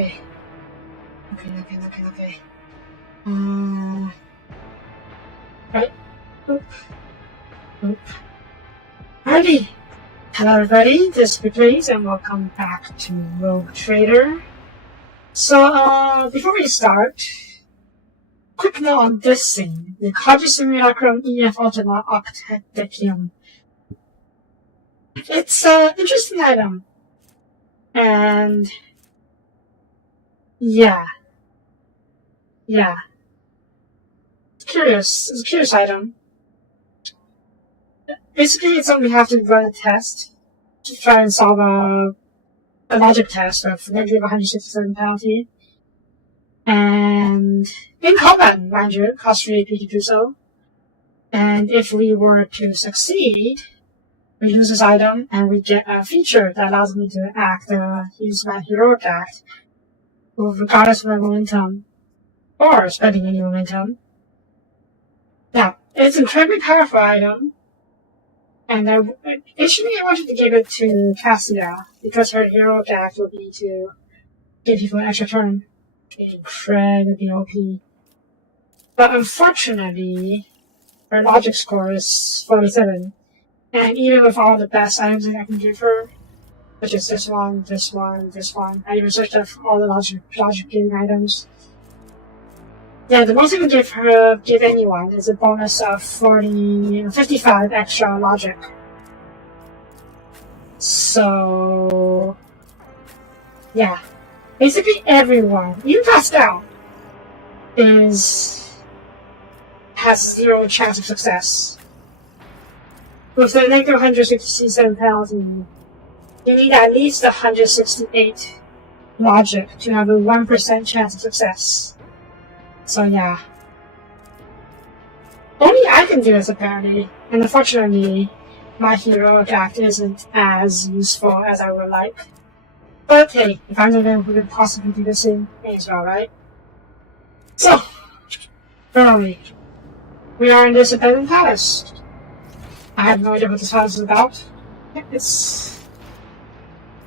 Okay. Right. Oop. Alrighty. Hello everybody, this is Please, and welcome back to Rogue Trader. So, before we start, quick note on this thing. The Kaji Simulacrum EF Ultima Octet Dekium. It's an interesting item. And yeah. It's curious. It's a curious item. Basically, it's something we have to run a test to try and solve a logic test of negative 167 penalty. And in combat, mind you, it costs 3 AP to do so. And if we were to succeed, we use this item and we get a feature that allows me to act, use my heroic act, regardless of my momentum, or spending any momentum. Now, it's an incredibly powerful item, and initially I wanted to give it to Cassia, because her heroic act would be to give people an extra turn. Incredibly OP. But unfortunately, her logic score is 47. And even with all the best items that I can give her, which is this one, I even searched up all the logic giving items. Yeah, the most I can give anyone is a bonus of 55 extra logic. So, yeah. Basically everyone, even Pascal, has 0 chance of success. With the negative 167 penalty, you need at least 168 logic to have a 1% chance of success. So yeah. Only I can do this apparently, and unfortunately, my heroic act isn't as useful as I would like. But hey, if I'm the one who could possibly do the same, may as well, right? So, where are we? We are in this abandoned palace. I have no idea what this palace is about. It's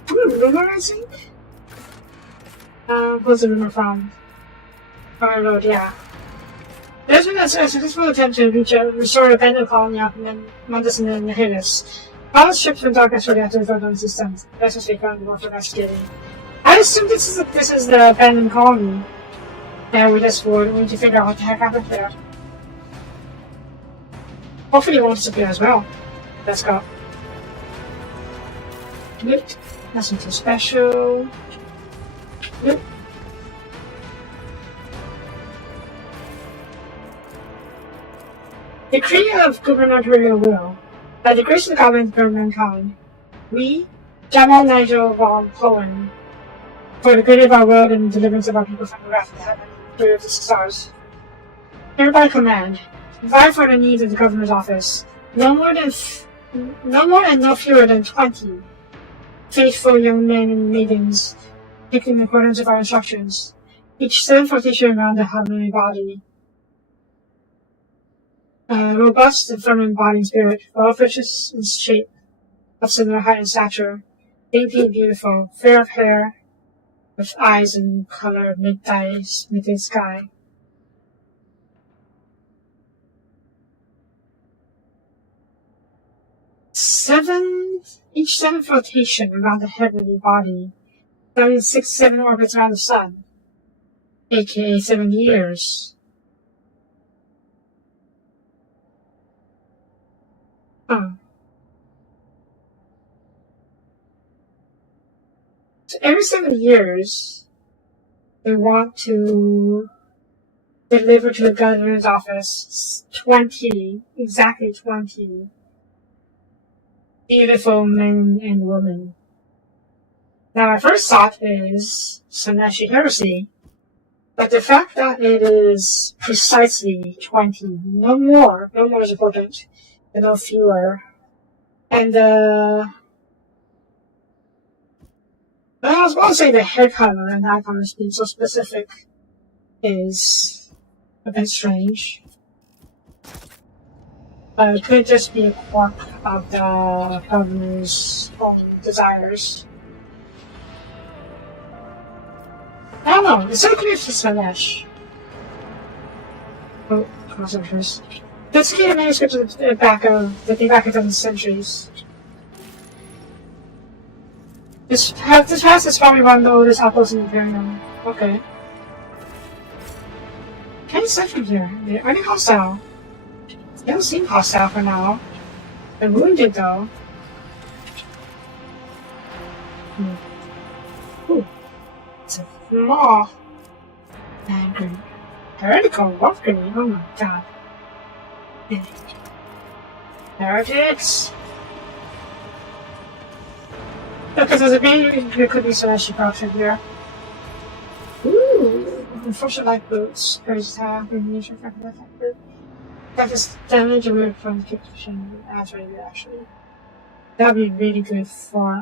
a rumor, I think? What's the rumor from? Fire Road, yeah. There's been a successful attempt to restore the abandoned colony of Mundus and Nihilus. All the ships from darkness were after the photon systems. That's what they found worth investigating. I assume this is the abandoned colony. And we just need to figure out what the heck happened there. Hopefully it won't disappear as well. Let's go. Nope. Nothing too special. Nope. Decree of gubernatorial will. By the grace of the government of mankind, we, Jamal Nigel von Poen, for the good of our world and the deliverance of our people from the wrath of heaven, through the stars, hereby command, provide for the needs of the governor's office, no more and no fewer than 20 faithful young men and maidens, picked in accordance with our instructions, each 7 flotation around the heavenly body. Robust and firm in body and spirit, well features in shape, of similar height and stature, dainty and beautiful, fair of hair, with eyes and color of midday sky. Each 7 flotation around the heavenly body, 7 orbits around the sun, aka 7 years. So every 7 years, they want to deliver to the governor's office 20, exactly 20 beautiful men and women. Now, my first thought is Saneshi heresy, but the fact that it is precisely 20, no more is important, and no fewer. And I was going to say the hair color and that kind of being so specific is a bit strange. But it could just be a quirk of the governor's own desires. I don't know, it's so clear to Slanesh. Oh, crossovers. Let's get a manuscript of the back of the centuries. This house is probably one of the oldest outposts in the Imperium. Okay. Can't set from here. They aren't hostile. They don't seem hostile for now. They're wounded though. Ooh. It's a flaw. Angry. Heretical wolf grenade. Oh my god. Heretics! Because there's a baby, there could be Celestial corruption here. Ooh! Unfortunate life boots. Crazy tab, ammunition, factor. That is damage removed from the kick machine. That's really good actually. That would be really good for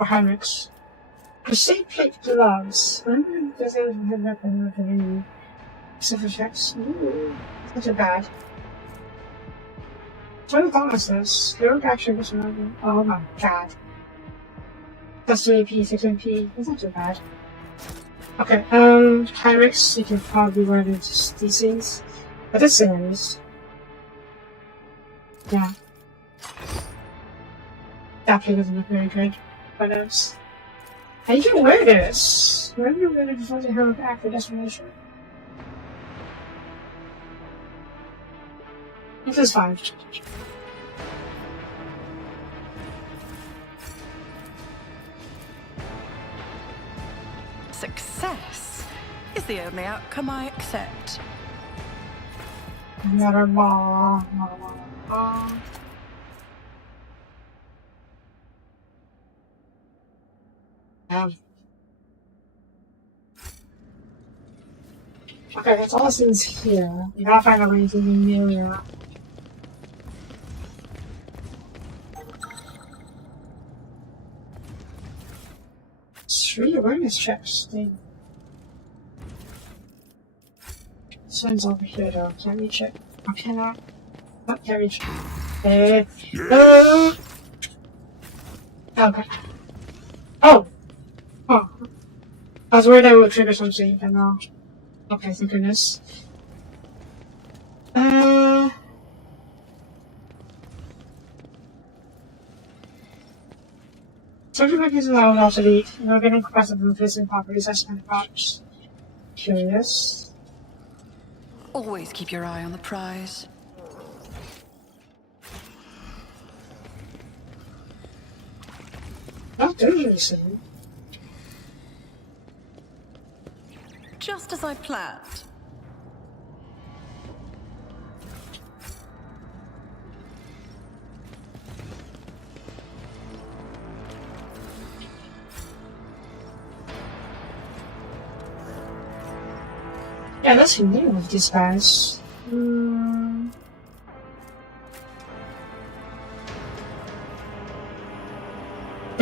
Heinrichs. Crusade plate gloves. I wonder if there's anything hidden up in the any specific checks. Ooh, it's not too bad. What is this? They don't actually miss another. Oh my god. That's 2AP, 6MP. That's not too bad. Okay, Heinrichs, you can probably run into these things. But this is. Yeah. That plate doesn't look very good. But it's. And you can wear this! Whenever you're going to decide to have active destination. This is fine. Success is the only outcome I accept. Okay, that's all this is here. We gotta find a way to the new Three awareness checks. This one's over here though. Can't reach it. Or can I? Oh, can't reach it. Okay. Oh! Oh. I was worried I would trigger something, but no. Okay, thank goodness. Surgery mechanism that was obsolete. No getting compressive replacement properties as kind of parts. Curious. Always keep your eye on the prize. Not doing anything. Just as I planned. Yeah, that's new with these guys. They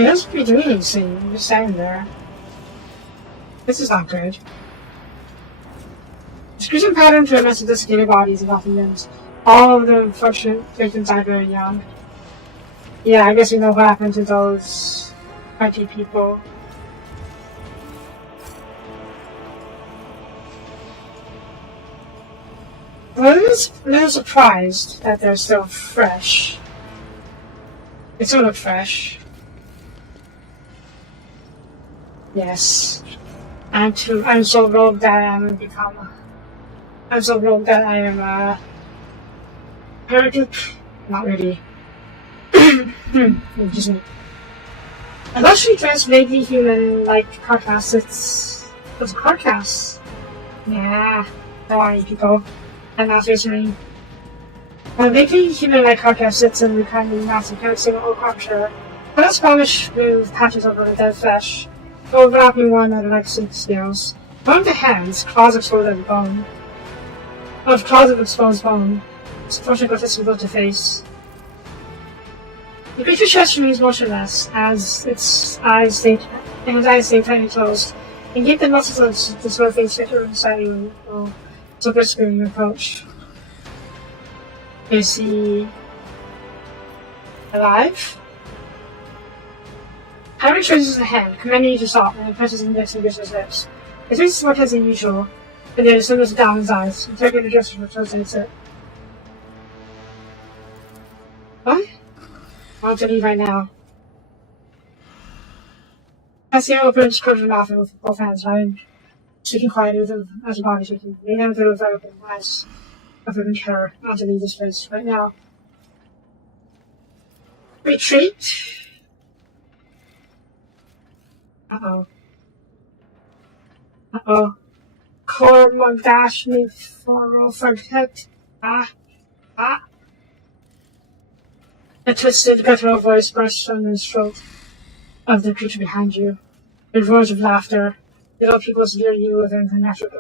don't be doing anything, they're just standing there. This is not good. Description pattern to a sophisticated bodies of often limbs. All of the unfortunate victims died very young. Yeah, I guess we know what happened to those IT people. Well, I'm a little surprised that they're still fresh. They still look fresh. Yes. I'm so rogue that I'm so rogue that I am a heretic. Not really. Just me. I'm actually dressed vaguely human like carcass. It's carcass. Yeah. Don't worry, people. I'm not facing. Vaguely human like carcass sits in the kind of massive casing or capture. But that's polished with patches over the dead flesh. Overlapping one another like silk scales. One of the hands, claws exposed at the bone. Claws of exposed bone. Supporting with its to face. The creature's chest remains motionless as its eyes stay tightly closed. And keep the muscles of the slow face fit inside you while so briskly you approach. Is he alive? Having choices ahead, commanding you to stop, and presses index and Grisha's lips. His face is more tense than usual, but there is some of down his eyes. Interrogating the gesture towards the exit. What? I want to leave right now. Cassio opens closed her mouth with both hands, lying, speaking quietly with him as her body shaking. Leaning down through the open eyes of him in terror. I want to leave this place right now. Retreat? Uh-oh. Uh-oh. Kormagash me for forget. Ah. A twisted, guttural voice bursts from his throat of the creature behind you. With roars of laughter, little pupils veer you with an unnatural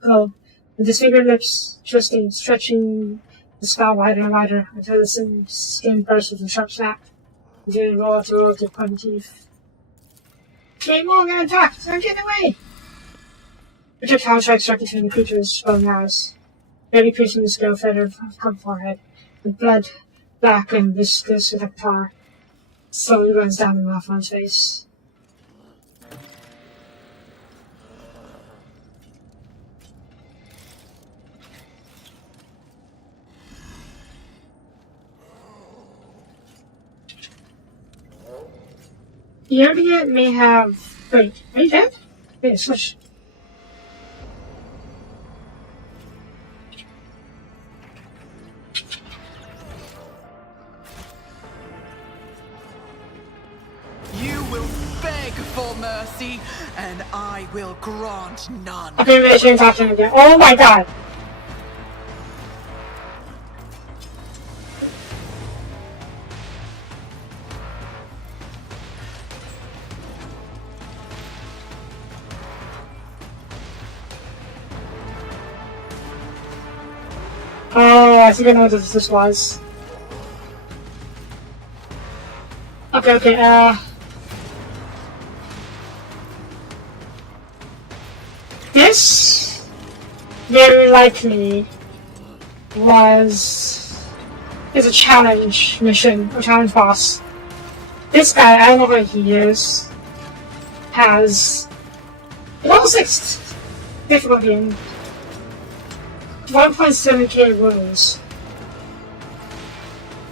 glow. With disfigured lips twisting, stretching the spell wider and wider until the skin bursts with a sharp snap. You roll to point teeth. Claymore gonna attack! Don't get away! A projectile strike struck between the creature's swelling eyes, barely piercing the scale feather of the forehead. The blood, black and viscous with a tar, slowly runs down the mouth on his face. The area may have... Wait, are you dead? Wait, switch. You will beg for mercy, and I will grant none. Okay, maybe I shouldn't talk to him again. Oh my god! Oh, I think I know what this was. Okay, this very likely is a challenge mission, or challenge boss. This guy, I don't know who he is, has level 6 difficulty and 1.7k wounds.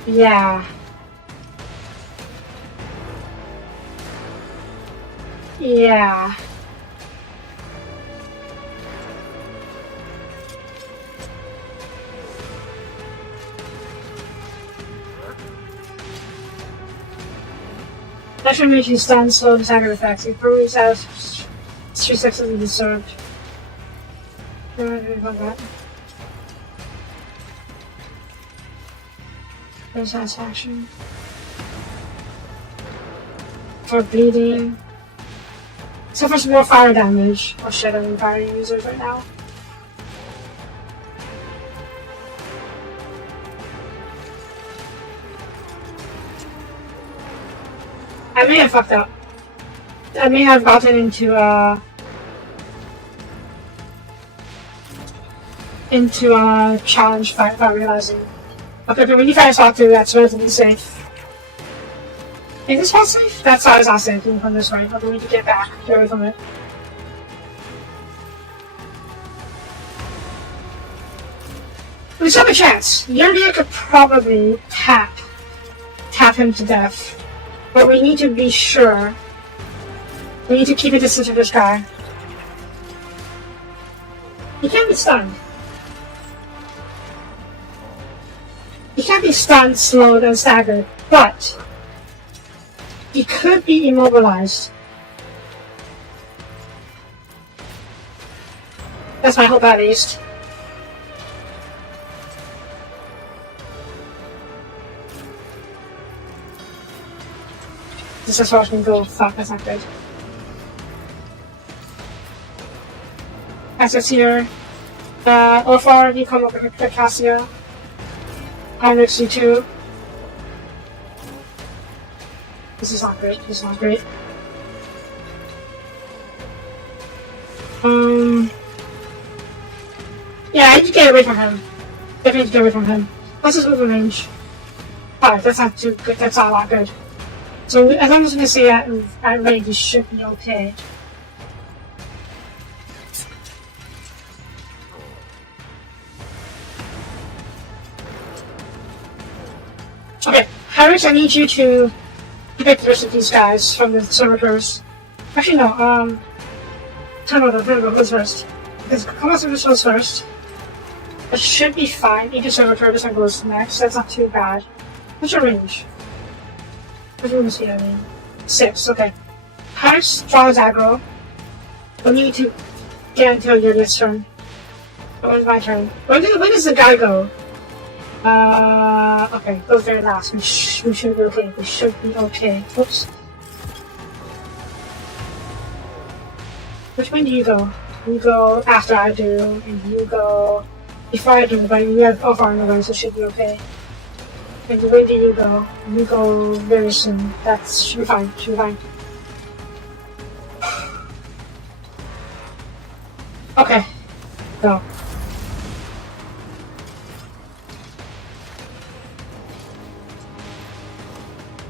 Yeah. Yeah. Transformation stuns slow the stagger effects. It proves as 3 seconds disturbed. About that. No satisfaction. For bleeding. Suffers more fire damage. Oh shit, I'm firing users right now. I may have fucked up. I may have gotten into a challenge fight without realizing. Okay, but when you guys talk to, that's relatively safe. Is this spot safe? That side is not safe from this way. Okay, we need to get back. Get away from it. We still have a chance. Yerdia could probably tap him to death. But we need to be sure. We need to keep a distance of this guy. He can't be stunned. He can't be stunned, slowed, and staggered, but he could be immobilized. That's my hope, at least. This is as far as we can go. Fuck, that's not good. Access here. Orfar, you come up with Cassia. I'm next to you too. This is not great. This is not great. Yeah, I need to get away from him. Definitely need to get away from him. What's his movement range? Alright, that's not too good. That's not a lot good. So as long as we can see at range, it should be okay. Okay, Harris, I need you to pick the rest of these guys from the servitors. Actually, no, turn over who's first. Because combat service goes first. It should be fine. Each servitor this one goes next. That's not too bad. What's your range? What's your range? I mean, 6. Okay. Harris draws aggro. We need to get until your next turn. When's my turn? When does the guy go? Okay, goes very last. We should be okay. We should be okay. Oops. Which one do you go? You go after I do, and you go before I do, but you have all far in the way, so it should be okay. And the way do you go? You go very soon. That should be fine. Should be fine. Okay. Go.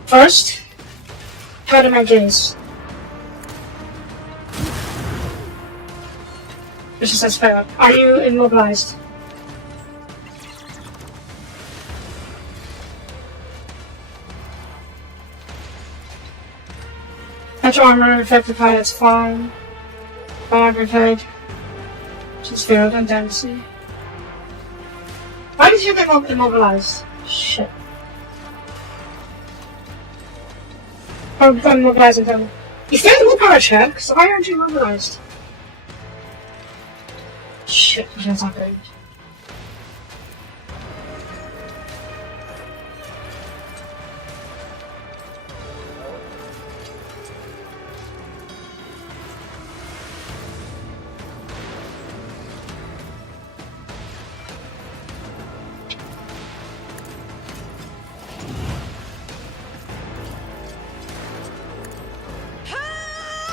First, out of my gaze. This says failed. Are you immobilized? Natural armor affected by that's fine. Armor she's failed and density. Why did you get immobilized? Shit. I'm immobilizing them. You failed the willpower check, so why aren't you immobilized? Shit, that's not good.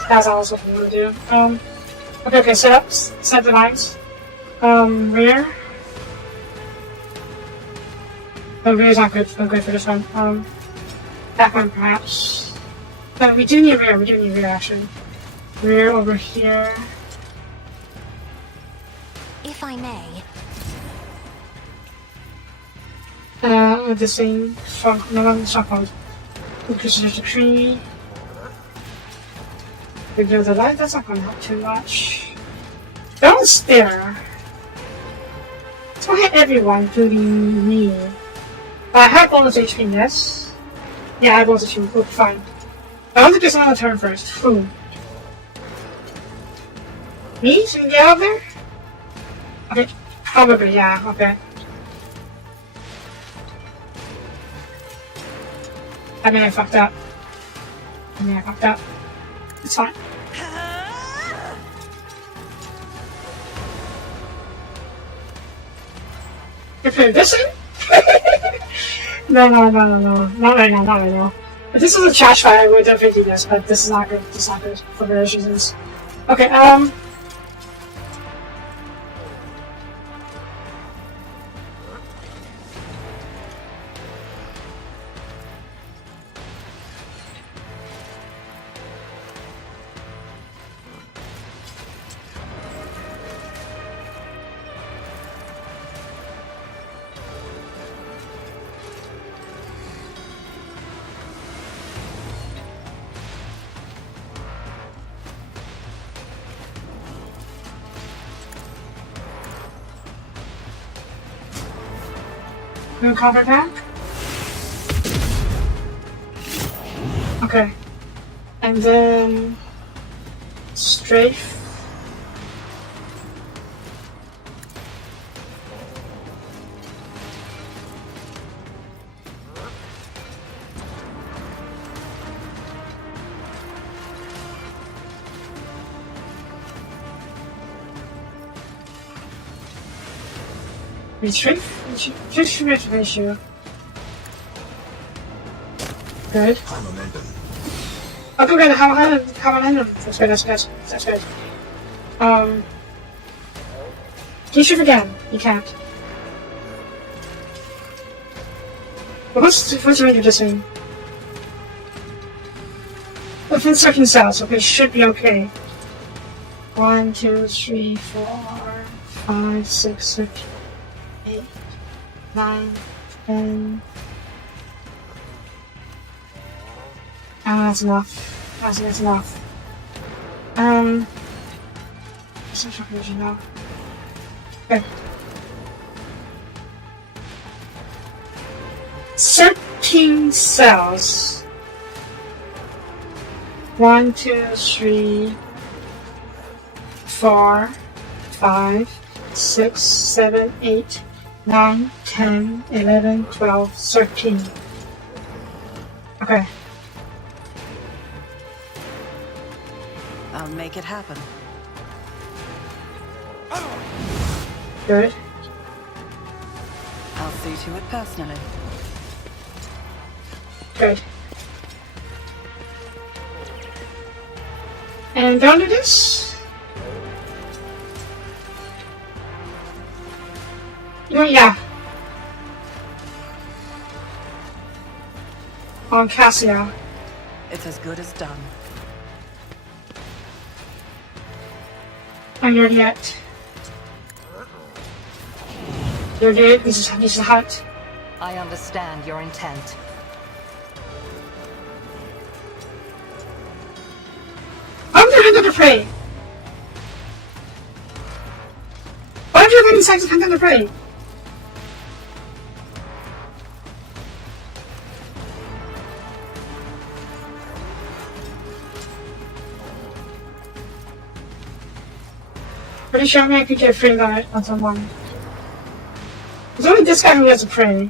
That's also what I'm gonna do. Okay, set the lines. Rear. Oh, rear's not good. Not good for this one. Back one perhaps. No, we do need rear actually. Rear over here. If I may. The same shock, no, shock mode. Increases the tree. Reveal the light, that's not gonna help too much. Don't stare. So I hit everyone, including me. I have bonus HP, yes? Yeah, I have bonus HP, okay, fine. I want to do this on the turn first. Who? Me? So you can get out there? Okay, probably, yeah, okay. I mean, I fucked up. It's fine. You're putting this in? No. Not right now. If this was a trash fight, I would definitely do this, but this is not good. For various reasons. Okay, no cover back? Okay. And then strafe. Retrieve? Retrieve ratio. Good. Oh, good. How momentum? That's good. Can you shoot again? You can't. What's the range of this thing? within 13 cells. Okay, should be okay. 1, 2, 3, 4, 5, 6, 7, 8, 9, 10. That's enough. That's enough. Social condition now. Okay. 13 cells. 1, 2, 3, 4, 5, 6, 7, 8, 9, 10, 11, 12, 13. Okay. I'll make it happen. Good. I'll see to it personally. Good. And don't do this. Yeah. On Cassia. It's as good as done. Not here yet. You're good. This is hot. I understand your intent. I'm under the prey. Why do you have any signs of under prey? Pretty sure I could get free on someone. There's only this guy who has a prey.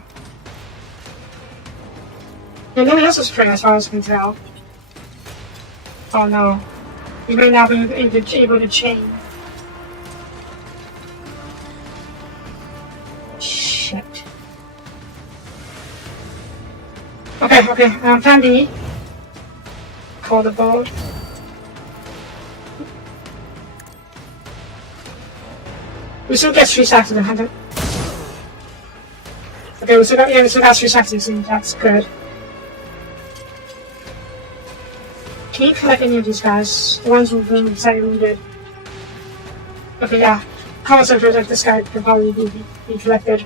And no one else has prey as far as I can tell. Oh no. You may not be able to chain. Shit. Okay, plan B. Call the boat. We still get 3 stacks of the hunter. Okay, we still got 3 stacks of the that's good. Can you collect any of these guys? The ones who've been decided wounded. Okay, yeah. Concept like this guy could probably be collected.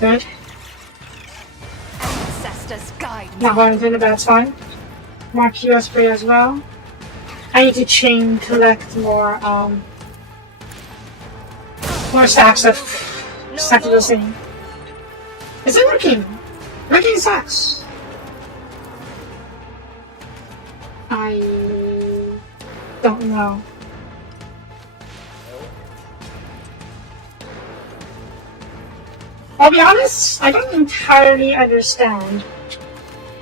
Good. Ancestors guide me. Not going to do that's fine. More QS spray as well. I need to chain collect more stacks of stacks of the same. Is it working? Working stacks. I don't know. I'll be honest, I don't entirely understand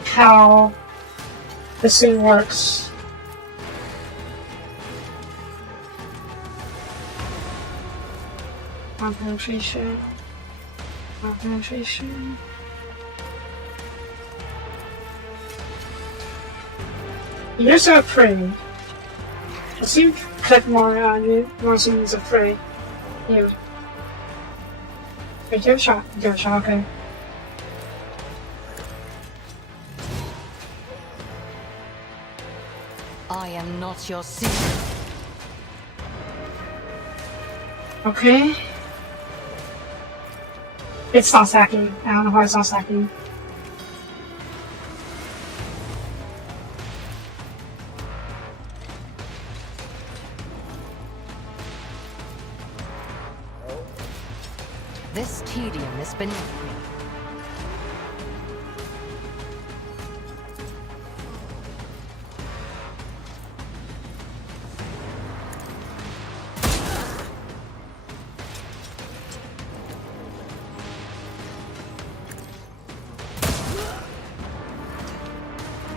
how this thing works. Penetration. Penetration. Use of prey. Let's see if we can collect more scenes of prey. Here. Wait, give it a shot. Give it a shot, okay. I am not your secret. Okay. It's not stacking. I don't know why it's not stacking. This tedium is beneath me.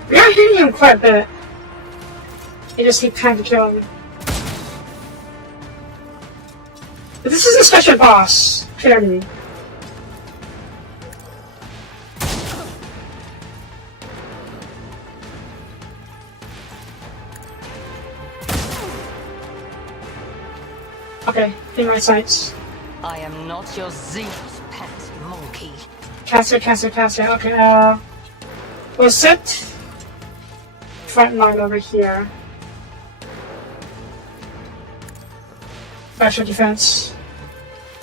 We are hitting him quite a bit. You just keep trying to kill him. But this is a special boss, clearly. Okay, in my sights. I am not your Zeus pet monkey. Cassia. Okay, we'll set front line over here. Special defense.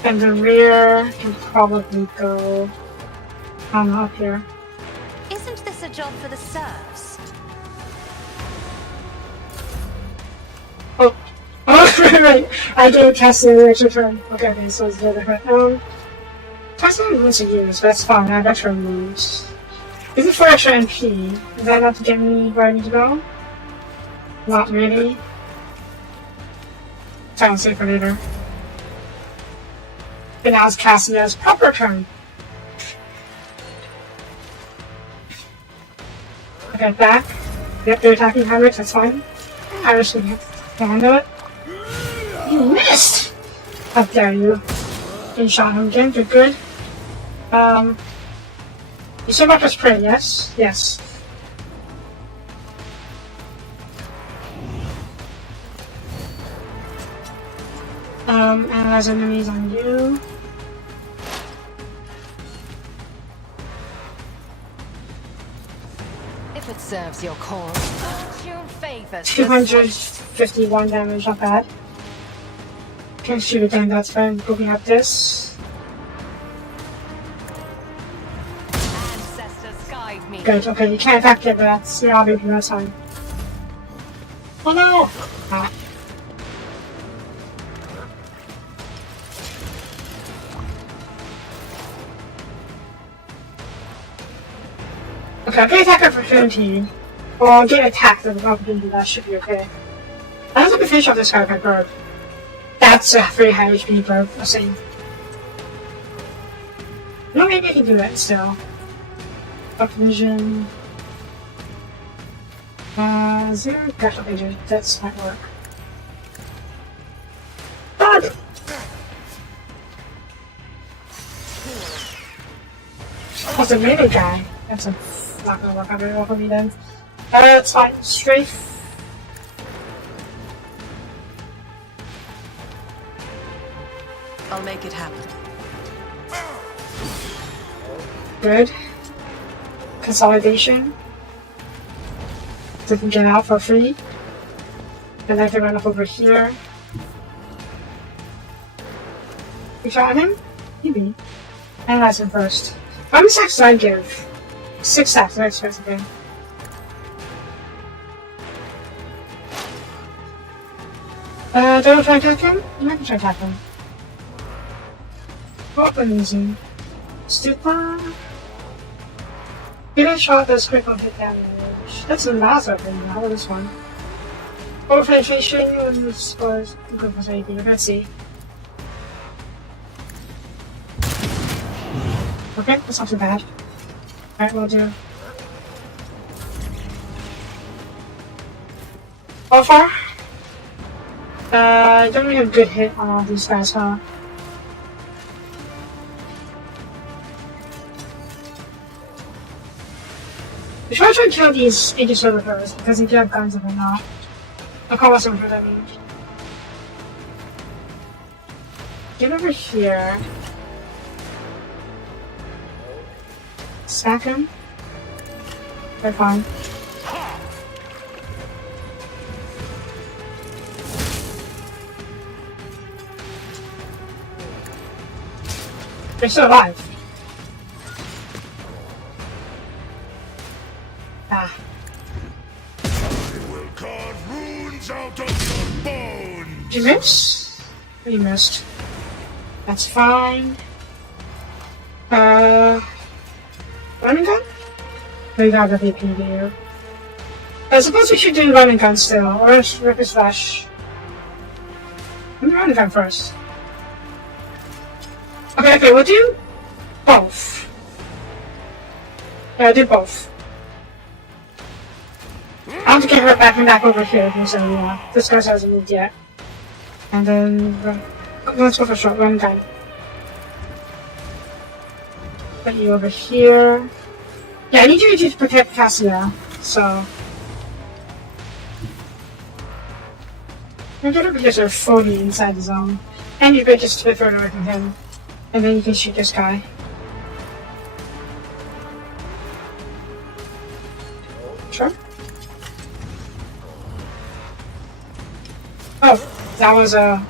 And the rear can probably go up here. Isn't this a job for the serfs? Oh, right. I gave Cassia the extra turn. Okay, so it's the other one. Cassia wants to use, but that's fine. I have extra moves. Is it for extra MP? Is that enough to get me where I need to go? Not really. Time to save for later. And now it's Cassia's proper turn. Okay, back. Yep, they're attacking Heinrich, that's fine. Heinrich can handle it. You missed! How dare you? You shot him again, good. You said about this prey, yes? Yes. Analyze enemies on you. If it serves your cause, fortune favors. 251 damage, not bad. Can't shoot it down, that's fine. Moving up this. Ancestors guide me. Good, okay, you can't attack it, but that's the obvious last time. Oh no! Ah. Okay, I'll get attack opportunity. Or I'll get attacked of opportunity, that should be okay. I don't think we finish off this guy with my bird. That's a very high HP bird, I'm saying. No, maybe I can do that still. Up vision. 0? Gosh, okay, that's might work. God! Oh, it's a melee guy. That's not gonna work out very well for me then. It's fine. Strafe. I'll make it happen. Good. Consolidation. So we can get out for free. Then I have to run up over here. You shot him? Maybe. Analyze him first. How many stacks did I give? 6 stacks, that's okay. Don't try to attack him? I'm not gonna try to attack him. What amazing. Stupid. Hit a shot does critical hit damage. That's the last weapon. How about this one? Over penetration and scores good for anything. Let's see. Okay, that's not too bad. Alright, we'll do. How far? Don't really have a good hit on all these guys, huh? We should try to kill these Aegis Servitors because they do have guns if they're not. I'll call us over that means. Get over here. Stack him. They're fine. They're still alive. Ah. I will carve runes out of your bones! Did you miss? Oh, you missed. That's fine. Running gun? No, you got the VP there. I suppose we should do running gun still, or Ripper's Flash. Let me running gun first. Okay, we'll do both. Yeah, I'll do both. I have to get her back over here, so yeah, this guy hasn't moved yet. And then, let's go for short run gun. Put you over here. Yeah, I need you to protect Cassia, so. I'm gonna get over here so they're fully inside the zone. And you could just a bit further away from him. And then you can shoot this guy. Sure. Oh, that was a...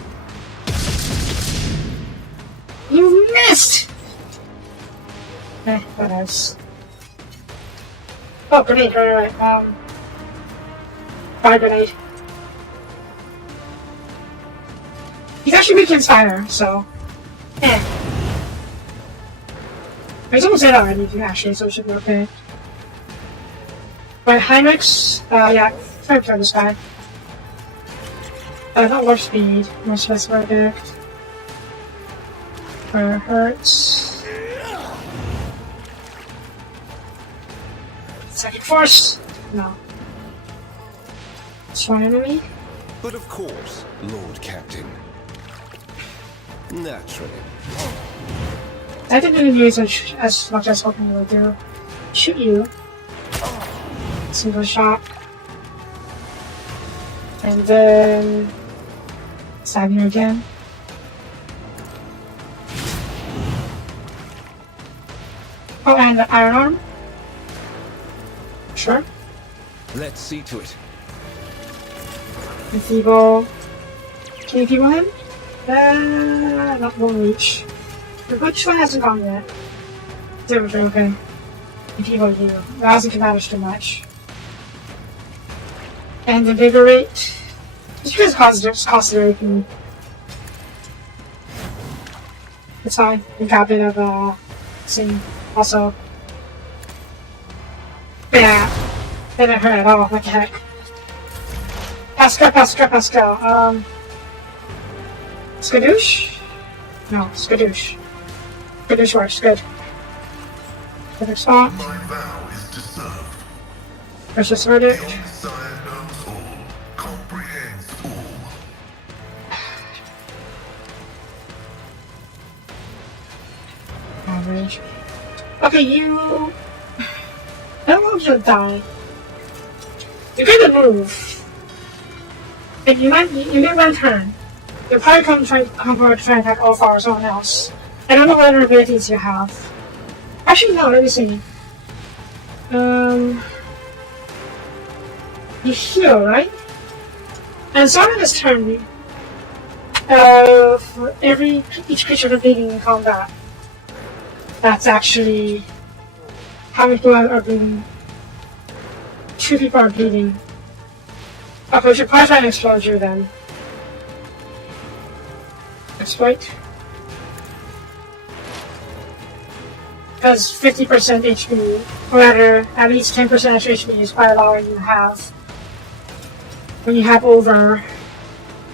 You missed! What else? Oh, grenade, right. Fire grenade. He's actually weak against fire, so... He's almost dead already, actually, so it should be okay. Right, Heinrichs, yeah, try to kill this guy. Not warp speed, more specific verdict. Fire hurts. Second force! No. Strong enemy? But of course, Lord Captain. Naturally. I didn't use as much as hoping you would do. Shoot you. Single shot. And then... stab you again. Oh, and the iron arm? Sure. Let's see to it. Enfeeble. Can you enfeeble him? Not one reach. Which one hasn't gone yet? Zero, okay. Enfeeble you. That hasn't managed too much. And invigorate. Just cost everything. It's fine. We got a bit of scene also. Yeah. Didn't hurt at all, what the heck. Pascal. Skadoosh? No, Skadoosh. Skadoosh works, good. Good spot. My vow is to serve. Versus verdict. Your sire knows all, comprehends all. Average. Okay, you... I don't want you to die. You're gonna move. And you get one turn. You'll probably come forward to try and attack Ulfar or someone else. I don't know what other abilities you have. Actually, no, let me see. You heal, right? And so on this turn, for each creature bleeding in combat, that's actually how many people are bleeding. 2 people are bleeding. Okay, we should probably try and explode you then. Exploit. Because 50% HP, or rather, at least 10% extra HP is quite a lot when you have over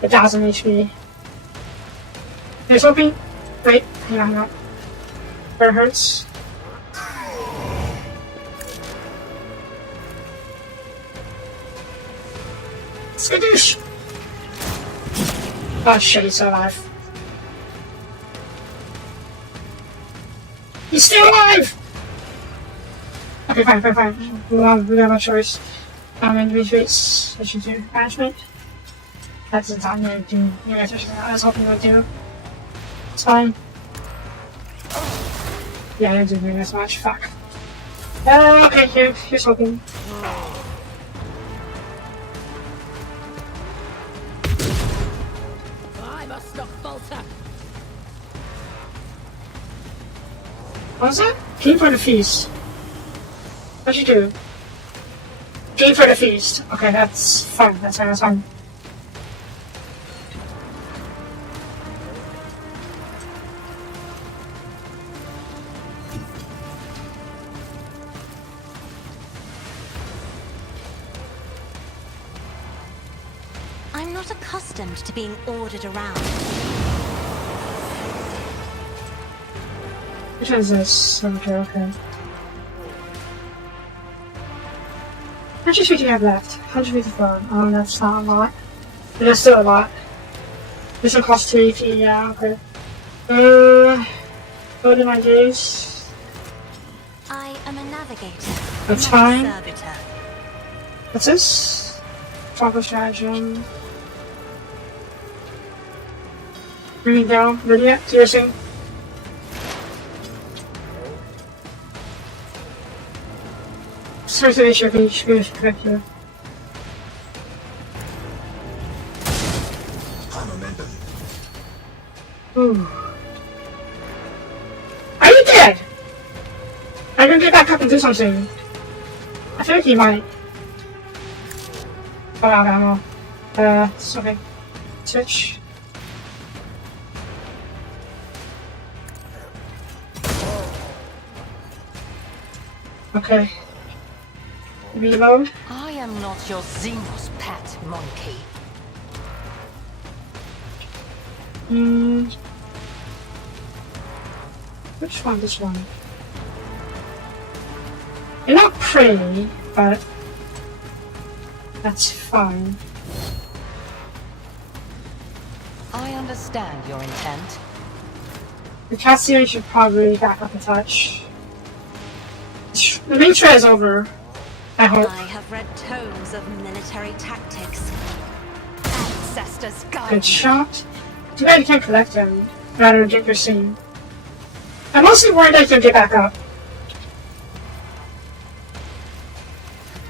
1,000 HP. There's Soapie. Wait, hang on. Where it hurts. Skadoosh! Oh shit, he's still alive. He's still alive! Okay, fine. We have no choice. Retreats. What should do? Management? That's the time I'm doing. Yeah, I was hoping you would do. It's fine. Yeah, I didn't do very much. Fuck. Okay, here's hoping. What was that? Game for the feast. What'd you do? Game for the feast. Okay, that's fine. That's fine. I'm not accustomed to being ordered around. Which one is this? Okay. How much HP do you have left? 154. Oh, that's not a lot. But that's still a lot. This will cost 2 AP, yeah, okay. Go to my days. I am a navigator. That's not fine. a servitor. What's this? Tropical stratagem. Bring it down. Lydia, seriously. Seriously, they should be correct here. Ooh. Are you dead? I'm gonna get back up and do something. I feel like he might. Oh, out of ammo. It's okay. Switch. Okay. Reload. I am not your Xenos pet, monkey. Which one? This one. You're not pretty, but that's fine. I understand your intent. The Cassian should probably back up a touch. The retry is over. I hope. I have read tomes of military tactics. Ancestors guide Good me. shot. Too bad you can't collect them. Rather get your scene. I'm mostly worried I can get back up.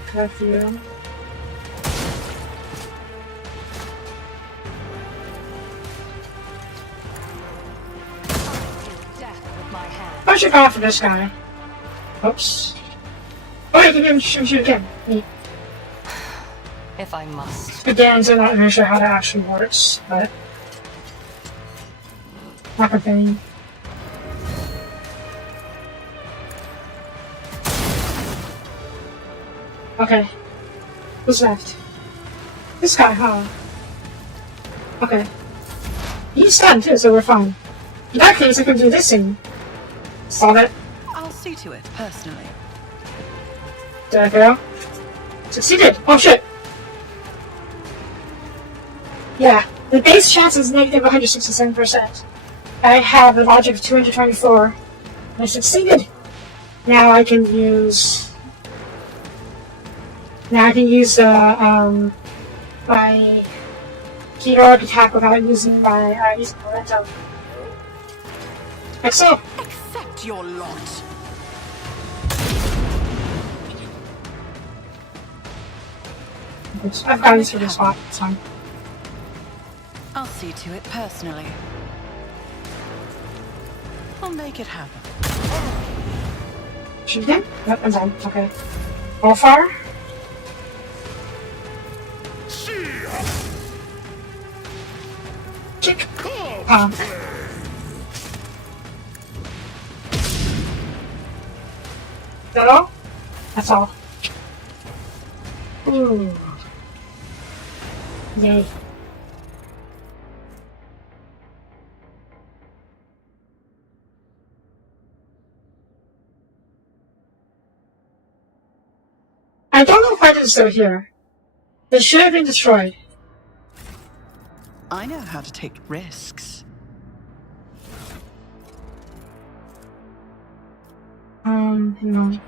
Collect you. Death with my hand. I should go after this guy. Oops. Oh, you can shoot again. Neat. If I must. Again, so I'm not really sure how that actually works, but not a thing. Okay. Who's left? This guy, huh? Okay. He's stunned too, so we're fine. In that case, I can do this thing. Solve it. I'll see to it personally. Did I fail? Succeeded! Oh shit! Yeah, the base chance is negative 167%. I have a logic of 224. I succeeded! Now I can use... my heroic attack without using my, momentum. Excellent! Accept your lot. I've gotten through this spot, it's fine. I'll see to it personally. I'll make it happen. Shoot him? Yep, I'm done. Okay. All fire? Kick! Palm. Is that all? That's all. Ooh. Yay. I don't know why it's still here. It should have been destroyed. I know how to take risks. Hang on.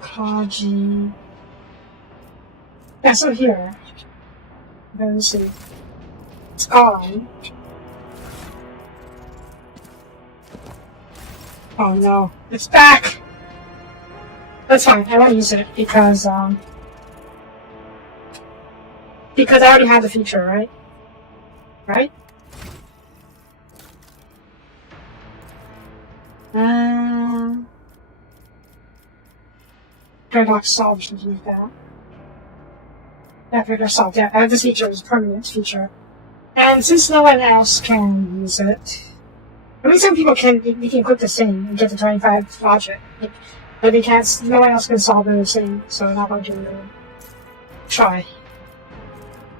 Kaji. Yeah, so here. Let me see. It's gone. Oh no, it's back! That's fine, I won't use it because I already had the feature, right? Right? Paradox solved, something like that. Yeah, paradox solved, yeah, I have this feature, it's a permanent feature. And since no one else can use it, I mean, some people can, they can equip this thing and get the 25 logic, but they can't, no one else can solve the thing, so I'm not going to try.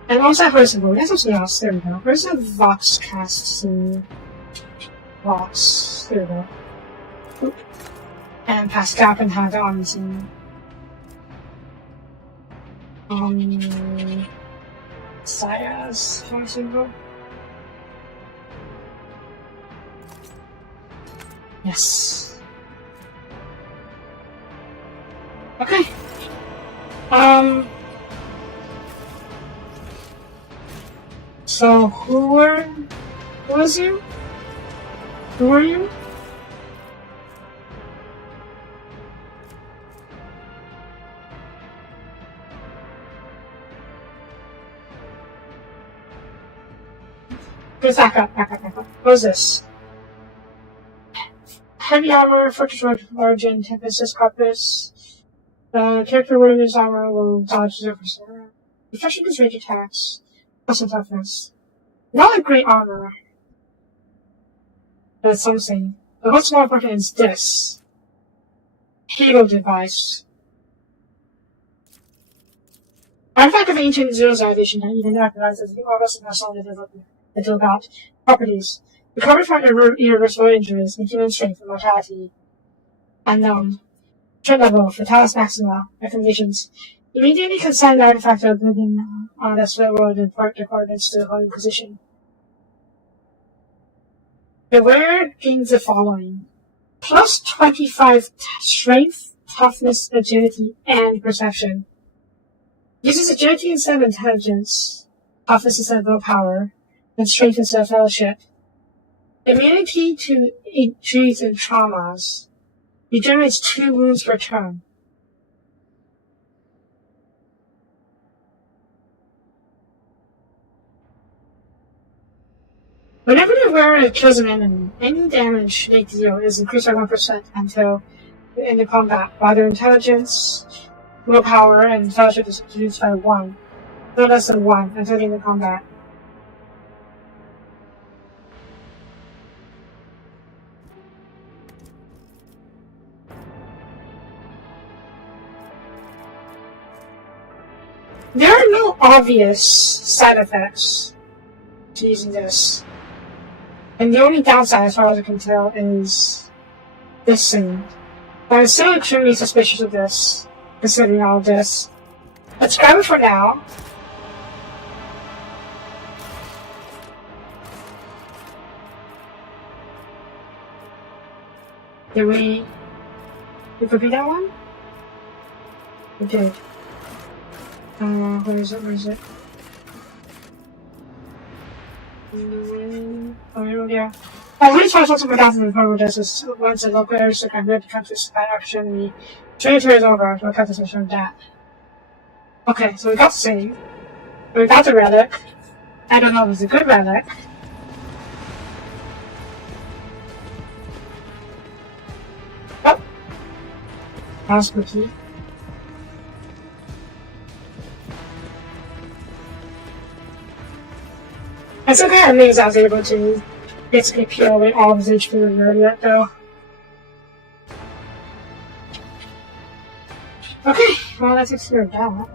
And also, where's something else? There we go. Where's the Vox cast to Vox? There we go. Oop. And Pascal can have it on the scene. Sayas, for example. Yes. Okay. So who was you? Who are you? Just back up. What is this? Heavy armor, fortress origin, tempest carpus. Character wearing this armor will dodge 0%. Reflection is range attacks. Plus some toughness. Not like great armor. That's something. But what's more important is this. Halo device. Artifact of ancient civilization that even recognizes the august vessel until about properties. Recovered from irreversible injuries, inhuman strength, and mortality. Unknown. Threat level, Fatalis Maxima. Recommendations. Immediately consign the artifact of living on the split world and port the coordinates to the holding position. Beware gains the following. Plus 25 strength, toughness, agility, and perception. Uses agility instead of intelligence, toughness instead of willpower, and strength instead of fellowship. Immunity to injuries and traumas. Regenerates 2 wounds per turn. Whenever the wearer kills an enemy, any damage they deal is increased by 1% until the end of combat, while their intelligence, willpower, and fellowship is reduced by 1, no less than 1 until the end of combat. There are no obvious side effects to using this. And the only downside, as far as I can tell, is this thing. But I'm still extremely suspicious of this, considering all this. Let's grab it for now. Did we repeat that one? We did. Where is it? Oh, yeah. Really tries to put out the program does is once a local area to convert the country's supply opportunity. Territory is over, we'll cut this from that. Okay, so we got the same. We got the relic. I don't know if it's a good relic. Oh! That was spooky. I'm still kind of amazed I was able to basically peel away all of his HP in the yet, though. Okay, well, that's explained that.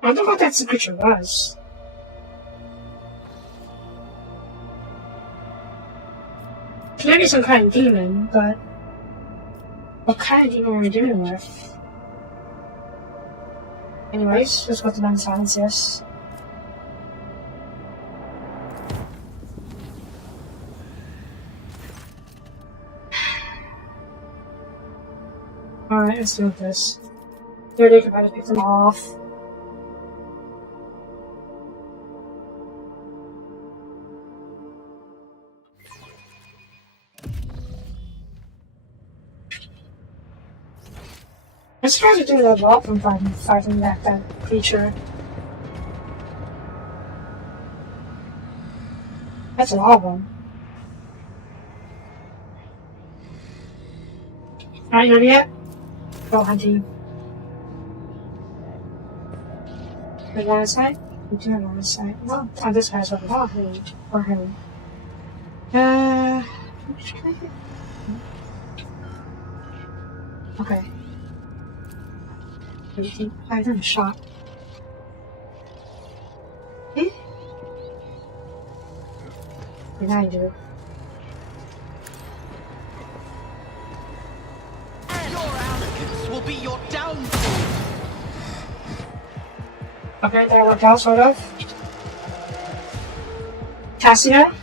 I don't know what that creature was. Clearly some kind of demon, but what kind of demon are we dealing with? Anyways, let's go to non-silence, yes. Alright, let's deal with this. There they can try to pick them off. I'm surprised we didn't level up from fighting that creature. That's a lot of them. Alright, you ready yet? Go hunting. We got a sight? We do have a sight. Well, on this guy's over. Oh, hey. Or him. Which can I hit? Okay. I done a shot. Eh? What did I do? Your arrogance will be your downfall. Okay, that worked out, sort of. Cassia?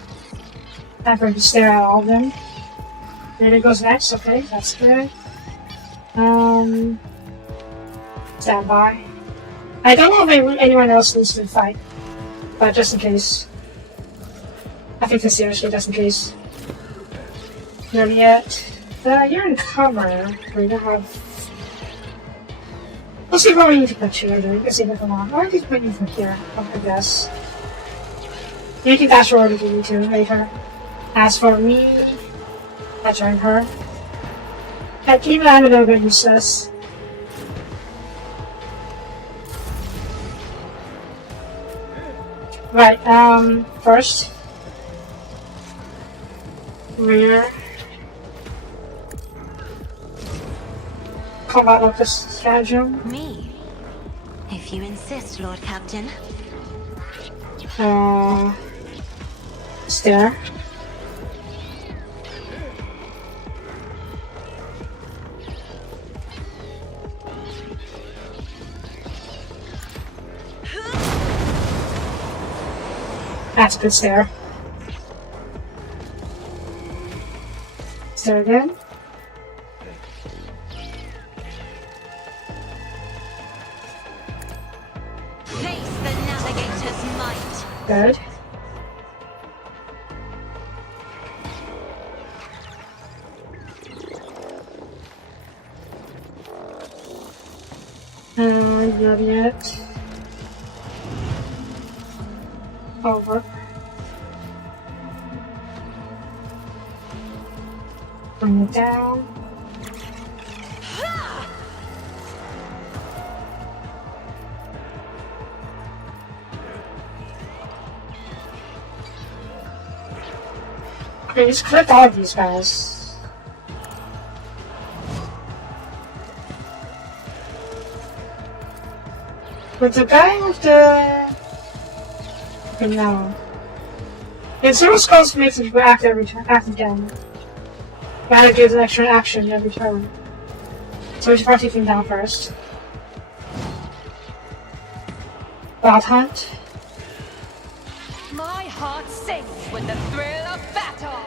I'm going to stare at all of them. There it goes next. Okay, that's good. Stand by. I don't know if anyone else needs to fight, but just in case. I think this seriously, just in case. Not yet. You're in cover. We're gonna have. Let's see what we need to put you in. Let's see if I want. I need to put you from here, I guess. You can dash forward if you need to later. As for me, I join her. I keep that a little bit useless. Right, first. Rear. Combat locus stratagem. Me? If you insist, Lord Captain. Stare. That's a good stare. Stare again. Face the navigator's might. Good. Not yet. Over. Bring it down. Okay, just click all of these guys. But the guy with the... Okay, no. Yeah, zero skulls makes it act every turn, act again. Gotta do the extra action every turn. So we should probably take him down first. Wild Hunt. My heart sinks with the thrill of battle.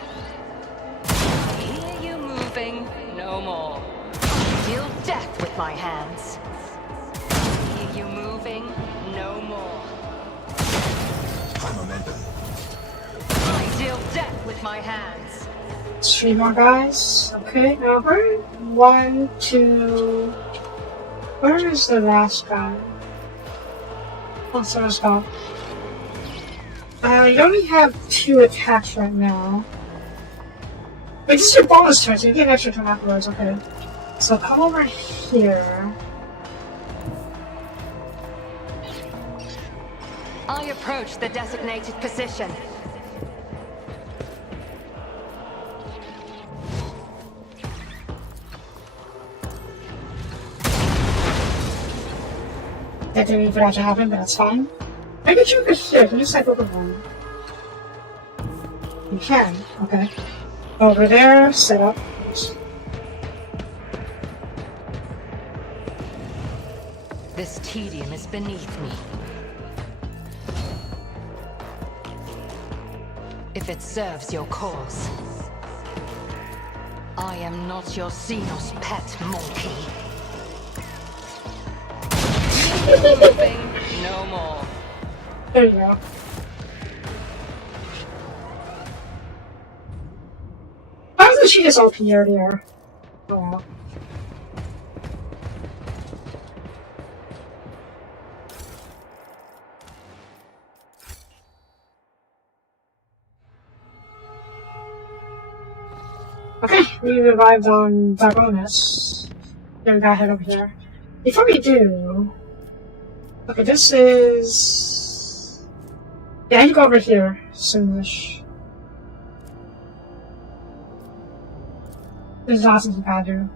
I hear you moving no more. I deal death with my hands. I hear you moving no more. High momentum. I deal death with my hands. 3 more guys. Okay, over. 1, 2. Where is the last guy? Oh, so let's go. You only have 2 attacks right now. Wait, this is your bonus turn, so you get an extra turn afterwards, okay. So come over here. I approach the designated position. That didn't even have to happen, but that's fine. Maybe you could here, can you cycle the one? You can, okay. Over there, set up. This tedium is beneath me. If it serves your cause. I am not your Xenos pet monkey. Moving no more. There you go. Why wasn't she just OP earlier? Oh well. Okay, we revived on Dragonus. Then we gotta head over here. Before we do... Okay, this is... Yeah, I can go over here soonish. This is awesome to gotta do.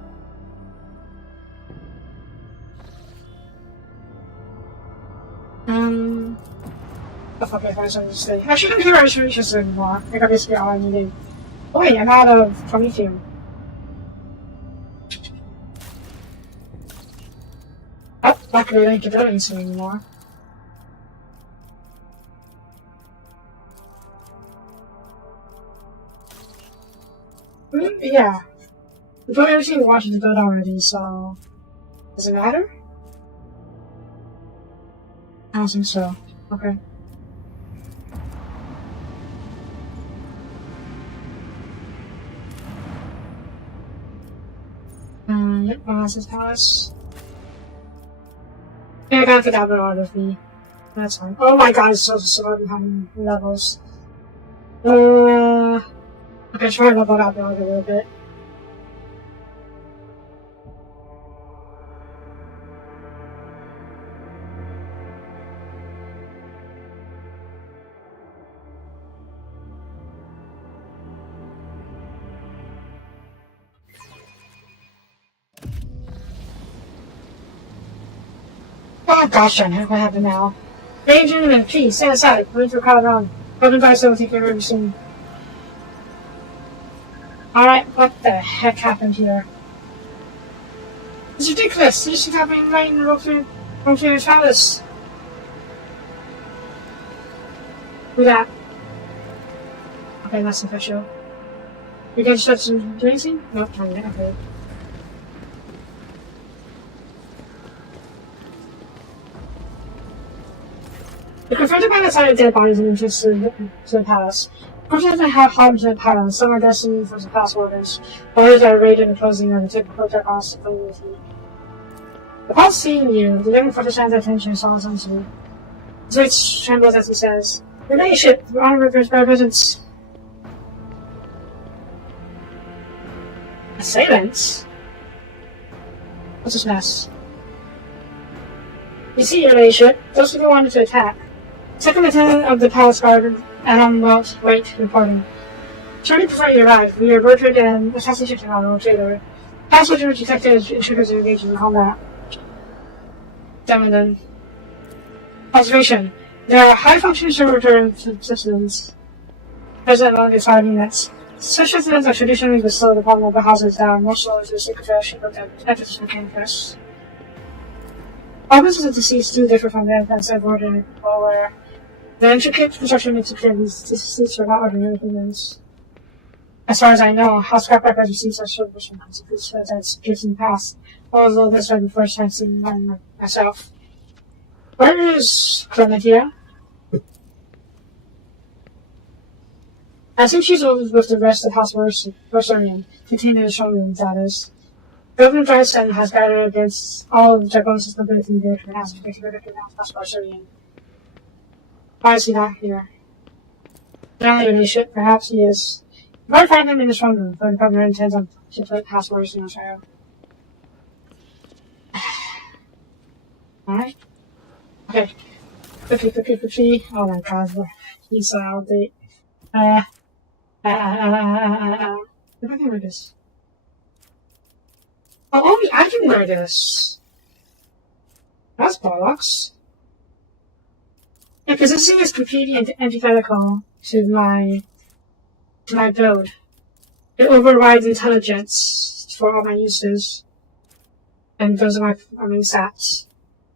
Oh fuck, I find something to say. I shouldn't hear restorations anymore. I got basically all I needed. Oh wait, I'm out of Prometheum. Oh, luckily I don't get that anymore. Yeah. We put everything we wanted to build already, so... Does it matter? I don't think so. Okay. Yep, Palace's Palace. Yeah, I gotta get that out of me. That's fine. Oh my god, it's so slow having levels. Okay, try to level that dog a little bit. Oh gosh darn it, what happened now? Ladies and gentlemen, please stand aside. We're into a crowd around. Open by so take care of everything. Alright, what the heck happened here? It's ridiculous! This is happening right in the Rose's Palace. Who's that? Okay, that's official. You guys start to do anything? Nope, not yet, okay. The confronted by the sight of dead bodies and entrance to the palace. Corpses that have harmed the palace. Some are destined for the palace wardens. Others are raided and closing on the typical palace community. Upon seeing you, the young fortress stands at attention and saw essentially. His voice trembles as he says, "Your ladyship, the honor of your presence." Assailants? What's this mess? You see, your ladyship, those people wanted to attack. Second Lieutenant of the Palace Guard, Adam Wait, reporting. Shortly before you arrived, we averted an assassination on our trailer. Palace Lieutenant detected intruders engaged in combat. Then. Observation. There are high-functioning server systems present among its five units. Such systems are traditionally bestowed upon the houses that are more slow to the secret of the emphasis mechanicus. Offices of deceased do differ from them as I've ordered where the intricate construction makes it clear these deceased are not ordinary humans. As far as I know, House Scrap Records received such service from consequences that's just in the past, although this was the first time seeing one myself. Where is Clementia? I think she's over with the rest of House Versarian, contained in the showroom, that is. Governor Dryson has gathered against all of the Dragonis' nobility in the Director House to make a verdict against House Versarian. Why is he not here? Not your ladyship, perhaps he is. You might find him in the strong room, but the governor intends on to put House Versarian on trial. Alright. Okay. Quickly. Oh my god, he's so out of date. If I can wear this. Oh, I can wear this. That's bollocks. Yeah, because this thing is completely antithetical to my build. It overrides intelligence for all my uses, and those are my main stats.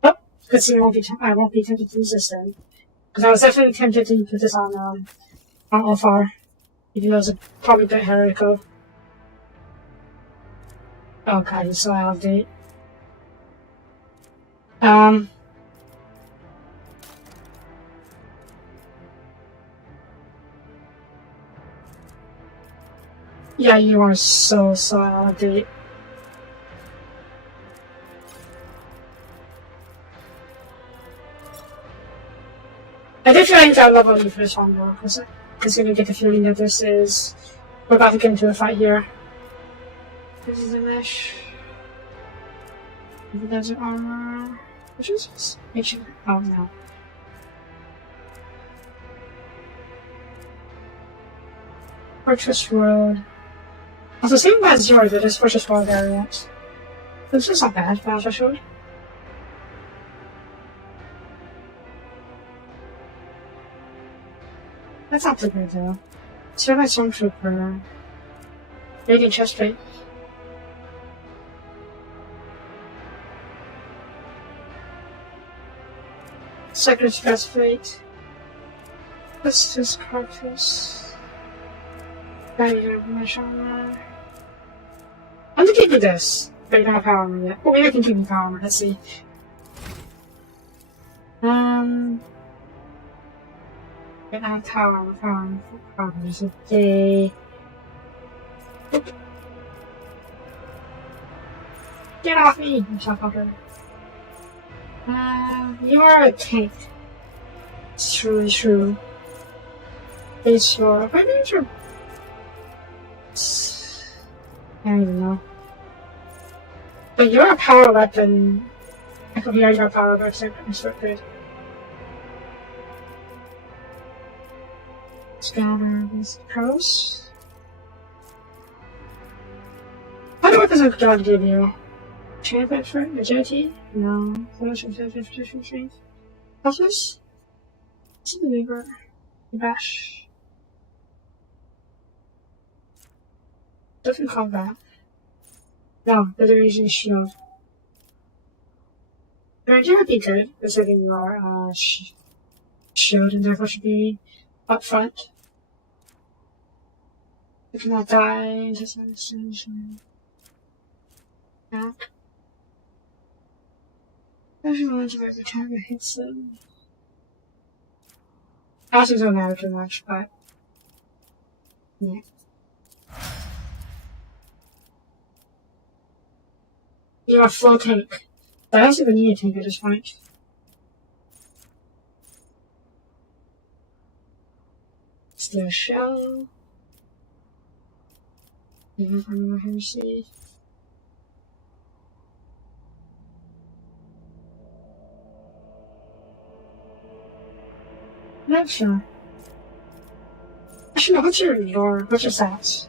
Oh, good thing I won't be tempted to use this then, because I was definitely tempted to put this on Alfar, even though it's probably a bit heretical. Oh god, he's so out of date. Yeah, you are so out of date. I did feel like I level you for this one though, because you get the feeling that we're about to get into a fight here. This is a mesh. The desert armor. Which is this? Make sure. Oh no. Fortress Road. Also, same as yours, but it's Fortress Road variant. This is not bad, Fortress Road. That's not too good though. Serve by Stormtrooper. Radiant chestplate. Sacred breastplate. What's this carcass? Now you have my shower. I'm gonna give you this. But you don't have power armor yet. Oh, maybe I can give you power armor. Let's see. But I have power armor. There's a day. Get off me, you motherfucker. You are a tank. It's truly true. It's your. Maybe it's your. I don't even know. But you're a power weapon. I could be your power weapon. It's so good. Scatter these pros. What weapons I could give you? Champion for agility? No. Flash and strength. Toughness? What's the lever? Bash. Different combat. No, but they're using shield. But idea would be good, considering your shield and therefore should be up front. You cannot die, just not extension. Back. Everyone to every time it hits them. Actually don't matter too much, but yeah. You're a full tank. I don't even need a tank at this point. Steel shell. Even from the heresy. Not sure. Actually, no, what's your stats?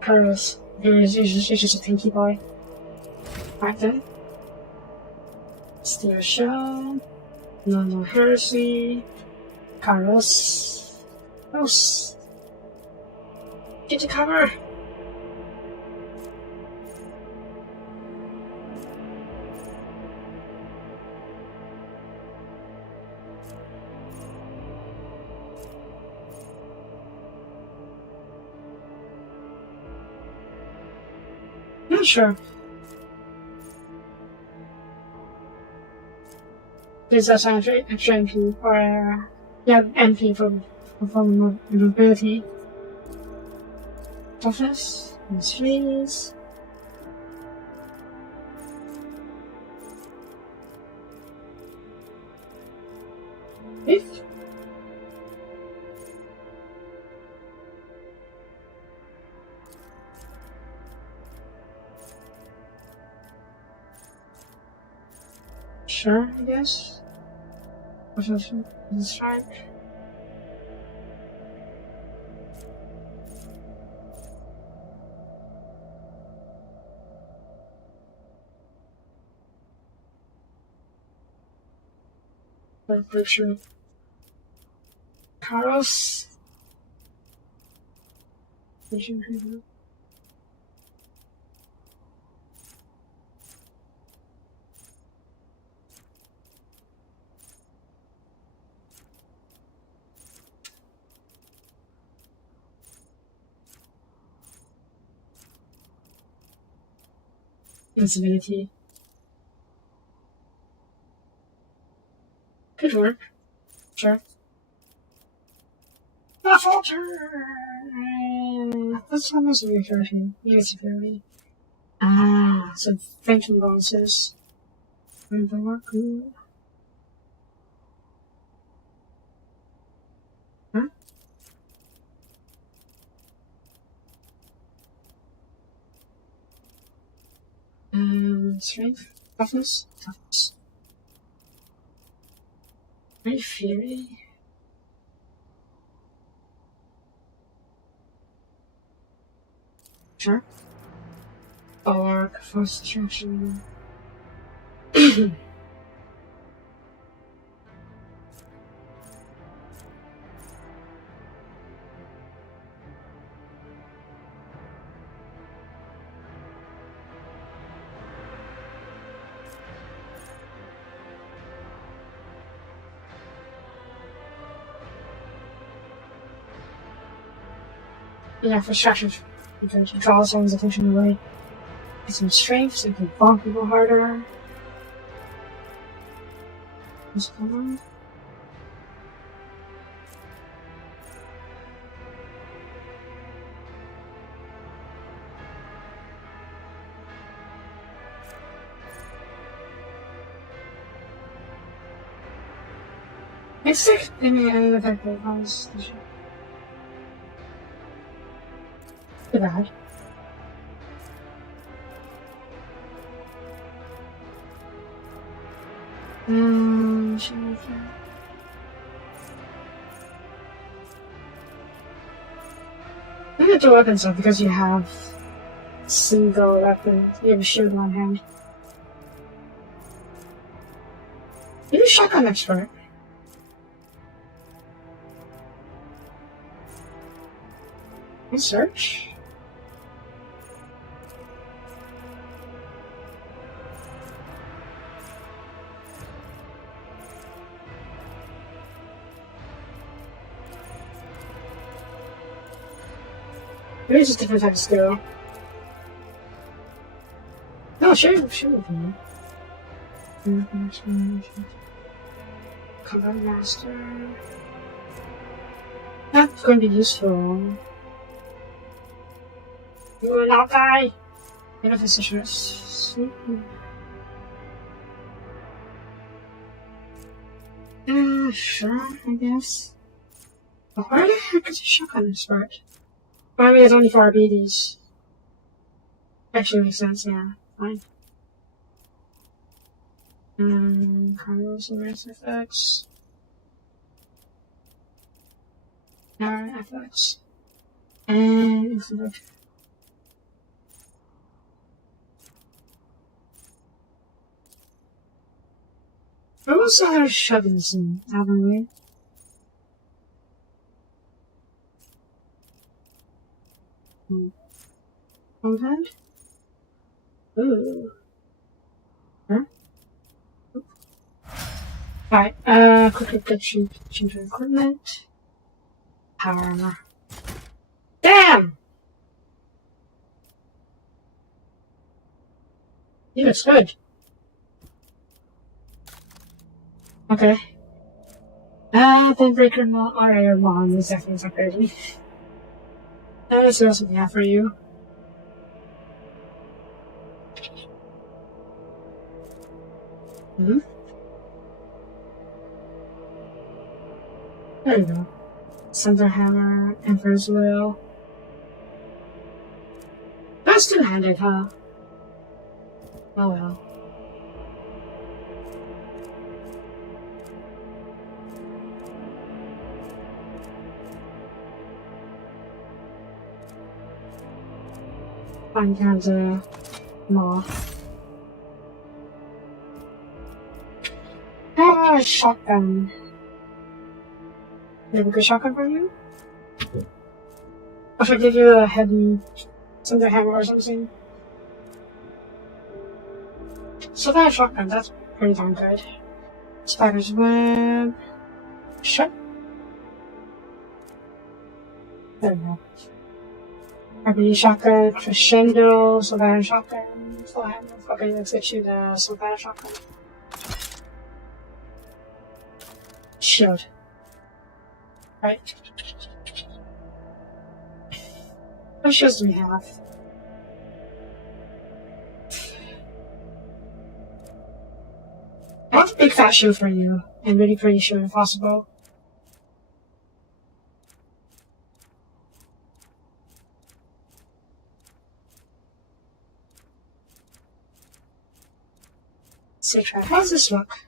Carlos. He's just a tanky boy. Right then. Steel shell. No heresy. Carlos. Gross. Get to cover. Not sure. Is that extra MP or yeah, MP from mobility? Toughness and sleeves. If sure, I guess. Possession and strike. Picture Carlos. Invincibility. Could work. Sure. The falter! That's almost a recursion. Yes, very. Ah, so thanking bonuses. Would work good. Huh? Strength? Toughness? Toughness. Great Fury? Sure. Or Force Destruction. Yeah, for structures. Because you draw someone's attention away. Get some strength so you can bonk people harder. Just come on. It's sick. I mean, I affect the cause. Too bad. You get to weapon stuff because you have single weapon. You have a shield in one hand. You're a shotgun expert. Search. Maybe it's just different type of skill. No, share with me. Combat Master. That's going to be useful. You will not die! Beneficial. Sure, I guess. But where the heck is a shotgun start? I mean, it's only for abilities. Actually makes sense, yeah. Fine. Carlos and rest effects. Power effects. And influence. I also have shovels in Alvin. Content? Ooh. Huh? Alright, quickly get change your equipment. Power armor. Damn! He looks good. Okay. Bone breaker or iron bond is definitely upgrading. Let's see what else we have for you. There you go. Center hammer, Emperor's Will. That's two-handed, huh? Oh well. Fine, have the moth. Shotgun. Maybe a good shotgun for you? I should give you a heavy center hammer or something. So that shotgun, that's pretty darn good. Spider's web. Sure. There we go. Heavy shotgun, crescendo, Savannah shotgun, full hammer. Okay, let's get you the Savannah shotgun. Shield. Right. What shields do we have? I want a big fat shield for you, and really pretty shield if possible. How does this look?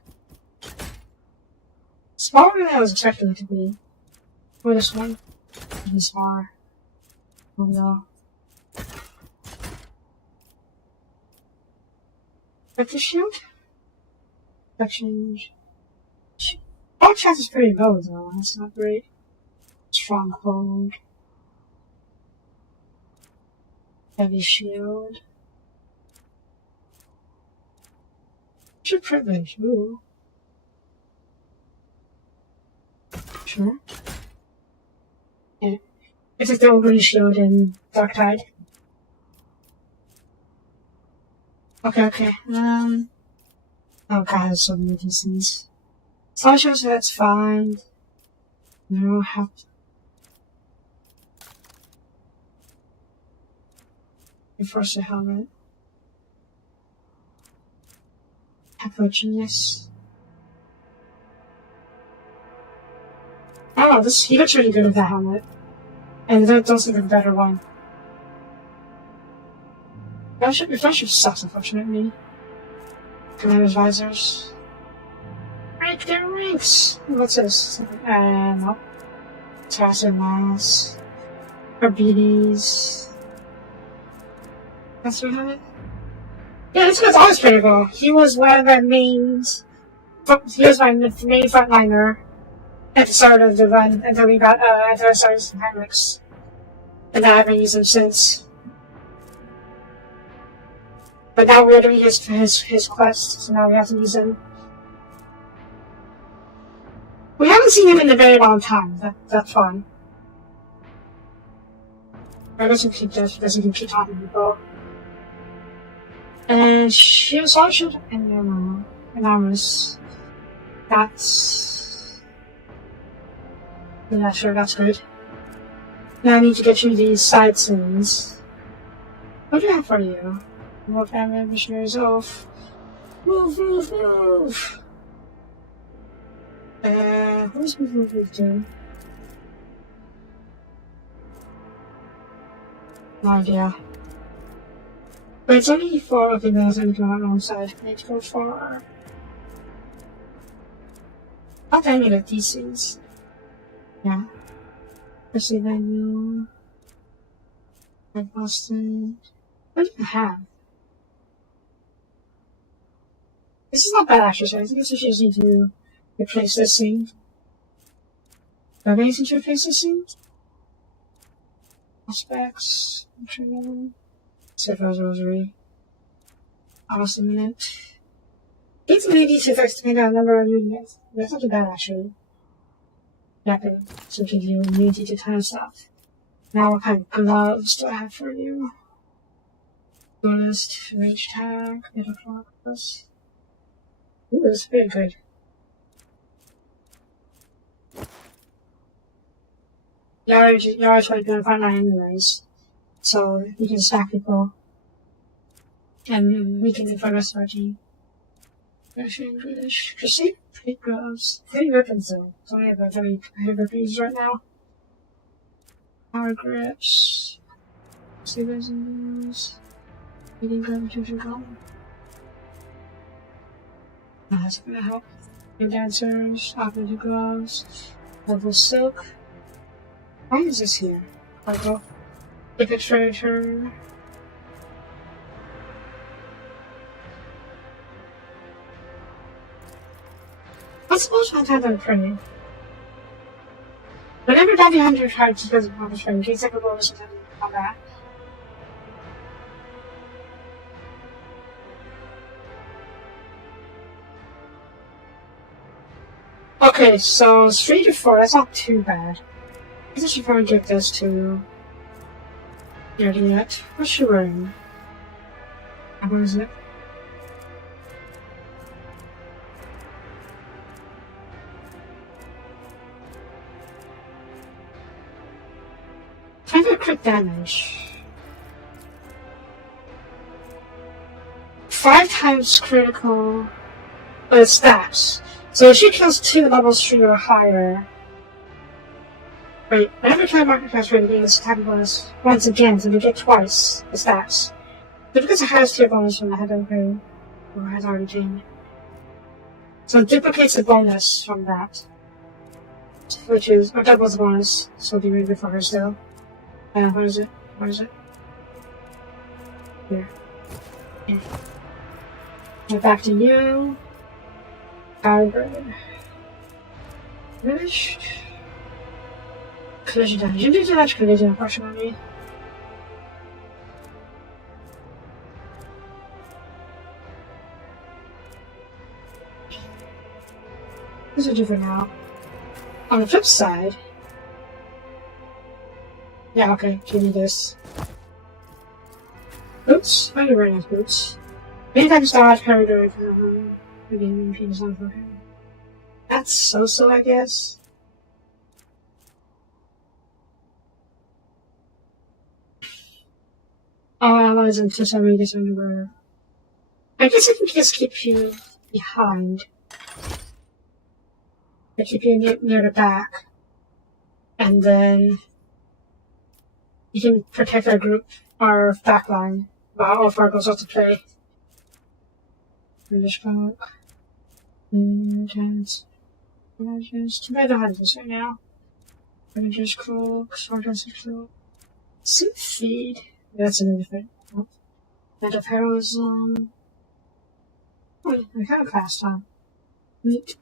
Smaller than I was expecting it to be. For this one. Even smaller. Oh no. Vector shield? Protection. All chance is pretty low though, that's not great. Stronghold. Heavy shield. Should privilege, ooh. Sure. Yeah. It's like the old green shield in Dark Tide. Okay. Oh god, there's so many PCs. Sasha said that's fine. No, have to. Enforce the helmet. Genius. Oh, he looks really good with that helmet. And those are the better one. Flagship sucks, unfortunately. Commander's visors. Rank their ranks! What's this? No. Tasser Mass. Arbides. That's what I have. Yeah, this guy's always pretty cool. He was one of the mains. He was my main frontliner at the start of the run until we got until I started some Heinrichs. And now I haven't used him since. But now we're doing his quest, so now we have to use him. We haven't seen him in a very long time. That's fun. I doesn't keep talking to people. And shield and enormous. That's yeah, sure, that's good. Now I need to get you these side scenes. What do I have for you? More family missionaries off. Move. Who's move to? No idea. But it's only 4 of the guys on the wrong side. I need to go for. I'll tell you the DCs. Yeah. Let's see venue. Like Boston. What do you have? This is not bad actually, I think it's just need to replace this scene. Do I have anything to replace this scene? Aspects. Surfer's Rosary. Awesome Mint. It's maybe to fix depending on the number of units. That's not too bad actually. Weapon, so give you immunity to time stuff. Now what kind of gloves do I have for you? Duelist, Rage Tag, Middle Class. Ooh, that's very good. You're already going to find out anyways. So you can stack people. And we can do for the rest of our team. Russian, British. Proceed, pretty gloves. 30 weapons though. So I have a very heavy weapons right now. Power grips. Sabers and those. Eating gravity gone. That's gonna help. New dancers, operative gloves, purple silk. Why is this here? Purple. Epic treasure. What's the most time I'm printing? Whenever Daddy Hunter tried to doesn't have a friend, gains like a bonus in combat. Okay, so it's 3 to 4, that's not too bad. I guess I should probably give this to Yet. What's she wearing? What is it? Try to crit damage. 5 times critical, but it stacks. So if she kills 2 levels 3 or higher. Wait, whenever time market class rating gains attack bonus once again, so you get twice the stats. But because it has tier bonus from the head of her, or has already gained. So it duplicates the bonus from that. Which is, or doubles the bonus, so it'll be really good for her still. What is it? Here. Yeah. Now back to you. Hybrid. Finished. Collision damage. You didn't do much collision, unfortunately. This will do for now. On the flip side, Yeah, okay, give me this. Boots? Why are you wearing those boots? Many times dodge, parry, again, penis on for him. That's so, I guess. Allies and to some readers underwear. I guess I can just keep you behind. I keep you near the back. And then you can protect our group, our backline, while all four goes out to play. British cloak. Intense. Too bad I don't have this right now. British cloak, sword dancer cloak. Suit feed. That's another thing. And of heroism. Oh, I kind of fast time. Neat.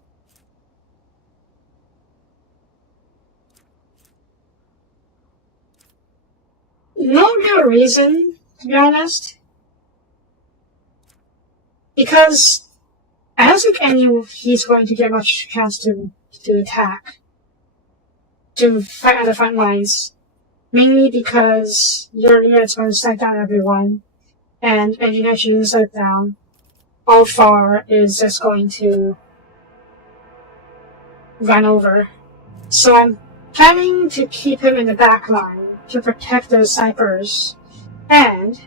No real reason, to be honest. Because I don't think he's going to get much chance to attack. To fight on the front lines. Mainly because your unit's going to stack down everyone. And engineer units are down. All far is just going to run over. So I'm planning to keep him in the back line to protect those snipers, and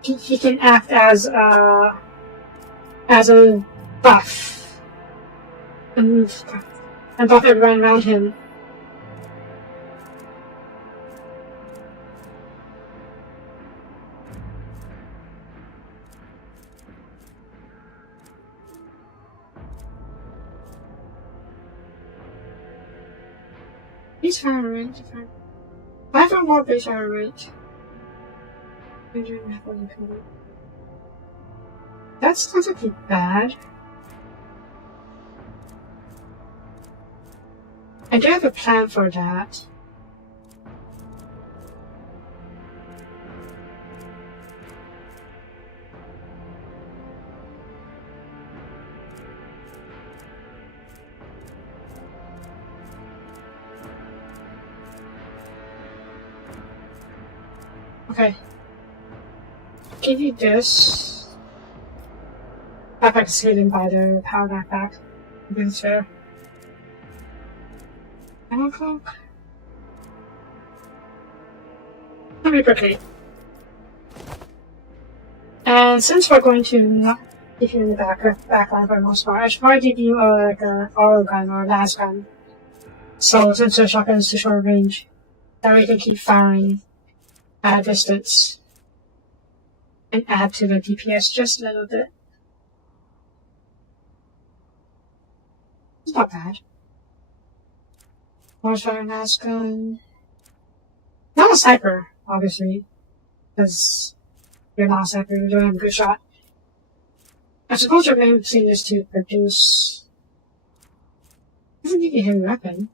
he can act as a buff and buff everyone around him. Base fire rate. 5 or more base fire rate. That's not actually bad. I do have a plan for that. Okay. Give you this. Backpack is hidden by the power backpack. I think it's fair. Ammo cloak? Let me quickly. And since we're going to not give you in the backline for the most part, I should probably give you like a auto gun or a las gun. So since the shotgun is too short range, that way you can keep firing at a distance and add to the DPS just a little bit. It's not bad. Horsepower las gun. Not a sniper, obviously, because you're not a sniper, you don't have a good shot. I suppose your main thing is to produce. Doesn't give you a heavy weapon.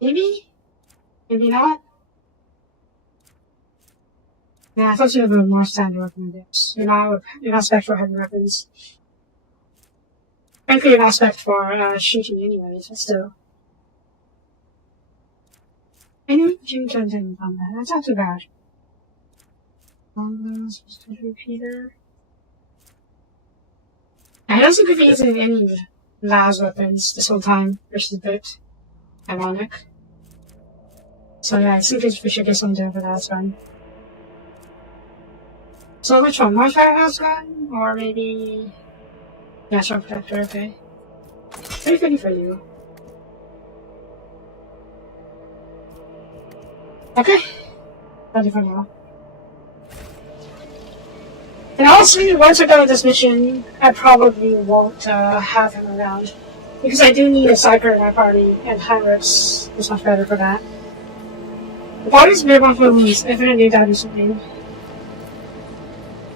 Maybe? Maybe not? Nah, I thought you were a more standard weapon than this. You're not spec for heavy weapons. Frankly, you're not spec for shooting anyways, but still. Anyway, Jim turns in combat. That's not too bad. Repeater. I also could be using any las weapons this whole time, which is a bit ironic. So yeah, I think we should get something for that gun. So which one? More fire house gun? Or maybe... Yeah, Sharp Protector, okay. 350 for you. Okay. Ready for now. And honestly, once we're done with this mission, I probably won't have him around. Because I do need a Cypher in my party, and Heinrichs is much better for that. The body's been one for wounds, if I knew that recently.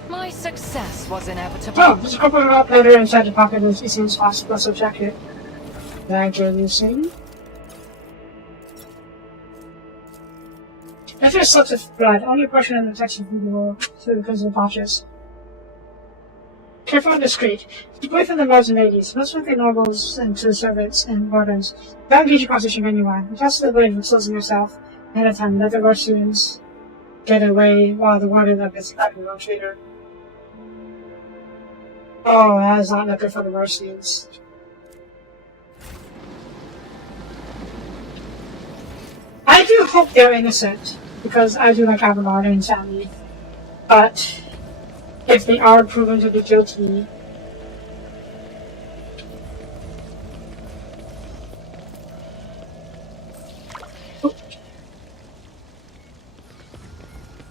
My success was inevitable. Oh, there's a couple of up later inside the pocket of Islam's plus jacket. Thank you, Lucy. After a slip of blood, only a portion of the text of the wall through because of the botches. careful and discreet. Keep away from the lords and ladies, most of the nobles and to the servants and wardens. Don't engage in conversation with anyone. And test the blade of closing yourself ahead of time. Let the lord students get away while the warden of his no traitor. Oh, that is not good for the lord students. I do hope they're innocent, because I do like Abelard and Sammy. But if they are proven to be guilty,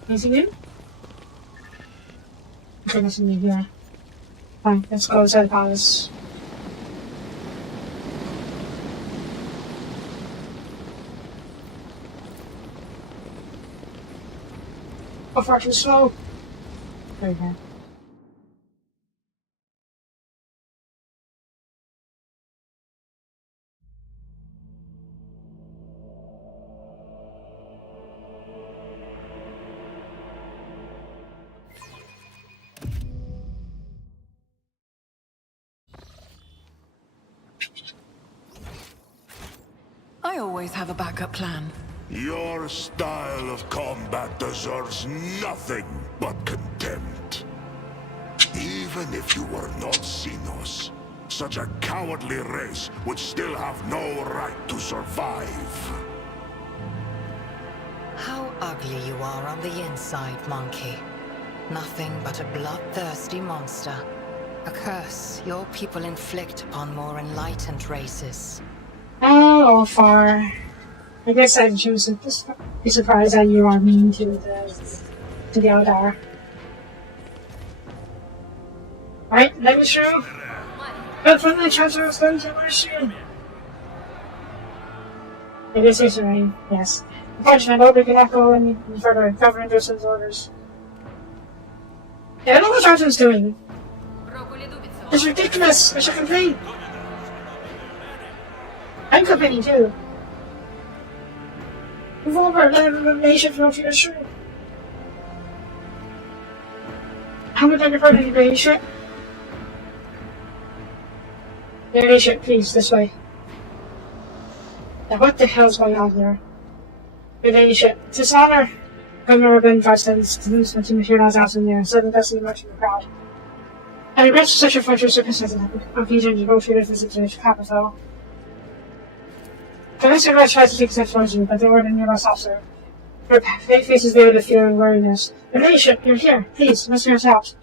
is he new? Okay, that's me here. Fine, let's go inside the palace. How far too slow? There we go. I always have a backup plan. Your style of combat deserves nothing but contempt. Even if you were not Xenos, such a cowardly race would still have no right to survive. How ugly you are on the inside, monkey. Nothing but a bloodthirsty monster. A curse your people inflict upon more enlightened races. Oh, far. I guess I'd choose to be surprised that you are mean to the Eldar. Right, that is true. But from the Chancellor was going to worship. It is his reign, yes. Unfortunately, nobody can echo any further. Government gives his orders. Yeah, I don't know what Chancellor's doing. It's ridiculous. I should complain. I'm complaining too. Move over, let the nation feel free to shoot. How would I prefer to the nation? The nation, please, this way. Now what the hell's going on here? The nation, dishonor! Governor Urban Justice to lose to materialize out in there, so that doesn't much in the crowd. I regret such a fortunate circumstance of Legion negotiated visit to the capital. The next guy tries to take steps towards you, but they order near us officer. Her face is veiled with fear and weariness. The nation, you're here. Please, let's hear us out.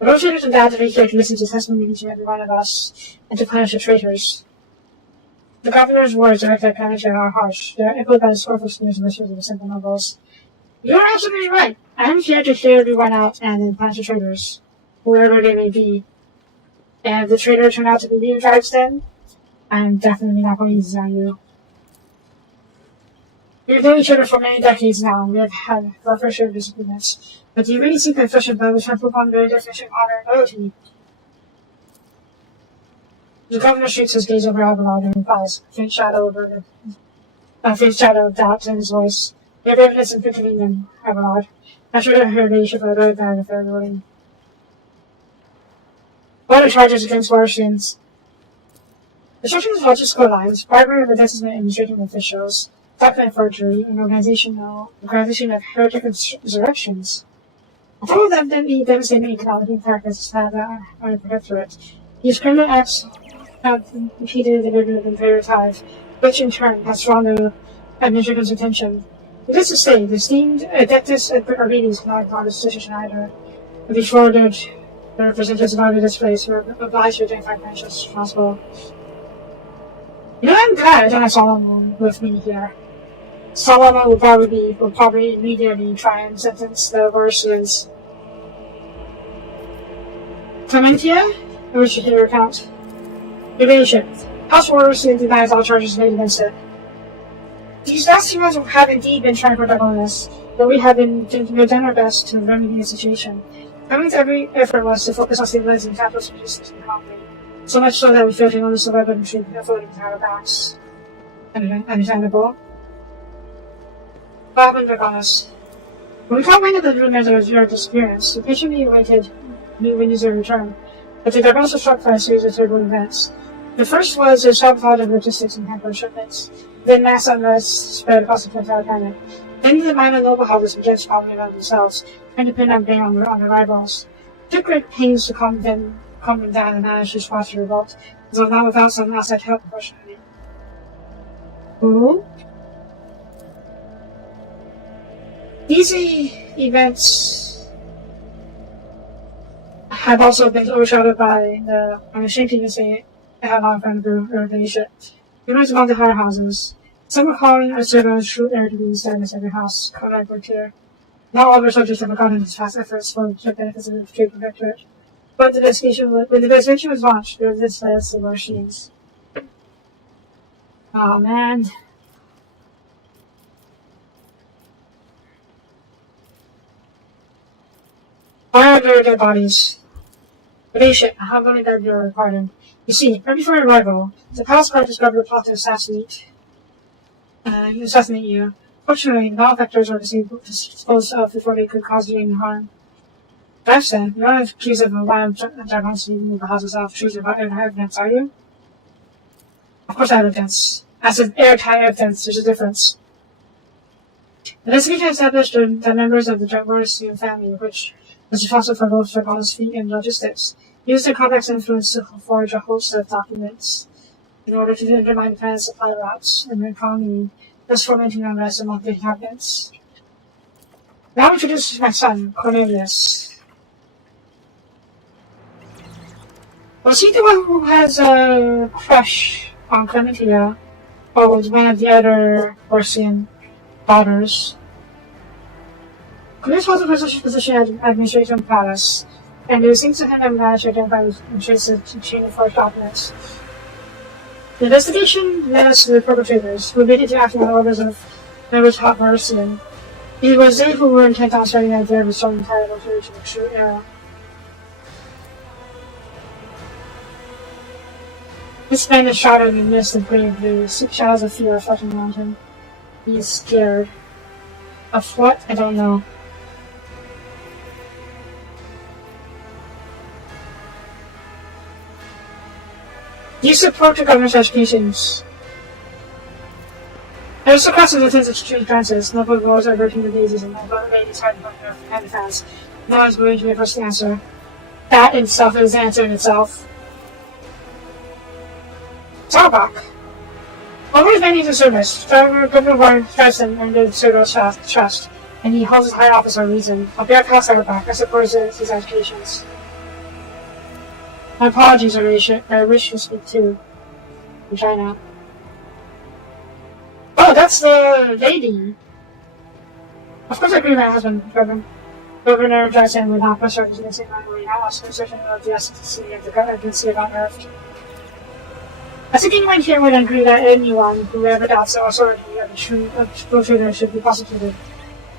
The negotiators are glad to be here to listen to testimony of each and every one of us, and to punish the traitors. The governor's words directed at Punisher are harsh. They are echoed by the scornful sneers and whispers of the simple nobles. You are absolutely right. I am here to hear everyone out and then punish the traitors, whoever they may be. And if the traitor turned out to be you, Tribesden, I'm definitely not going to use it on you. We've known each other for many decades now, and we have had our fair share of disagreements. But do you really think that flesh and blood would trample upon the very definition of honor and loyalty? The governor shoots his gaze over Abelard and replies, a faint shadow of doubt in his voice. You have evidence of victory in Abelard. I'm sure her ladyship will go down if they're ruling. What are charges against Warshins? The structure of logistical lines, bribery of administrative and administrative officials, document forgery, and organization of heretic insurrections. All of them then be devastating economic impacts that are the protectorate. These criminal acts have impeded the liberty of the imperative, which in turn has drawn the administrator's attention. Needless to say, the esteemed adeptus Arbides cannot ignore this decision either. Before the representatives of this place were obliged to identify financials as responsible. You know, I'm glad I don't have Solomon with me here. Solomon will probably immediately try and sentence the Warsians. Clementia? I wish you could recount. Evasion. House Warsian denies all charges made against it. These last few months have indeed been trying to protect on this, but we have done our best to remedy the situation. That means every effort was to focus on stabilizing capital's producers and economy. So much so that we feel to notice the weapon between floating to our backs. Understandable. What happened with us? When we caught wind of the rumors of your disappearance, we patiently waited when user return. But the Dragon was struck by a series of terrible events. The first was a sabotage of logistics and hampered shipments. Then mass unrest spread across the entire planet. Then the minor noble houses began spawning around themselves, trying to pin down blame on their rivals. It took great pains to calm them down and manage to squash the revolt, though not without some outside help, unfortunately. Ooh? These events have also been overshadowed by the, I'm ashamed to even say it, I have long friend group or leadership. Rumors among the higher houses. Some are calling a servant true heir to be established in every house, Conrad Bertier. Not all their soldiers have forgotten his past efforts for the benefits of the trade protectorate. But when the investigation was launched, there was this list of machines. Oh man. Why are there dead bodies? Shit, I have only begged your pardon. You see, right before your arrival, the palace guard discovered a plot to assassinate you. Fortunately, malefactors were disposed of before they could cause you any harm. I've said, you're not accused of a violent dragons leaving the houses off truth about evidence, are you? Of course I have evidence. I said airtight evidence, there's a difference. The investigation established that members of the Dragonsian family, which was responsible for both Dragon's fleet and logistics, used their complex influence to forge a host of documents in order to undermine the planet's supply routes and the economy, thus fomenting unrest among the inhabitants. Now introduce my son, Cornelius. Was he the one who has a crush on Clementina, or was one of the other Orsian daughters? Cornelius was a position at the administration palace, and it seems to him that managed to identify and trace the chain of forged documents. The investigation led us to the perpetrators, who admitted to acting on orders of members of Orsian. It was they who were intent on starting the idea of restoring the entire military to the true era. This man is shrouded in the mist of grave blue, shadows of fear reflecting around him. He is scared. Of what? I don't know. Do you support the governor's educations? Aristocrats and lieutenants of street princes, noble lords are averting the daisies and noble ladies hiding from their defense. No one's going to be first to answer. That in itself is the answer in itself. Tarbach. Over his many years of service, Governor Warren drives him under the Cyrill's trust, and he holds his high office for a reason. I'll be our house Tarbach. I support his educations. My apologies, I wish to speak to China. Oh, that's the lady. Of course I agree with my husband, Governor Johnson would not push her to the same right now, as concerning of the efficacy of the government on Earth. I think anyone here would agree that anyone who ever doubts the authority of the true trader should be prosecuted.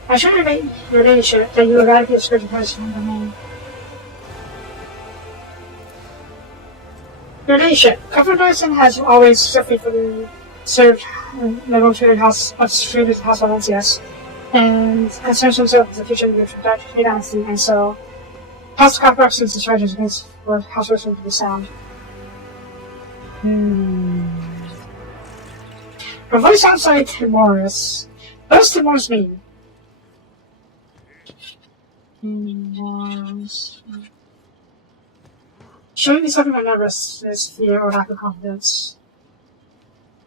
I should remain your ladyship that you eradicate the scourge of person from the domain. Your ladyship, Governor Johnson has always successfully served negotiated House Valencias, and concerns himself with the future of the dynasty, and so House Copper since the charges against House Wilson to be sound. Her voice sounds like Timoris. What does Timoris mean? Showing me something about nervousness, fear, or lack of confidence.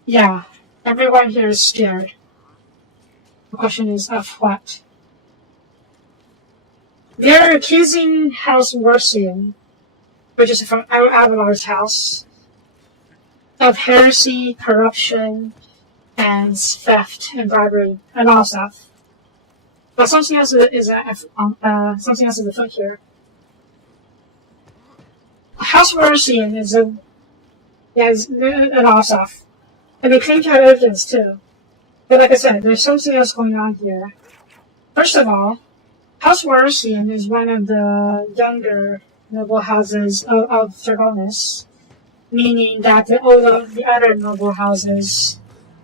Yeah, everyone here is scared. The question is, of what? They're accusing House Worsian, which is from Avalar's house, of heresy, corruption, and theft and bribery, and all stuff. But something else is afoot here. House Worsian is an all stuff. And they claim to have evidence too. But like I said, there's something else going on here. First of all, House Worsian is one of the younger noble houses of Dragonis, meaning that the other noble houses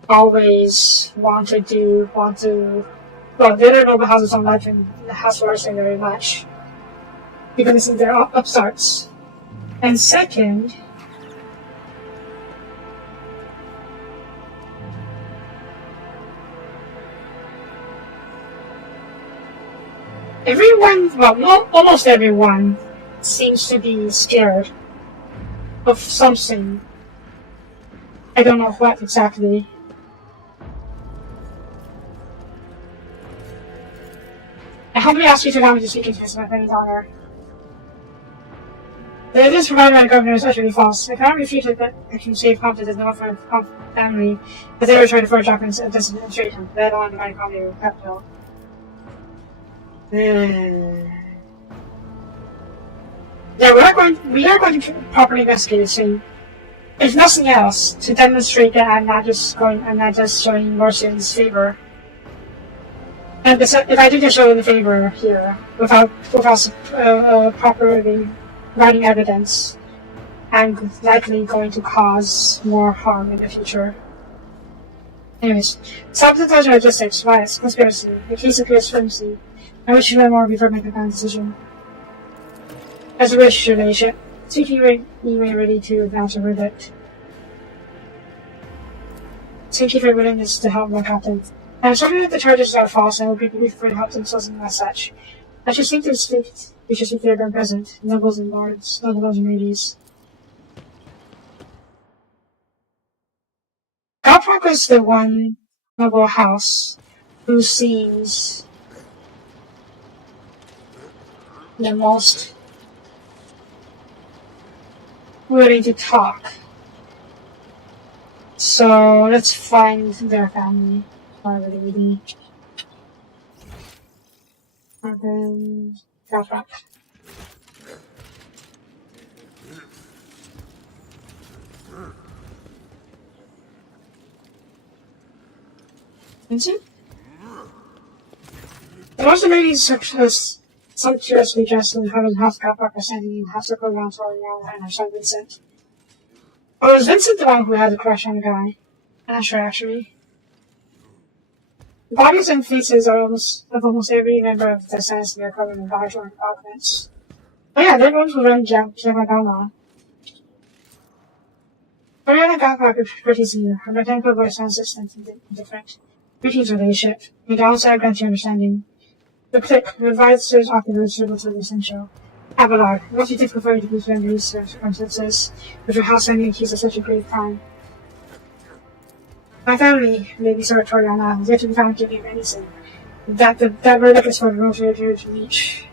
always well, the other noble houses don't like the House Worsian very much. because they're upstarts. And second, everyone, well, not almost everyone, seems to be scared of something. I don't know what exactly. I humbly ask you to allow me to speak into this with any honor. The evidence provided by the governor is utterly false. I cannot refute it that I can save confidence in the welfare of the family that they were trying to forge documents of this administration, let alone divine economy of capital. Yeah, we are going to properly investigate this thing. If nothing else, to demonstrate that I'm not just showing Marcian's favor. And if I do just show in the favor here, without properly providing evidence, I'm likely going to cause more harm in the future. Anyways, sabotage logistics, bias, conspiracy, the case appears flimsy. I wish to learn more before making a final decision. As a wish, your ladyship, seeking you may ready to advance a verdict. Thank you for your willingness to help my captain. I am certain that the charges are false and will be brief for help themselves as such. I should seek to speak. We should speak to everyone present, nobles and lords, nobles and ladies. Galprock is the one noble house who seems the most willing to talk. So let's find their family. Already. And then Galprock. Vincent? The most of the ladies sumptuously dressed in front of the house Galprock are standing in half circle around twirling around behind her son Vincent. Or was Vincent the one who had a crush on the guy? I'm not sure actually. The bodies and faces are of almost every member of the Senate are covered in large orange documents. Oh yeah, they're going to run Jamagama. Mariana Galprock is pretty senior. Her mechanical voice sounds distant and different. Greetings, your ladyship. May the outside grant you understanding. The click, the advisors often are suitable to the essential. Abelard, it must be difficult for you to befriend these circumstances, with your house ending accused of such a grave crime. My family, Lady Toriana, is yet to be found guilty of any sin. That verdict is for the rosary to reach.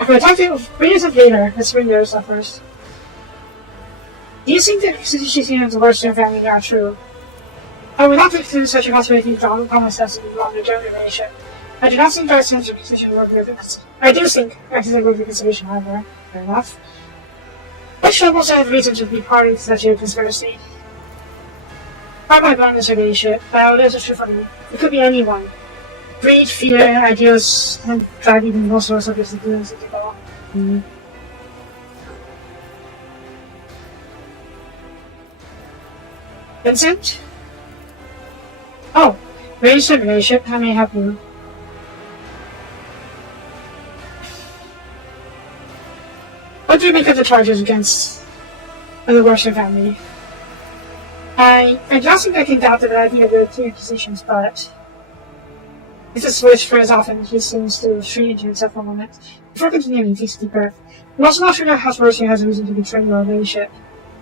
Okay, talk to you. Bring yourself later. Let's bring yours up first. Do you think that she's seen as the worst in your family are true? I would not to exclude such a possibility for all common steps in the general relationship. I do not think that sense of position worthy of I do think that is a worthy consideration, however. Fair enough. Which troubles have reason to be party to such a conspiracy? Pardon my blindness, your ladyship, but I will lose a true for me. It could be anyone. Greed, fear, ideals, and drive even most of us of this influence to go. Vincent? Oh, ladyship, how may I help you? What do you make of the charges against the Worcester family? I don't think I can doubt the validity of their two accusations, but it's a switch for as often he seems to shrink into himself for a moment. Before continuing, he takes a deep breath. I'm also not sure that House Worcester has a reason to betray your ladyship.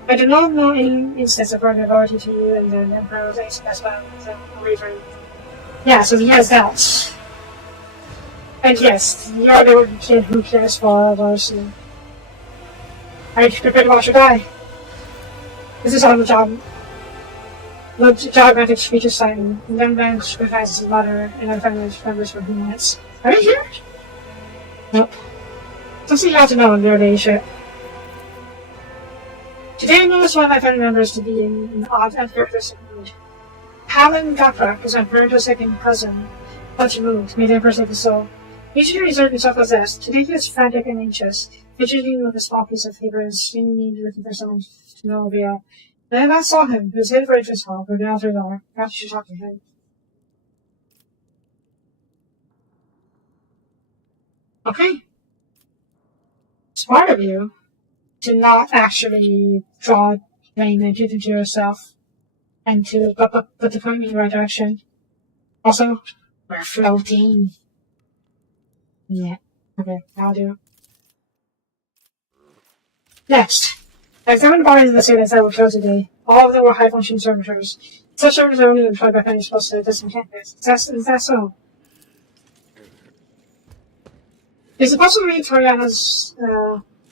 I do not know any instance of running authority to you and the Emperor was expressed by the reason. Yeah, so he has that. And yes, you are the kid who cares for others. Are you prepared to watch her die? This is all the job. The gigantic speech is silent, and then Ben sacrifices his mother and other family members for a few minutes. Are you here? Nope. Something you have to know, your ladyship. Today I noticed one of my family members to be in an odd and characteristic mood. Halin Galprock is my parental second cousin, much moved, made him forsake his soul. Usually reserved and self-possessed, today he was frantic and anxious, fidgeting with a small piece of paper and swinging with the person to no avail. And I saw him. He was headed for entrance hall, but now through the door. Perhaps you should talk to him. Okay. Smart of you to not actually draw rain and into yourself and to put the point in the right direction. Also, we're floating. Yeah. Okay, I'll do. Next. I examined the bodies of the students that were killed today. All of them were high-functioning servitors. Such servitors are only employed by penny supposed to distant campus. Is that so? It's supposed to read Toriana's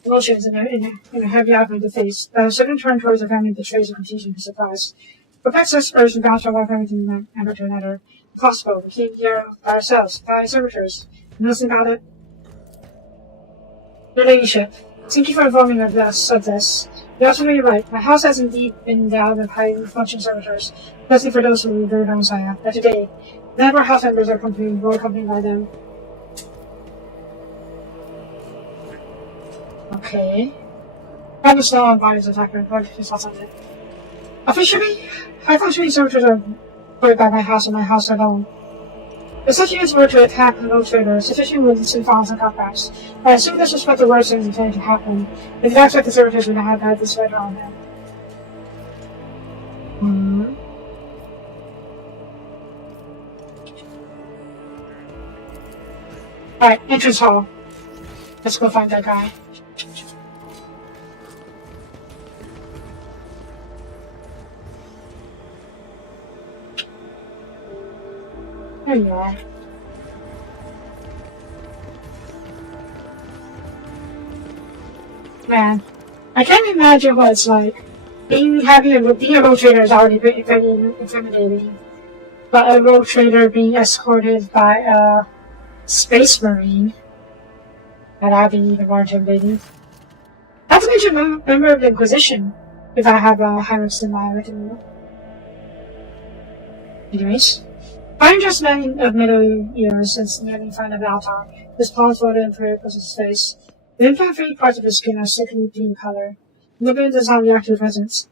emotions in a heavy outcome of face. The certain turn towards the family betrays of confusion and surprise. Perplexed experts and bounce from one family to member to another. Impossible. We came here by ourselves, by servitors. Nothing about it. Your ladyship, thank you for informing us of this. You're absolutely right. My house has indeed been endowed with high-functioning servitors, especially for those who leave their domicile. But today, none of our house members are accompanied by them. Okay. Probably slow on bodies attacker, but it's not something. Officially, high-functioning servitors are employed by my house and my house alone. If such units were to attack the road traders, sufficient would instant violence and cutbacks. I assume this was what the worst things intended to happen. If that's what the servitors would not have had this sweater on them. Alright, entrance hall. Let's go find that guy. There you are. Man, I can't imagine what it's like. Being a road trader is already pretty intimidating. But a road trader being escorted by a space marine, that'd be even more intimidating. Not to mention a member of the Inquisition, if I have Heinrichs in my retinue. Anyways. I'm just a man of middle years since nearly found of Altar. His palms folded and prayer across his face. The implant-free parts of his skin are sickly green color. Nobody does not react to his presence.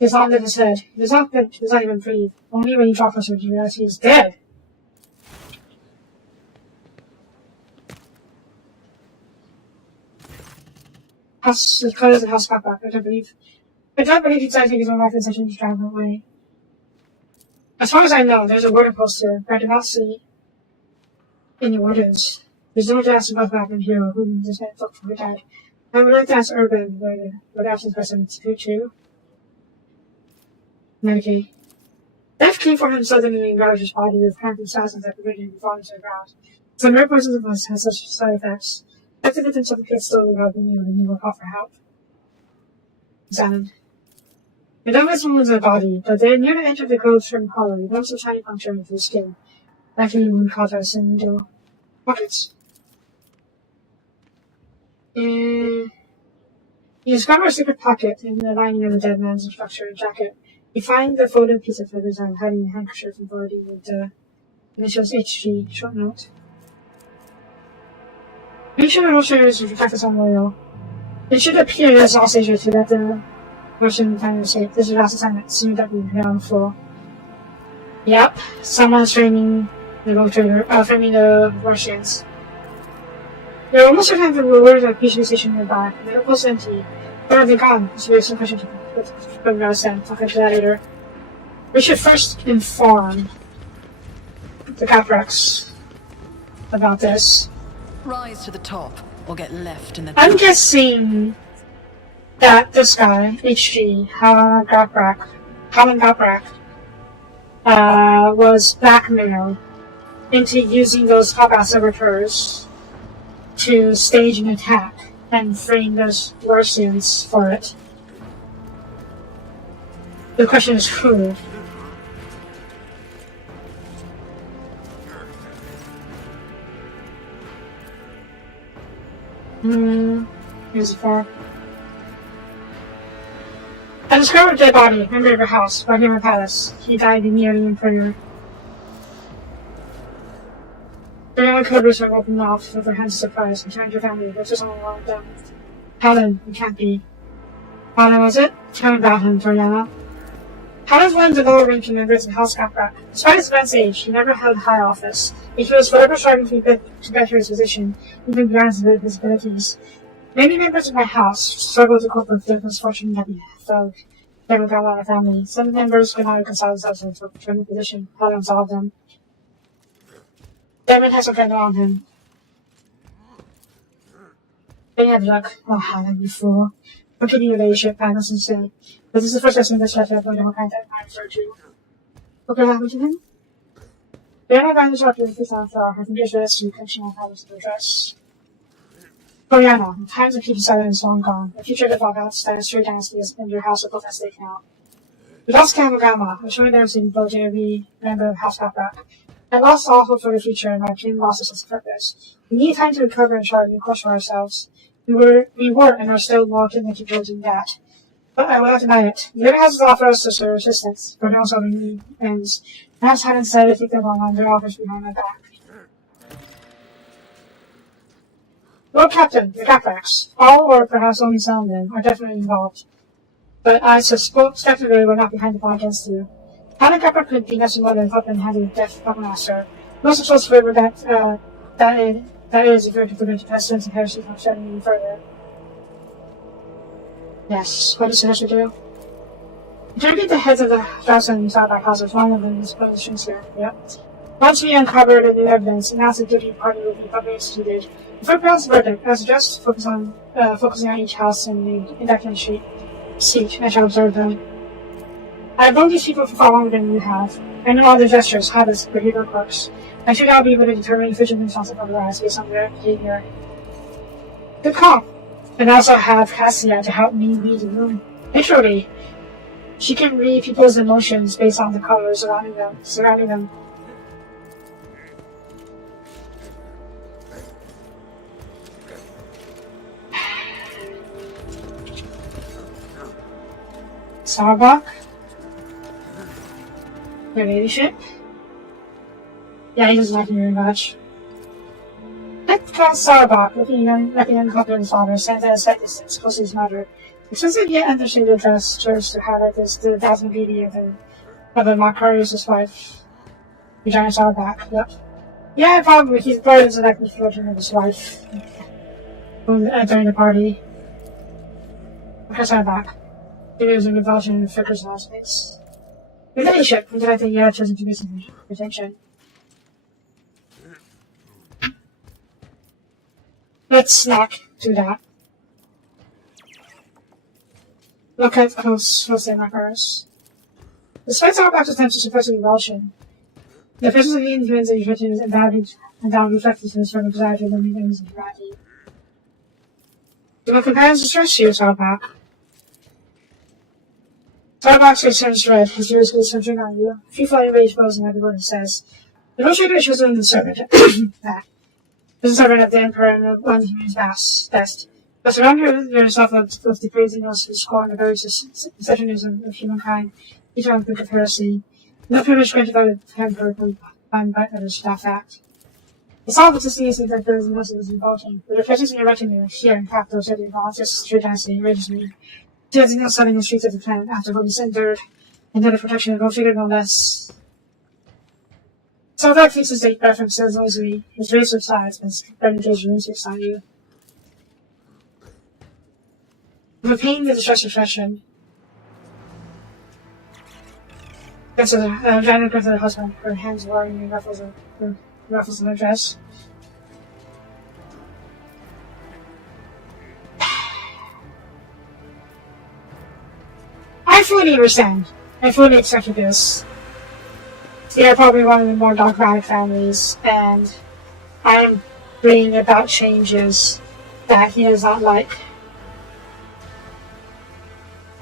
He has not lit his head. He does not even breathe. Only when you drop closer do you realize he is dead. His clothes and house got back, I don't believe he's taking his own life in such an extravagant way. As far as I know, there's a warden poster, but I do not see any wardens. There's no gas above back in here whom this man took for her dad. I would like to ask Urban what absence person to too. Medicaid. Death came for him suddenly and ravaged his body with cramping spasms that prevented him from falling to the ground. Some rare poisons of us have such side effects. After the victims of the pit still without being able to move or call for help. Examined. The numbers wounds in the body, but they near the edge of the clothes trim collar, with lumps of shiny puncture into the skin. Likely wound caused by a sin needle. Pockets. You discover a secret pocket in the lining of the dead man's structured jacket. You find the folded piece of feathers and hiding a handkerchief embroidered with the initials HG, short note. Make sure the illustrator reflects on loyal. It should appear as all stages to that the Russian final shape. This is last assignment. Soon that we on the floor. Yep, someone's framing the road trader, framing the Russians. There are almost certain of the rulers at PG station nearby. The airport's empty. Where have they gone? It's a some question to put me out of send. I'll get to that later. We should first inform the Caprex about this. Rise to the top, or get left in the I'm guessing that this guy, HG, Helen Goprak, was blackmailed into using those combat saboteurs to stage an attack and freeing those Russians for it. The question is who? Here's the far. I discovered a dead body in River House, Buckingham Palace. He died immediately in prayer. The young coders have opened off with their hands of surprise and turned to family, which is all along with them. Helen, you can't be. How was it? Tell me about him, Toriana. How was one of the lower ranking members in House Capra? Despite his advanced age, he never held high office. He was forever striving to better his position, even beyond his abilities. Many members of my house struggle to cope with the misfortune that befell their Gamma family. Some members could not reconcile themselves with the position. How to absolve them? Damon has a friend around him. They have luck. Oh, how them before. Continue your relationship, Magnus instead. But this is the first time this letter I've learned what kind of I refer to. Okay, what happened to him? Then I found the shop with this after I think there's rest to connection on how to address. Toriana, times of peace silence long gone. The future of the Falcons, that is true dynasty is in your house of both at stake now. We lost Kamagama, assuring them to both every member of House got back. I lost all hope for the future and my dream lost its purpose. We need time to recover and chart a new course for ourselves. We were and are still more committed to doing that. But I will not deny it. The other houses offer us sister resistance, but also we need ends. Perhaps hadn't said to take them on their offers behind my back. Lord Captain, the Caprax, all or perhaps only some of them, are definitely involved. But I suspect they were not behind the plot against you. How the Capra could be nothing more than help and have the death of Master. Most of us favor that is if you're to prevent pestilence and heresy from spreading any further. Yes, what does it do? Interrogate the heads of the thousand and Southback houses, one of them is positions here. Yep. Once we uncover the new evidence, announced the guilty party will be publicly instituted. Before pronouncing the verdict, I suggest focusing on each house in the indictment seat. I shall observe them. I have known these people for far longer than you have. I know all their gestures, habits, behavior quirks. I should now be able to determine if vision is responsible for their eyes based on their behavior. Good call. And I also have Cassia to help me read the room. Literally. She can read people's emotions based on the colors surrounding them. Starbuck? Your ladyship? Yeah, he doesn't like me very much. Count Starbuck, looking uncomfortable his father, stands at a slight distance, close to his mother. Expensive yet understated dress serves to highlight the dazzling beauty of the Macarius' wife. Regina Starbuck, yep. Yeah, probably he's burdens the likely fortune of his wife during the party. Okay, Starbuck. It is a revulsion and flickers in our space. Your ladyship, would you like the chosen to visit attention? Let's not do that. Look at closely my first. Despite our back's attempts to suppress the revulsion, the presence of the influence that you've written is undoubtedly reflected from the desire to eliminate enemies of humanity. Do my companions distress you, Starbuck? Starbuck's face turns red, his ears go centering on you. A few flying rage flows in every word he says. The illustrator shows him the servant. That. This is the servant of the Emperor and one who is best. But surround yourself with the craziness and scorn of very secessionism of humankind, each one think of heresy. No privilege granted by the Emperor can find by others to that fact. It's all but to see that there is most of this revolting, but your presence in your retinue here in capital city of all just true dynasty enrages me. There's no selling the streets of the planet after what is endured, and the protection of no figure no less. So that faces the reference says noisily, his race of sides, and his reputation music on you. With a pain, the distress expression. That's a giant grip of her husband, her hands warring in ruffles of her dress. I fully understand. I fully accepted this. They are probably one of the more dogmatic families, and I'm bringing about changes that he does not like.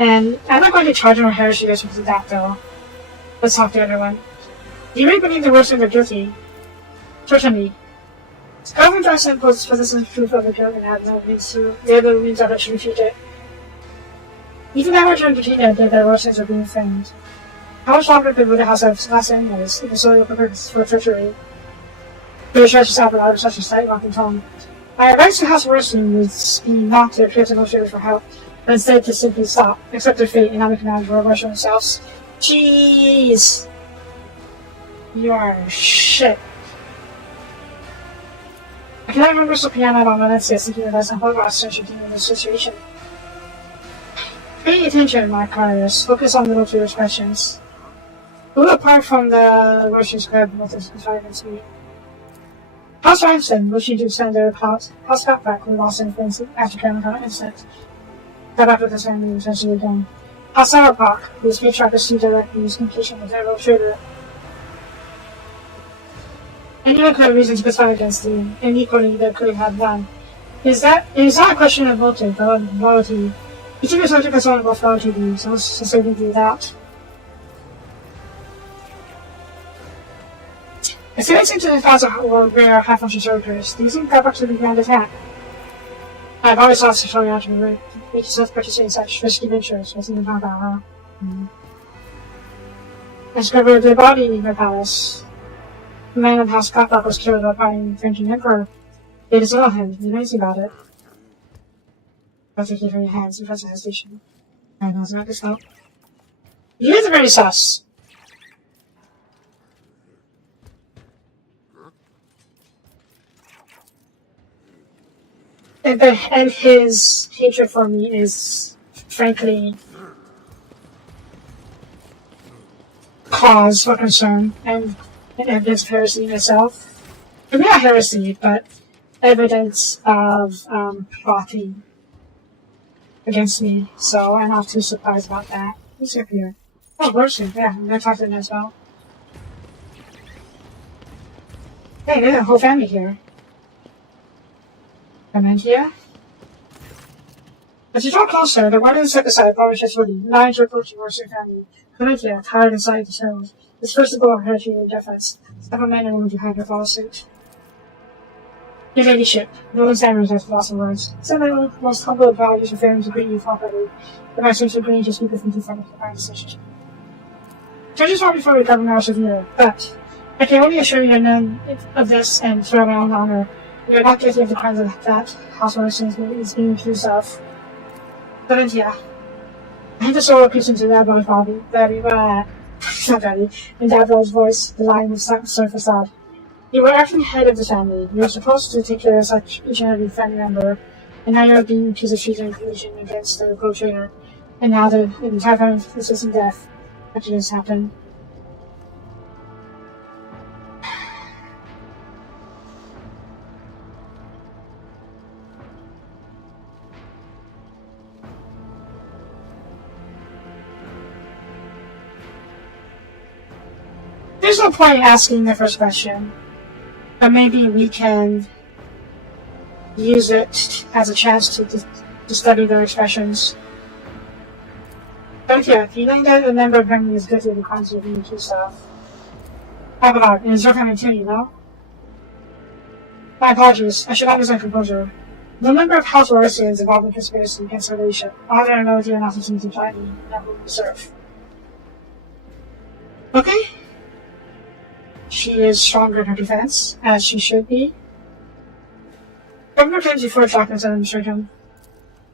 And I'm not going to charge him or heresy because of that, though. Let's talk to the other one. Do you really believe the worst of the guilty? Certainly. The government doesn't possess proof of the guilt and have no means to. The other means of it should refute it. Even now, we're trying to pretend that their worst sins are being framed. How much longer could the House have last anyways, if the soil prepared for treachery? The church is out such a slight rocking tone. My advice to House Wilson would be not to appear to no favor for help. but instead to simply stop, accept their fate, and not make command or rush themselves. Jeez! You are shit. I cannot remember Soapie on Valencia thinking of us and what about such a in this situation. Pay attention, my Cyrus. Focus on little Jewish questions. Who, apart from the Russian scribe, with his assignments me? House Ransom, wishing to send their House Cutback with lost influence after Cameron incident. Got back with his family was essentially done. House Sauerbach, whose patriarch received directly his communication with their trader. Anyone could have reason to conspire against him, and equally there could have none. It is not a question of motive, but of loyalty. You took yourself to concern about loyalty to you, so let's sincerely do that. It's connected to the thoughts of rare high-function servers. Do you think that actually began the attack? I've always thought sexual reaction would make yourself participate in such risky ventures. What's even about, huh? I discovered the body in your palace. The man of House Cutback was killed by the French Emperor. They dissolved him. You know anything about it? I'll take it from your hands in present hesitation. I know it's not this help. You guys are very sus. And his hatred for me is, frankly, cause for concern and evidence of heresy in itself. Maybe not heresy, but evidence of plotting against me. So I'm not too surprised about that. Who's up here? Oh, Worship, yeah, I'm gonna talk to him as well. Hey, there's a whole family here. Clementia? As you draw closer, the warden set aside Boris's hoodie, lying to approach the Worship family. Clementia, tired and silent to show, is first to go her to your defense. Several men and women behind her follow suit. Your ladyship, no one stammers has lost in words. Send my most humble apologies for failing to greet you properly, but I seem to agree to speak with you in front of the fine decision. Judges fought before the governor of Severe, but I can only assure you none of this and swear my own honor. We are not guilty of the crimes of that House Merchant is being accused of. Clementia, I hate the soul of Christians in that body, Betty, not Betty, in Dadwell's voice, the line was so facade. You were acting head of the family. You were supposed to take care of such each and every family member, and now you're being accused of treason and collusion against the co-trainer, and now the entire family is facing death after this happened. There's no point asking the first question, but maybe we can use it as a chance to study their expressions. But yeah, feeling that a member of the family is guilty of the crimes of being accused of. How about it is your family too, you know? My apologies, I should not lose my composure. The member of House Orsi is involved in conspiracy against her ladyship. All their ability and opportunity to fight me, and will serve. Okay? She is stronger in her defense, as she should be. Governor claims before documents and administration.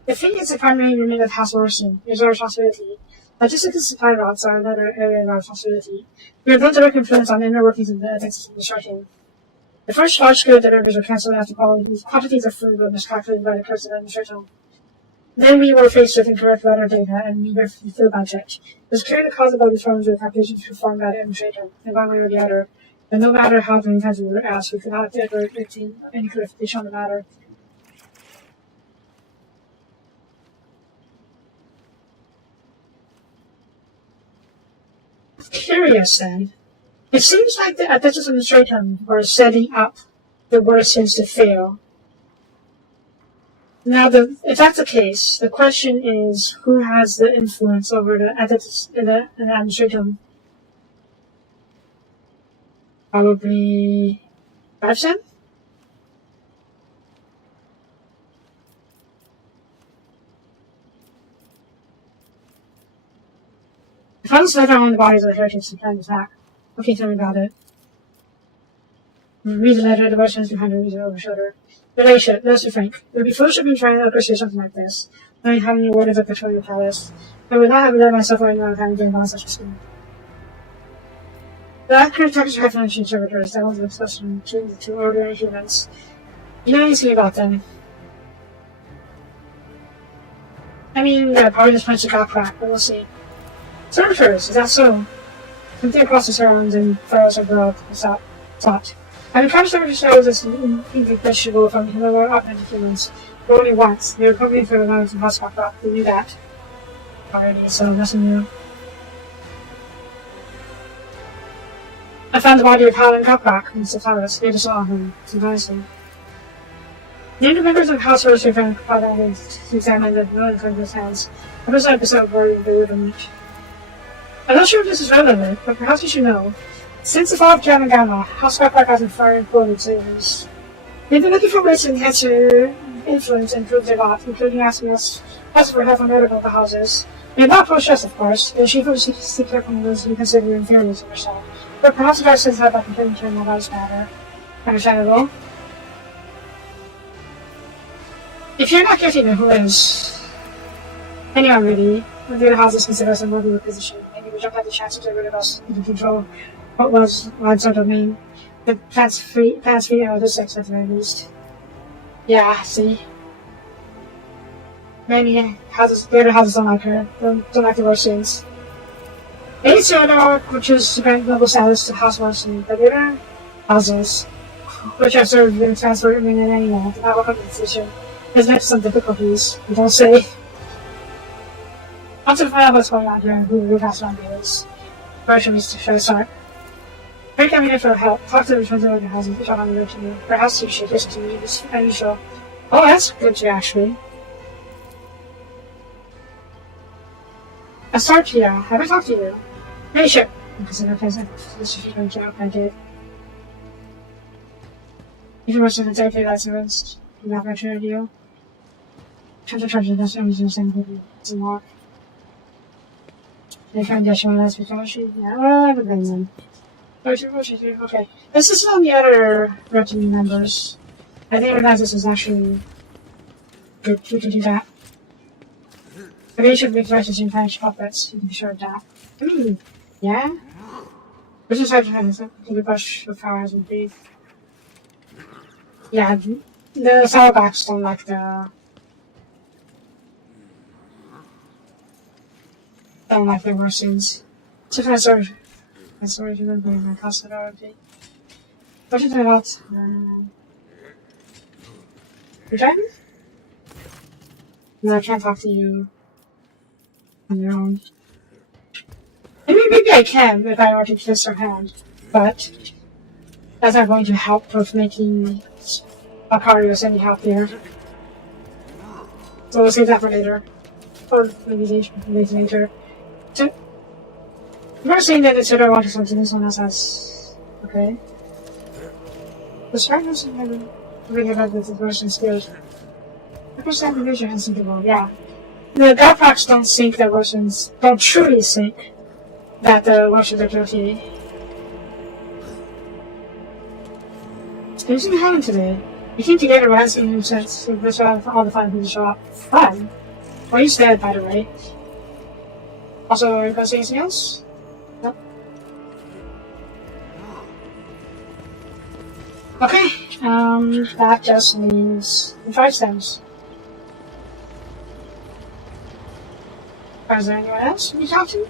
The fee is the primary remit of House Orson. It is our responsibility. Logistics and supply routes are another area of our responsibility. We have no direct influence on the inner workings of the Texas administration. The first large-scale deliveries were cancelled after quantities of food were miscalculated by the clerks of the administration. Then we were faced with incorrect weather data and meager field budget. It was clear the cause of all these problems were calculations performed by the administrator, in one way or the other. And no matter how many times we were asked, we could not ever obtain any clarification on the matter. Curious then. It seems like the Texas administration were setting up the Worsons to fail. Now, if that's the case, the question is who has the influence over the administration? Probably Babson? I found this letter on the bodies of the heretics and planned attack. Okay, tell me about it. Read the letter, the Russians behind her, read it over her shoulder. Relatia, let's be frank. It would be foolish of me trying to pursue something like this. Knowing how many wardens of control your palace. I would not have let myself or anyone having been on such a scheme. The accurate texture of financial servitors, that was the discussion between the two ordinary humans. You know anything about them? I mean, yeah, probably just punched a cock crack, but we'll see. Servitors, is that so? Something across the surrounds and furrows of growth, thought. I've encountered servitors shows as vegetable from the more authentic humans, but only once. They were coming through the mountains and hotspot rock. We knew that. Already, so nothing new. I found the body of Hal and Cockback in the palace. They just saw him, surprisingly. The other members of House Forestry found Cockback and examined the million from his hands. I was like the worried bewilderment. I'm not sure if this is relevant, but perhaps you should know. Since the fall of Jan and Gamma, House Cockback has been firing important savings. They've been looking for ways to enhance their influence and improve their lot, including asking us for help on medical the houses. They're not pro-stress, of course. The chief of seek care from those you consider inferior to yourself. But perhaps if I said that can turn into a lives matter. Understandable. If you're not getting it, who is? Anyone really. When the other houses consider us a mobile position, maybe we don't have the chance to get rid of us and control what was once our domain. The plants free out of the sex at the very least. Yeah, see. Many houses, the other houses don't like her. Don't like the Russians. It's which is grant level status to House Russian, but the other houses, which have served been transferred in any moment, not welcome to the decision, has met some difficulties. You don't say. Want to find out what's going on here and who the House Russian is. Russian is to show start. Break coming in for help. Talk to the returns of other houses, which are on the road to you. Perhaps you should listen to me, this unusual. Oh, that's good to actually. A start here. Have I talked to you? Hey, sure. Because I'm present. This is going to joke I did. If you watch the exactly that's arrest, I'm not going to review. Charge, that's no reason to send me some more. They found Yeshua last week, yeah, well, I haven't been them. Okay. This is on the other retinue members. I didn't realize this was actually good. We can do that. I really should make versus in Spanish puppets. You can be sure of that. Yeah? Which is hard to find, isn't it? The brush of flowers and breathe. Yeah, the sourbacks don't like the Russians. It's a kind of sort. I'm sorry to remember my custard already. What should I not? You're driving? No, I can't talk to you on your own. Maybe I can if I were to kiss her hand, but that's not going to help with making Akarios any happier. So we'll save that for later. Or maybe later. I'm not saying that it's what I want or something someone else has. Okay. The strangers have never really had with the Russian skills. I understand the vision and thinkable, yeah. The Godpacks don't think that Russians don't truly think that the Russians are guilty. There's something happening today. We came together by asking him since this all the fun people show up. Fun? Well, he's dead, by the way. Also, are you gonna say anything else? Nope. Okay, that just means the 5 stems. Is there anyone else we talk to?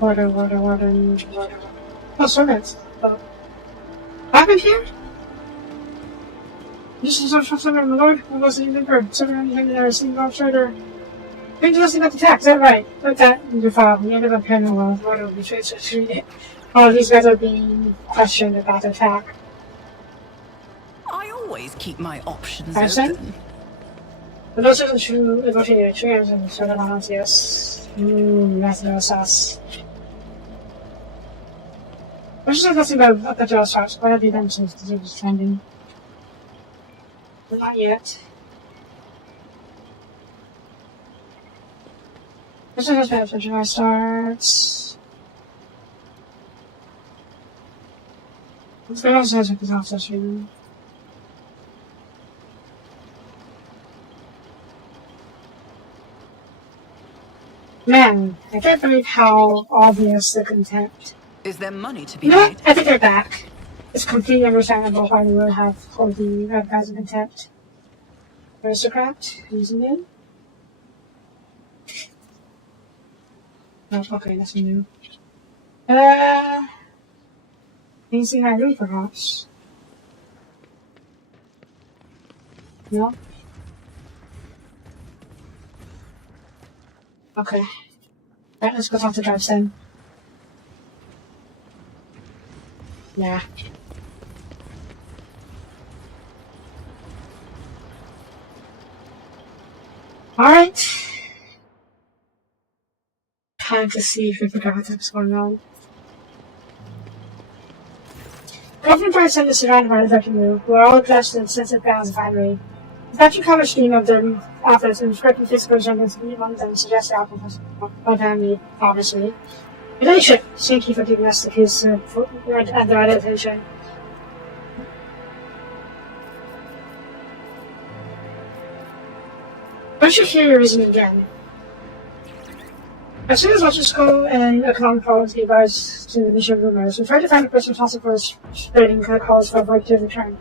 Order. Oh, servants. What happened here? This is our servant, my lord. I wasn't even there. Servant, you there, sitting off shoulder. Things listening about the tax, is that right? Like that in your file. The end of a pen will order will be transferred to it. Oh, these guys are being questioned about the attack. I always keep my options open. But those are the true negotiated triggers and sort of balance, yes. That's no sauce. Let's just nothing about the jaw starts. Why don't they them since the is trending? But not yet. Let's just have the jaw starts. Let's go downstairs with his office room. Man, I can't believe how obvious the contempt. Is there money to be No, made? I think they're back. It's completely understandable why they would have hold the red guys in contempt. Aristocrat, using it. Oh, okay, that's new. Anything I do, perhaps? No? Okay. Right, let's go talk to Drives then. Yeah. Alright. Time to see if we can figure out what's going on. Governor Drives is surrounded by the retinue, who are all dressed in sensitive gowns of finery. The patching color scheme of their outfits and striking physical resemblance among them suggests the outfit was by family, obviously. Relationship, thank you for giving us the keys at the right attention. I should hear your reason again. As soon as Logical and economic policy gave rise to the initial rumors, we tried to find the person responsible for spreading calls for a break-to return.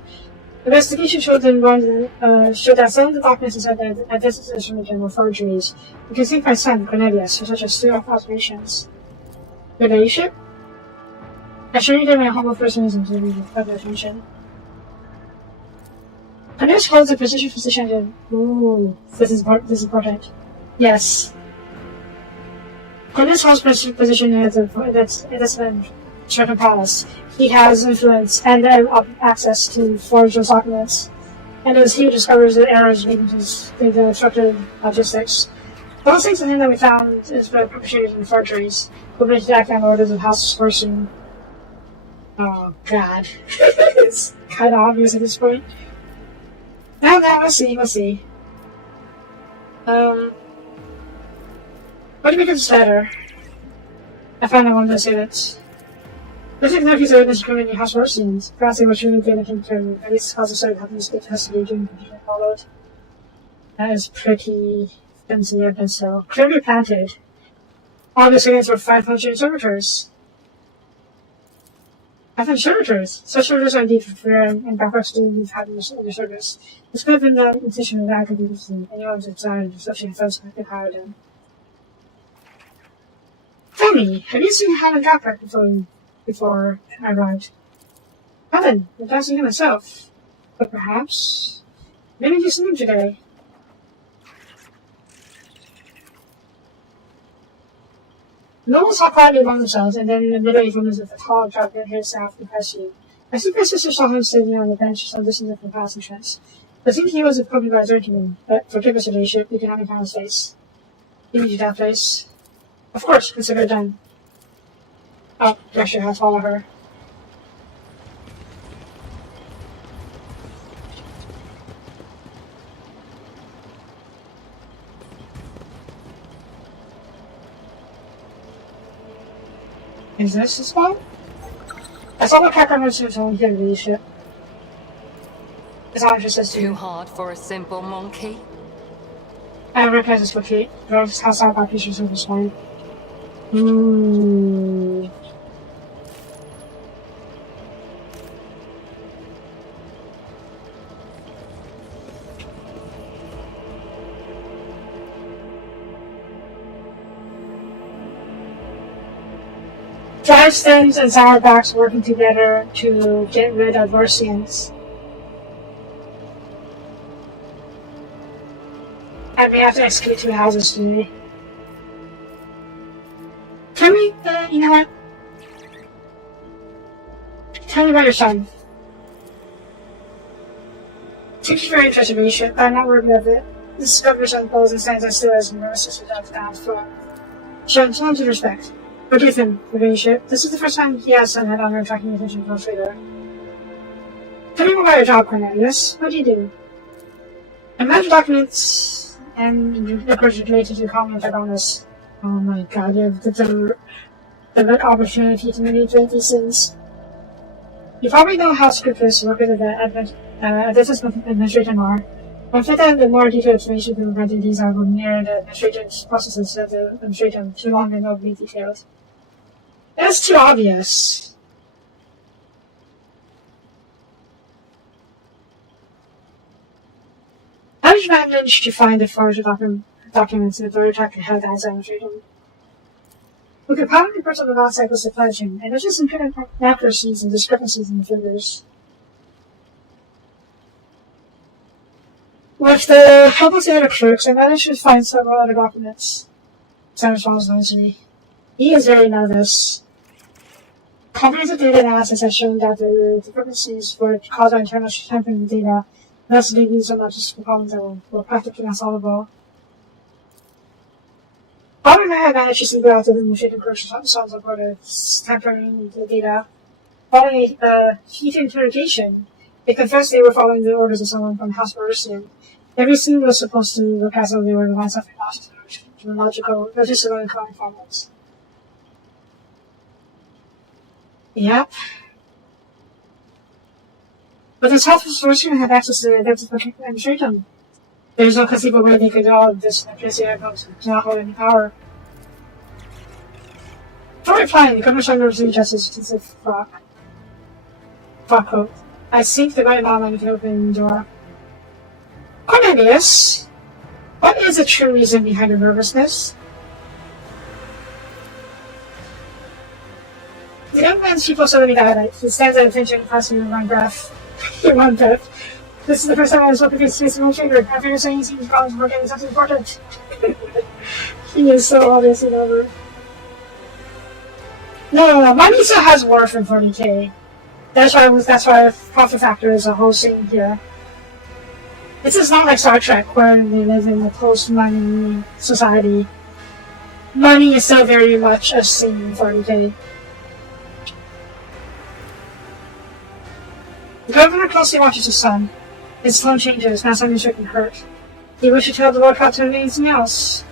The investigation showed that some of the documents inside the identification region were forgeries. You can think my son, Cornelius, for such as 3 operations. Your ladyship? I assure you that my humble person is in further attention. Cornelius holds a position in... Ooh, this is important. Yes. Cornelius holds a position in the Certain Palace. He has influence and access to forge those documents, and as he discovers the errors leading to the obstructed logistics. The last thing to him that we found is the perpetrators and forgeries, who have been acting on orders of House Fortune. Oh god. It's kinda obvious at this point. No, we'll see. What do you make of this letter? I found I wanted to say that. Looks like nephews are witness criminal house war scenes. Perhaps they were truly benefiting from at least cause of started having to get custody during the followed. That is pretty fancy evidence, so clearly planted. All this against were 500 servitors. 500 servitors! Such servitors are indeed rare and backwards to have in their service. This could have been the intention of the academics and anyone who's designed such an offense could hire them. Tell me, have you seen Helen Gopher before I arrived? Helen, I'm dancing to myself. But perhaps... maybe do something today. No one saw quietly among themselves, and then in the middle of was a tall, dark, red-haired staff impressed you. I think my sister saw him sitting on the bench some distance from the palace entrance. I think he was accompanied by a drinking, but forgive us, your ladyship, you can only find his face. You need that place. Of course, consider it done. Oh, I should have followed her. Is this the spot? I saw the captain was on here, ladyship. It's not interested Too hard for a simple monkey? I recognize this location. Girls house out by pictures of this one. Dry stems and sourbacks working together to get rid of Martians. And we have to execute 2 houses today. Tell me, you know what? Tell me about your son. Thank you for your interest, but I'm not worthy of it. This governor's uncles and stands as still as nervous without down floor. Show him tons of respect. Forgive him, your ladyship. This is the first time he has some head honor attracting attention from a trader. Tell me more about your job, Cornelius. What do you do? I manage documents and records related to the common bonus. Oh my god, you have the opportunity to manipulate these things. You probably know how scrupulous workers at the administration are. I've said that the more detailed information to provide these are near the administration's processes of the administration too long and overly detailed. That's too obvious. How did you manage to find the forged documents in the WH40k held as administration? We could probably put on the last cycle supply chain, and there's just some inaccuracies and discrepancies in the figures. With the help of the other clerks, I managed to find several other documents. Sam responds nicely. He is very nervous. Comprehensive data analysis has shown that the discrepancies were caused by internal tampering of data, and thus leading to some logistical problems that were practically unsolvable. Bob and I had managed to single out the administrative clerks responsible for the tampering the data. Following a heated interrogation, they confessed they were following the orders of someone from House Mercian. Everything was supposed to look as though they were the ones suffering lost to the logistical and economic problems. Yep. But the South Mercian had access to the administration. There's no conceivable way they could do all of this and place the airboats to not hold any power. Before replying, the Governor of Justice to the frock coat. I think the right moment to open the door. Cornelius, what is the true reason behind your nervousness? The young man's people suddenly dilates. He stands at attention, passing in one breath. In one breath. This is the first time I was looking face to face with my trigger. After you're saying he seems problems for getting something important. He is so obviously over. No. Money still has worth in 40k. That's why profit factor is a whole thing here. This is not like Star Trek, where they live in a post-money society. Money is still very much a thing in 40k. The governor closely watches his son. His tone changes, now suddenly stricken hurt. Do you wish to tell the Lord Captain anything else?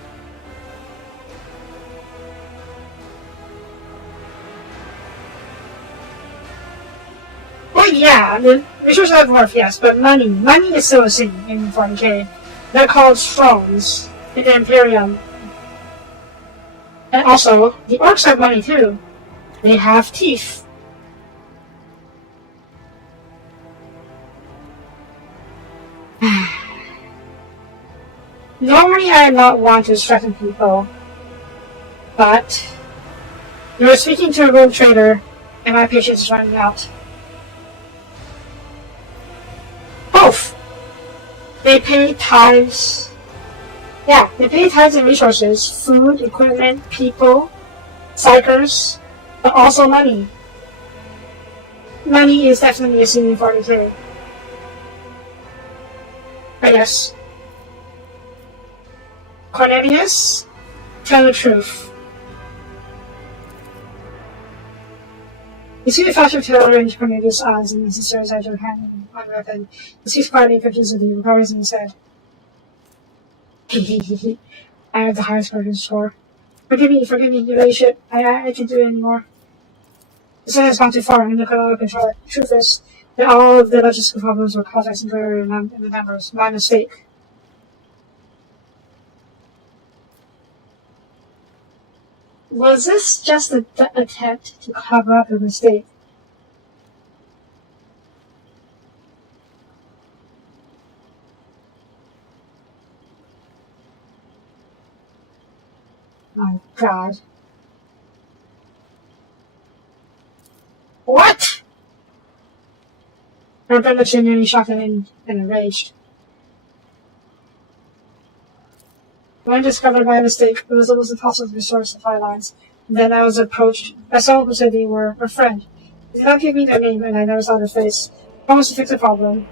Well, yeah, the resources have worth, yes, but money is still a thing in 40k. They're called thrones in the Imperium. And also, the orcs have money too. They have teeth. Normally I am not one to threaten people, but you are speaking to a rogue trader, and my patience is running out. Both! They pay tithes. Yeah, they pay tithes and resources, food, equipment, people, psychers, but also money. Money is definitely a thing in 40k. But yes. Cornelius, tell the truth. You see the flash of terror in Cornelius' eyes and as he stares at your hand on the weapon. He sees quietly confusedly, recovers in his head. Hehehehe. I have the highest burden score. Forgive me, your ladyship. I can't do it anymore. The sun has gone too far, and I could not control it. The truth is that all of the logistical problems were caused by some error in the numbers. My mistake. Was this just an attempt to cover up a mistake? My God. What? Robert looks genuinely shocked and enraged. When discovered my mistake, it was almost impossible to restore supply lines. And then I was approached by someone who said they were a friend. They did not give me their name, and I never saw their face. I promised to fix the problem.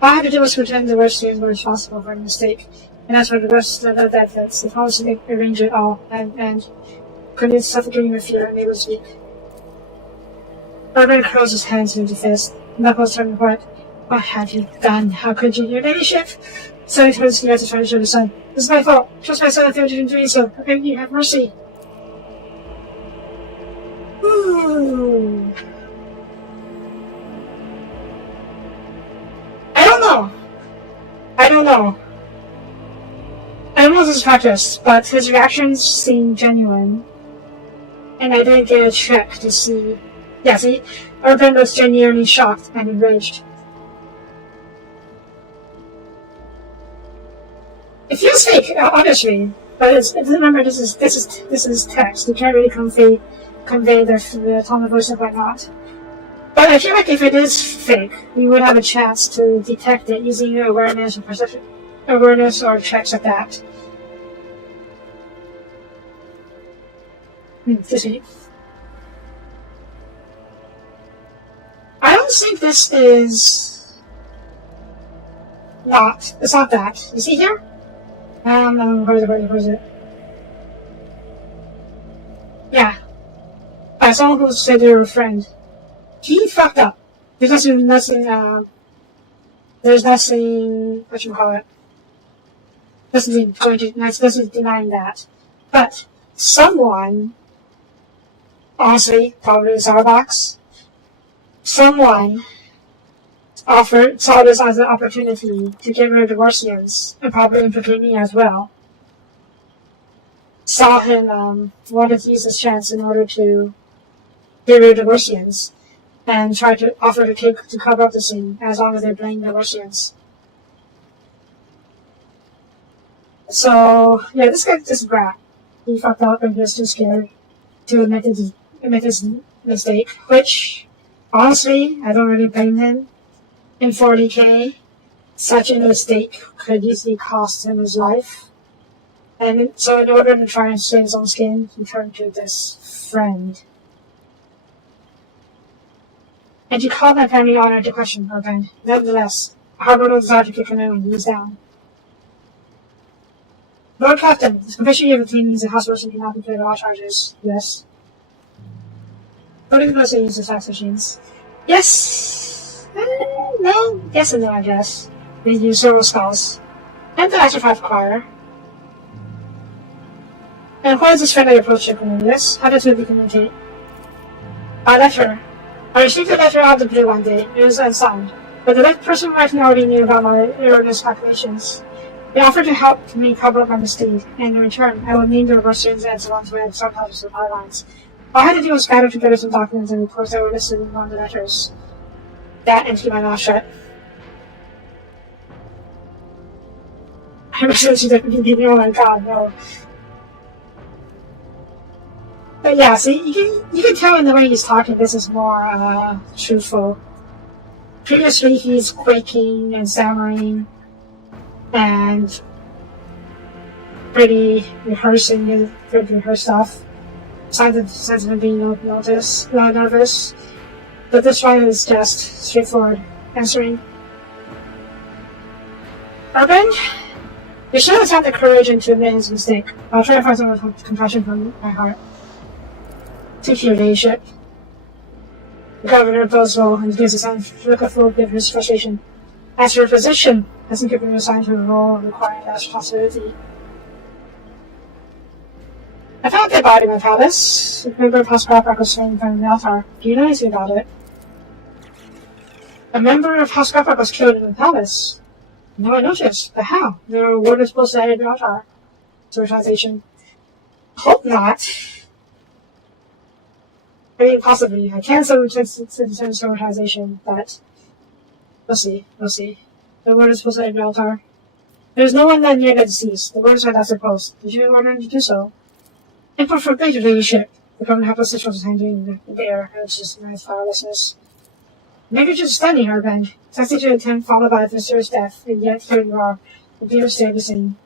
All I had to do was pretend the worst students were responsible for the mistake. And as for the rest of the benefits, they promised to arrange it all, and couldn't suffocating with fear, and they would speak. Robert closed his hands into fist. Knuckles turned white. What have you done? How could you, your ladyship? Suddenly turns to try to show the sun. This is my fault. Trust my son if you didn't do so. I beg you, have mercy. Ooh. don't know. I don't know if this is practice, but his reactions seem genuine. And I didn't get a check to see. Yeah, see? Urban was genuinely shocked and enraged. It feels fake, obviously, but remember this is text. You can't really convey the tone of voice and whatnot. But I feel like if it is fake, we would have a chance to detect it using awareness or perception, awareness or checks like that. Excuse me. I don't think this is not. It's not that. You see here? Where is it? Yeah. Someone who said they were a friend. He fucked up. There's nothing, there's nothing, whatchamacallit. Nothing denying that. But, someone, honestly, probably Starbucks, someone saw this as an opportunity to get rid of Divorcians, and probably implicate me as well. Saw him, wanted to use this chance in order to get rid of Divorcians, and tried to offer to cover up the scene, as long as they blame the Divorcians. So, yeah, this guy just brat. He fucked up and he was too scared to admit his mistake, which, honestly, I don't really blame him. In 40k, such a mistake could easily cost him his life. And so in order to try and save his own skin, he turned to this friend. And you called my family honor into question, Urban. Nevertheless, I harbor no desire to kick him in when he was down. Lord Captain, this confession you have obtained means the house person cannot be cleared of all charges. Yes. Voting for us to use the fax machines. Yes! No, yes and no, I guess. They use several spells. And the extra 5 choir. And why is this friendly approach to Cornelius? How does we communicate? A letter. I received a letter out of the blue one day. It was unsigned. But the person writing already knew about my erroneous calculations. They offered to help me cover up my mistake, and in return, I would name the Russians and the ones who had subtitles of our lines. All I had to do was gather together some documents and reports that were listed in one of the letters. That and keep my mouth shut. I was she definitely oh my god, no. But yeah, see, you can tell in the way he's talking this is more truthful. Previously he's quaking and stammering and pretty rehearsing stuff. Signs of him being nervous. But this one is just straightforward answering. Urban? You should have had the courage to admit his mistake. I'll try to find some compassion from my heart. To your ladyship. The governor blows low and gives a sign to look full of his frustration. As your physician, hasn't given you assigned to a role requiring that responsibility. I found a dead body in my palace. A member of House Scrapbook was slain in front of the altar. Do you know anything about it? A member of House Scrapbook was killed in the palace. No, I noticed. But how? The word is supposed to add the altar. Translation. Hope not. I mean, possibly. I can so translation, but we'll see. The word is supposed to add the altar. There's no one that near the deceased. The word is right after post. Did you order him to do so? And for forbid your ladyship, the governor helpless situation was hanging in the air, and it's just nice powerlessness. Maybe just stunning her, Ben. Testing to attempt followed by a mysterious death, and yet here you are, the beer stay the same.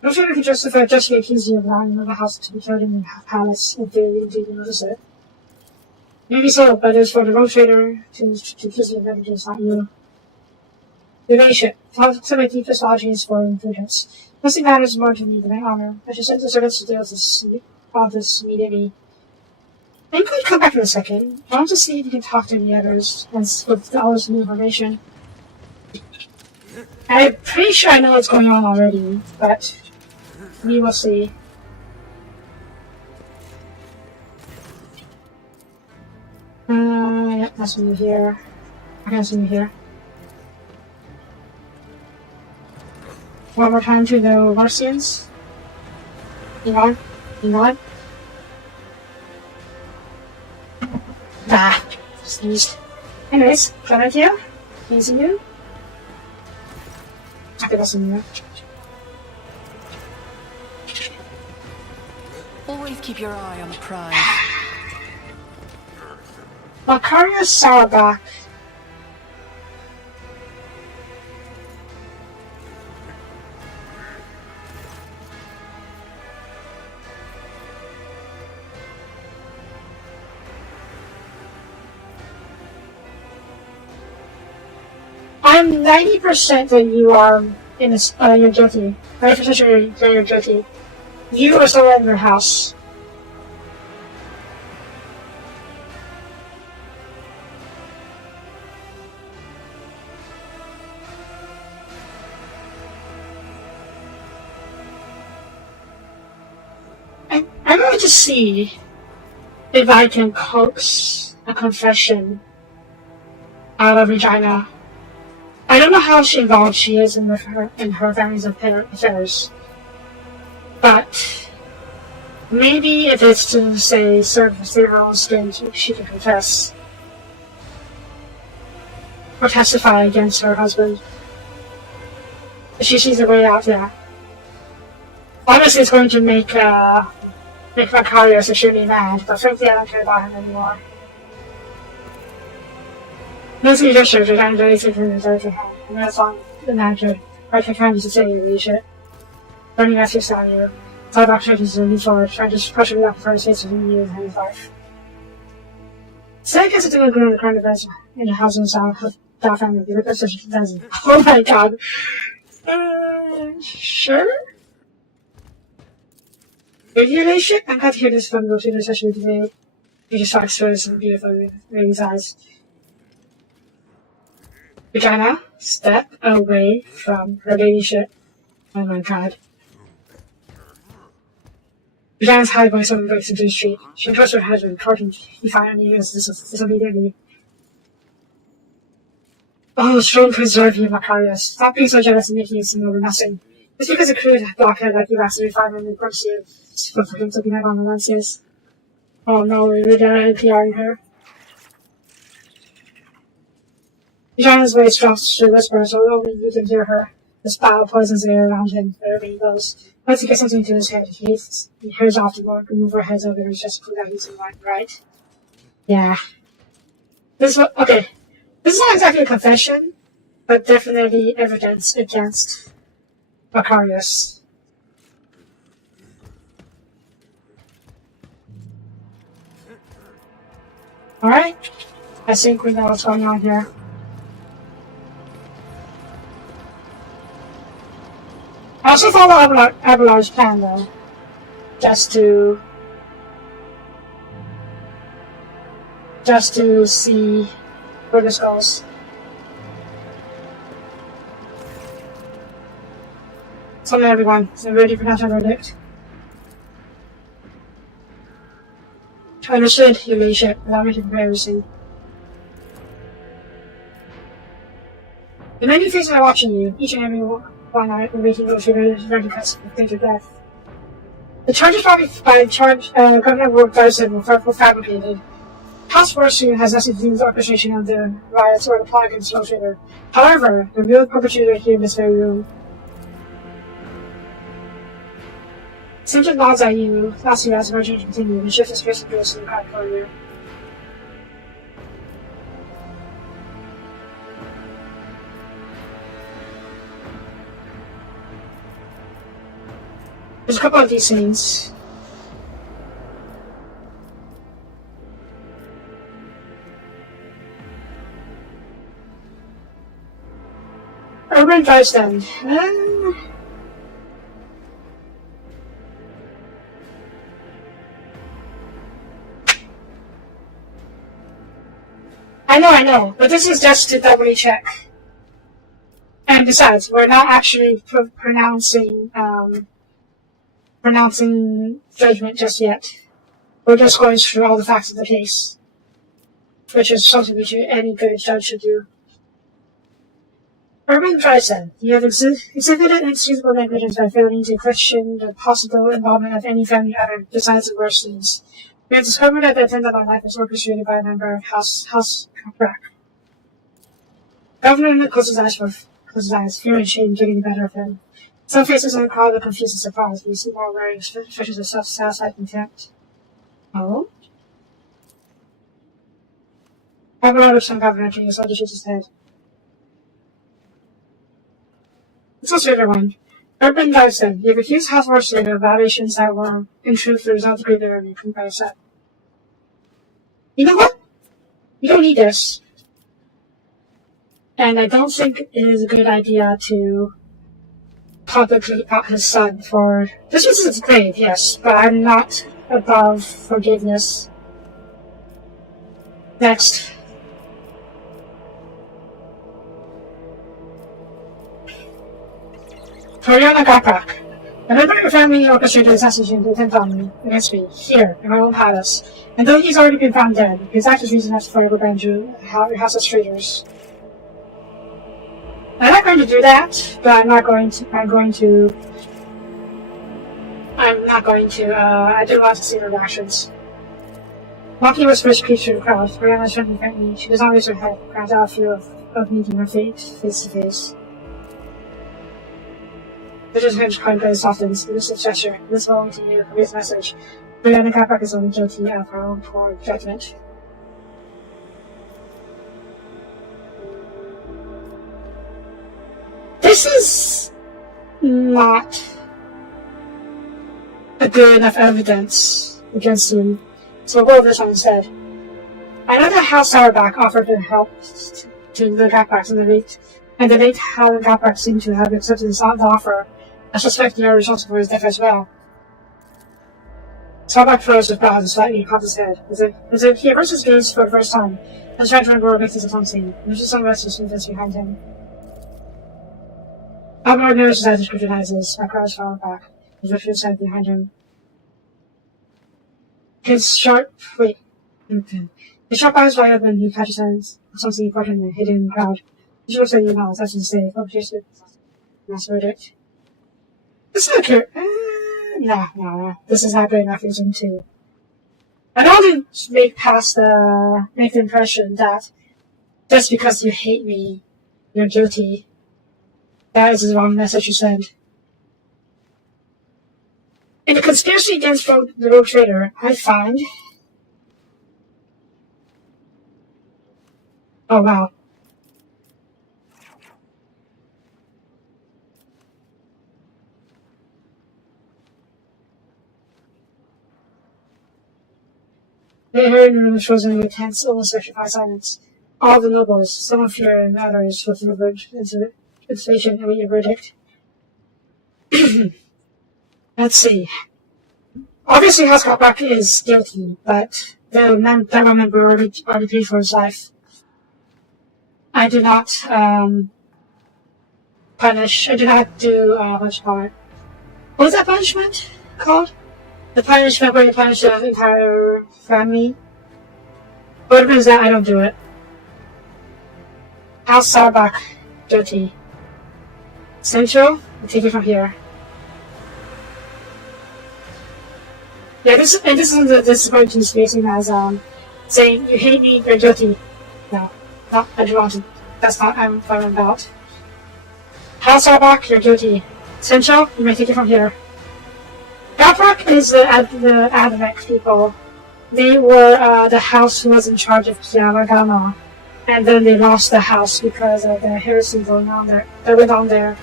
No sure can justify justly accuse you of allowing another house to be killed in the palace, in theory, indeed you notice it. Maybe so, but it's for the road trader to accuse you of negligence, not you. Your ladyship, some of my deepest apologies for imprudence. Nothing matters more to me than my honor. I should send the servants to deal with this immediately. Maybe you could come back in a second. I want to see if you can talk to the others and with all this new information. I'm pretty sure I know what's going on already, but we will see. Yep, that's me here. I can see you here. one more time to the Martians. Hang on. Hang on. Ah, sneezed. Anyways, good idea. Easy you. Okay, that's in there. Always keep your eye on the prize. Macarius saw back. I'm 90% that you are in this, you're guilty. 90% sure you're guilty. You are still in your house. I'm going to see if I can coax a confession out of Regina. I don't know how involved she is in her family's affairs, but maybe if it's to say save her own skin, she can confess or testify against her husband. If she sees a way out, yeah. Honestly, it's going to make Macarius extremely mad, but frankly, I don't care about him anymore. Mostly just shows I'm very sick in the dark hand, and that's on the manager. I can kind of say you shit. Learning that's just on you. Thought about churches and before, trying to push me up for his face within years and his life. So I guess it's a good current events in the house and sound of that family, the position doesn't. Oh my god. Sure? With your relationship, I'm glad to hear this from go to the session today. You just talk to some beautiful ladies' eyes. Regina, step away from her ladyship. Oh my god. Regina's hiding when someone breaks into the street. She approached her husband, talking. He finally uses disobediently. Oh, strong preserve you, Macarius. Stop being so jealous and making it seem over nothing. Just because a crude blockhead like you has to be fine and repulsive for him to be on the lenses. Oh no, we're NPRing her. Regina's voice drops to whisper, so only you can hear her. The spout poisons the air around him, wherever he goes. Once he gets something to his head, he hears off the board, remove her heads over his chest to prove that he's in line, right? Yeah. Okay. This is not exactly a confession, but definitely evidence against Macarius. Alright. I think we know what's going on here. I also follow Abelard's plan though. Just to see where this goes. So everyone, is ready for that verdict? I understood your leadership, allow me to prepare everything. The many faces are watching you, each and every one are waiting for your ready cuts with danger death. The charges brought by Governor Ward Garrison were fabricated. House Fortune has nothing to do with the orchestration of the riots or the plot against Slow Trader. However, the real perpetrator here in this very room. Simpson nods at you, last year as the merger continued, and shifts his face and goes to the car corridor. There's a couple of these scenes. Urban drives them. I know, but this is just to doubly check. And besides, we're not actually pronouncing judgment just yet. We're just going through all the facts of the case, which is something which any good judge should do. Urban Dryson, you have exhibited inexcusable negligence by failing to question the possible involvement of any family other besides the Worsleys. We have discovered that the attempt on life was orchestrated by a member of House Crack. Governor closes his eyes, fear and shame getting the better of him. Some faces in the crowd are confused and surprised, but you see more wearing expressions of self-satisfied contempt. Oh? Governor looks from Governor to his shakes his head. It's a straighter one. Urban Dyson, you've accused House Worsley of violations that were, in truth, the result of great error approved by a set. You know what? You don't need this. And I don't think it is a good idea to publicly out his son for... This is grave, yes, but I'm not above forgiveness. Next. Toriana Gaprak. A member of your family orchestrated assassination to attempt on me, against me, here, in my own palace. And though he's already been found dead, his act is reason enough to forever ban you House of Traitors. I'm not going to do that, but I didn't want to see her reactions. Monkey was first creature to the crowd. Brianna certainly friendly. She does not raise her head, grants out a fear of meeting her fate, face to face. The judge's contemplated softens, with a gesture, this moment to you, conveys a message. Brianna Capac is only guilty of her own poor judgment. This is not a good enough evidence against him, so we'll go over this one instead. I know that Hal Sauerback offered her help to the Gapbacks and the late Hal and Gapback seem to have accepted the offer. I suspect they are responsible for his death as well. Sauerback froze with brows and slightly cocked his head, as if he averts his gaze for the first time, and tried to remember victims of something. There's just some restless movements behind him. Albert notices as he scrutinizes, my crowds fall back, as if he was head behind him. His sharp eyes wide open, he catches sense of something important in the hidden crowd. He looks at you now, that's to say, focus with mass verdict. This is not clear. Nah. This is not good enough reason to. I don't want to make the impression that just because you hate me, you're guilty. That is the wrong message you send. In the conspiracy against the rogue trader, I find... Oh, wow. The air in the room was frozen with tense, almost electrified silence. All the nobles, some of fear and others, with the verge into inflation, await your verdict. Let's see. Obviously, House Copback is guilty, but the member already paid for his life. I do not do, what you call it? What was that punishment called? The punishment where you punish the entire family? Whatever it is that, I don't do it. House Sauerback, guilty. Central, we'll take it from here. Yeah, this is going to be seen as saying you hate me, you're guilty. No, I don't want to. That's not what I'm about. House Sauerback, you're guilty. Central, you may take it from here. Gaprak is the Advec people. They were the house who was in charge of Kiaragama, and then they lost the house because of the heresy going on there. That went on there.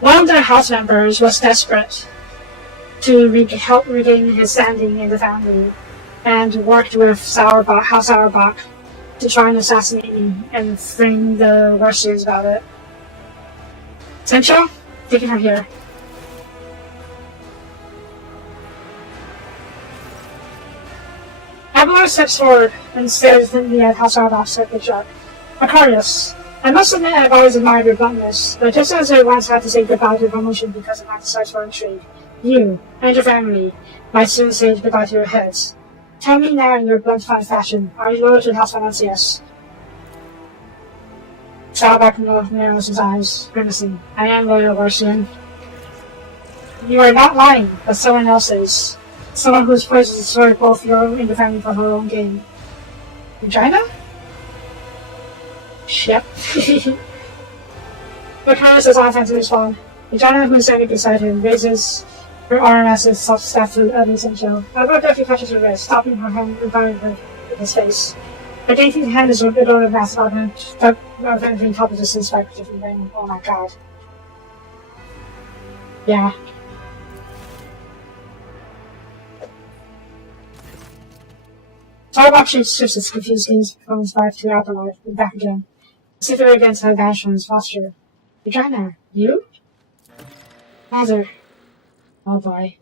One of their house members was desperate to help regain his standing in the family, and worked with House Sauerback to try and assassinate me and bring the worst news about it. Central, take it from here. Abelard steps forward and stares thinly at House Sauerback's circuit sharp. Macarius, I must admit I've always admired your bluntness, but just as I once had to say goodbye to promotion because of my desire for intrigue, you and your family might soon say goodbye to your heads. Tell me now in your blunt fine fashion, are you loyal to House Financiers? saw back in the Neros' eyes, grimacing. I am loyal, Larsian. You are not lying, but someone else is. Someone whose place is destroyed both your own and the family for her own gain. Regina? Yep. But Carlos is on time to respond. Regina, who is standing beside him, raises her arm as if self-stabbed through the essential. Albert deftly touches her wrist, stopping her hand and firing her in his face. Her dainty hand is ripped on a mask on him, stuck between top of the sin spike different thing. Oh my god. Yeah. Starbuck shifts its confused gaze from his wife to afterlife and back again. See her against her vanished from his posture. Regina, you? Mother. Oh boy.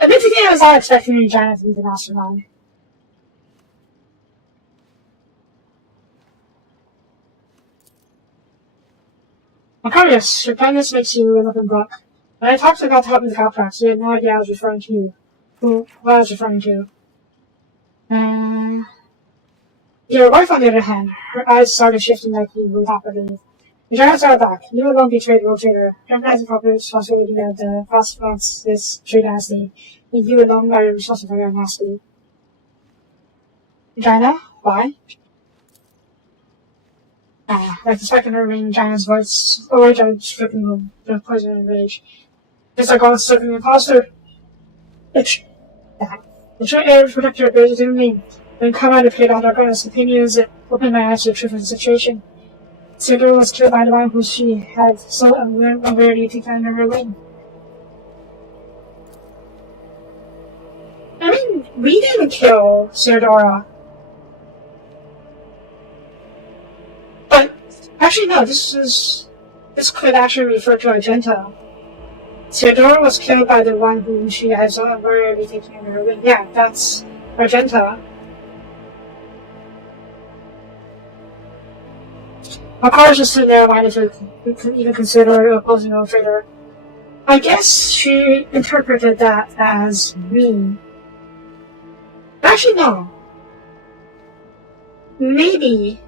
Admittedly, I was not expecting Regina to be the mastermind. Macarius, your kindness makes you an open book. When I talked about helping the Calprax, you had no idea I was referring to you. What I was referring to. Your wife, on the other hand, her eyes started shifting like you would not believe. Regina started back. You alone betrayed World Trader, recognizing corporate responsibility of the Francis trade dynasty, and you alone are responsible for your nasty. Regina? Why? Like the spike in her ring, Regina's voice, Regina stricken the poison and rage. It's like all the stuff in the imposter. It's that. The true heir protector appears in me. When Commander paid all their goddess opinions, it opened my eyes to the truth of the situation. Theodora was killed by the one who she had so unwarily taken under her wing. I mean, we didn't kill Theodora. But, actually no, this could actually refer to Argenta. Theodora was killed by the one whom she had so unwarily taken under her wing. Yeah, that's Argenta. Makara's just too narrow-minded to even consider opposing World Trader. I guess she interpreted that as me. Actually, no. Maybe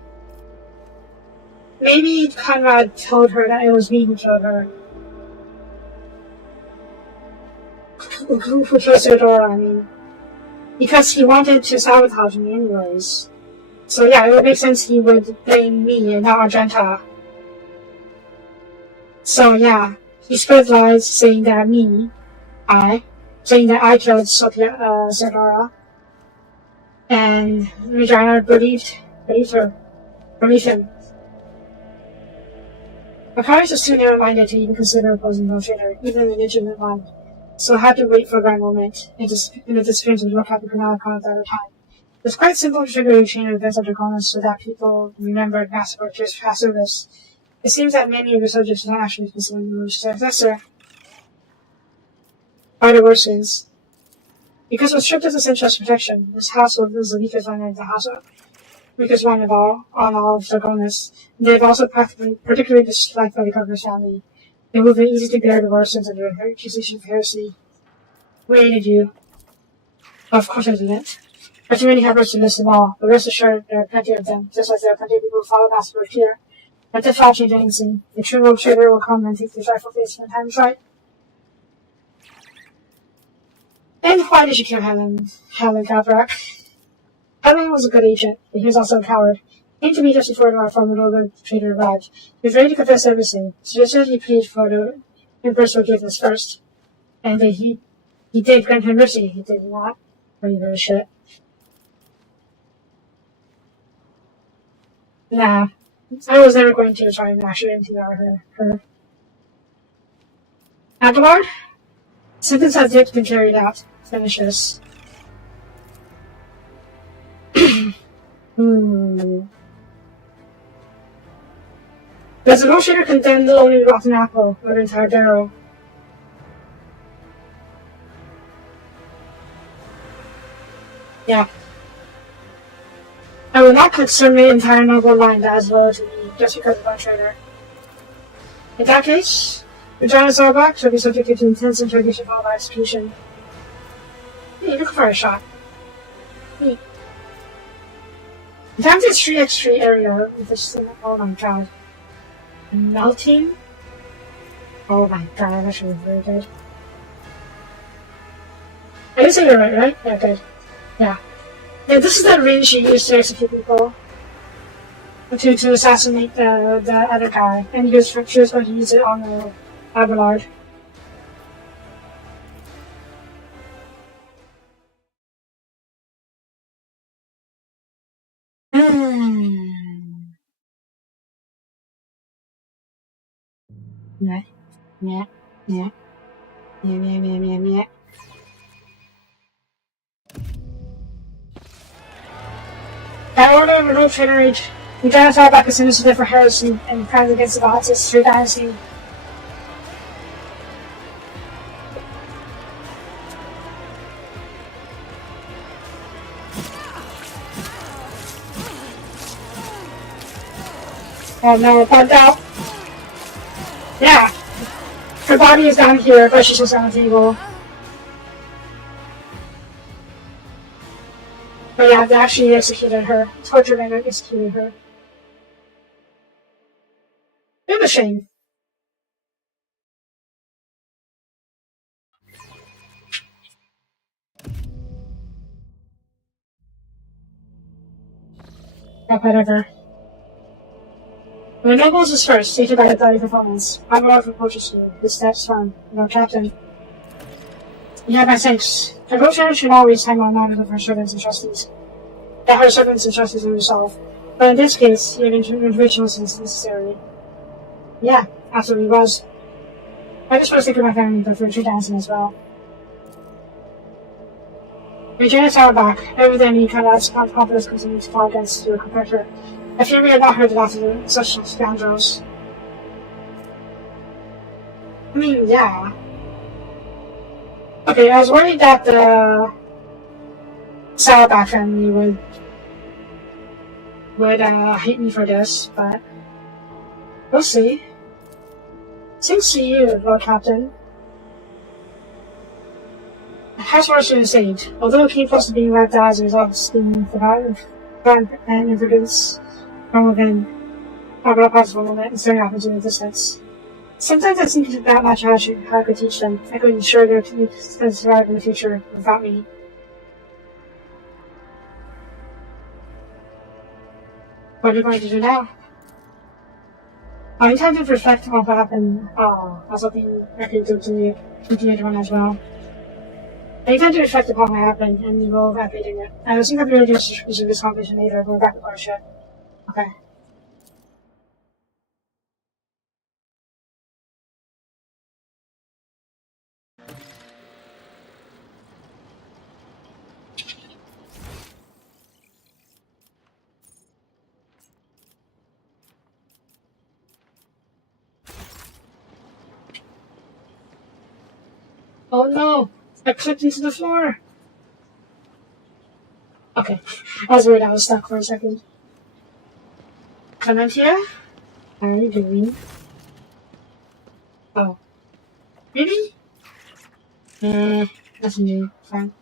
Conrad told her that it was me who killed her. Who killed Theodora, I mean. Because he wanted to sabotage me anyways. So yeah, it would make sense he would blame me and not Argenta. So yeah, he spread lies saying that I killed Theodora. And Regina believed him. Macarius was too narrow-minded to even consider opposing World Trader, even an legitimate one. So I had to wait for a right moment, and the disappearance of Captain Chronicon at that time. It was quite simple to trigger a chain of events under Draconis so that people remembered Massacre just past service. It seems that many of the subjects are not actually considering the successor. By the worst is, because with strict essential protection, this household is the weakest one in the household. Weakest one of all of Draconis. They have also particularly disliked by the governor's family. It would be easy to bear the worst sins under the accusation of heresy. We aided you. Of course I didn't. But too many helpers to list them all, but rest assured there are plenty of them, just as there are plenty of people who follow Master here. Let the file change anything. The true World Trader will come and take the rightful place when time is right. And why did you kill Helen Calvrak? Helen was a good agent, but he was also a coward. He came to meet us before our formidable trader arrived. He was ready to confess everything, suggested he plead for the Emperor's forgiveness first. And that he did grant him mercy, he did not. Or you really shit. Nah, I was never going to try and actually empty out her. Abelard? Sentence has yet been carried out. Finish this. Does the Bullshitter condemn the only rotten apple or the entire barrel? Yeah. I will not concern the entire noble line that is loyal to me just because of one traitor. In that case, Regina Zorbach shall be subjected to intense interrogation followed by execution. Hey, look for a shot. Hey. Sometimes it's 3x3 area with this thing. Oh my god. Melting? Oh my god, that actually was very good. I did say you're right? Yeah, good. Yeah. Yeah, this is the range you use to execute people. To assassinate the other guy. And he was going to use it on the Abelard. Yeah. Yeah. Yeah. Yeah. I order a remote generate. We gotta talk about as soon as for heresy and crimes against the gods. It's through dynasty. Oh no, we're bugged out. Yeah. Her body is down here, but she's just on the table. But yeah, they actually executed her. Tortured and executed her. Bit of a shame. Yeah, whatever. When Nobles is first, stated by the bloody performance. I'm allowed to approach you. His steps firm. No, Captain. You have my thanks. The Rocher should always hang on matters of her servants and trustees. That her servants and trustees will resolve. But in this case, your intervention was necessary. Yeah, absolutely was. I just want to think of my family but for true dancing as well. Regina back. Everything you can ask confidence continue to fall against your competitor. I fear we have not heard enough of such scoundrels. I mean, yeah. Okay, I was worried that the Saddleback family would hate me for this, but we'll see. Thanks to you, Lord Captain. House Marshal is saved. Although it came close to being wiped out as a result of being forgotten and introduced from within, talk about possible moment and staring off into the distance. Sometimes I think about much how I could teach them. I could ensure their teams can survive in the future without me. What are you going to do now? I intend to reflect on what happened. Oh, I was hoping I could do to the other one as well. I intend to reflect upon what happened, and we will have reading it. I will think of your ideas to resume this conversation later. We'll back to our ship. Okay. Oh no! I clipped into the floor! Okay. I was worried I was stuck for a second. Clementia? How are you doing? Oh. Really? Nothing new. Fine.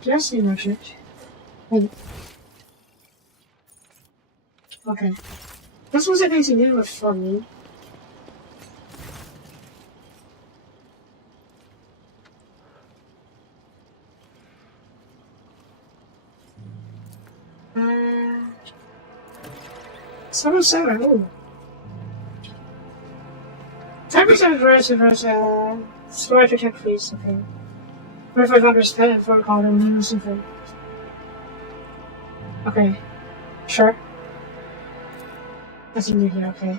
Did I see Richard? Wait. Okay. This wasn't anything new for me. Someone said, oh. 10% versus, score to check, please. Okay. What if I thought there's pen for a call or something? Okay. Sure. Nothing new here, okay.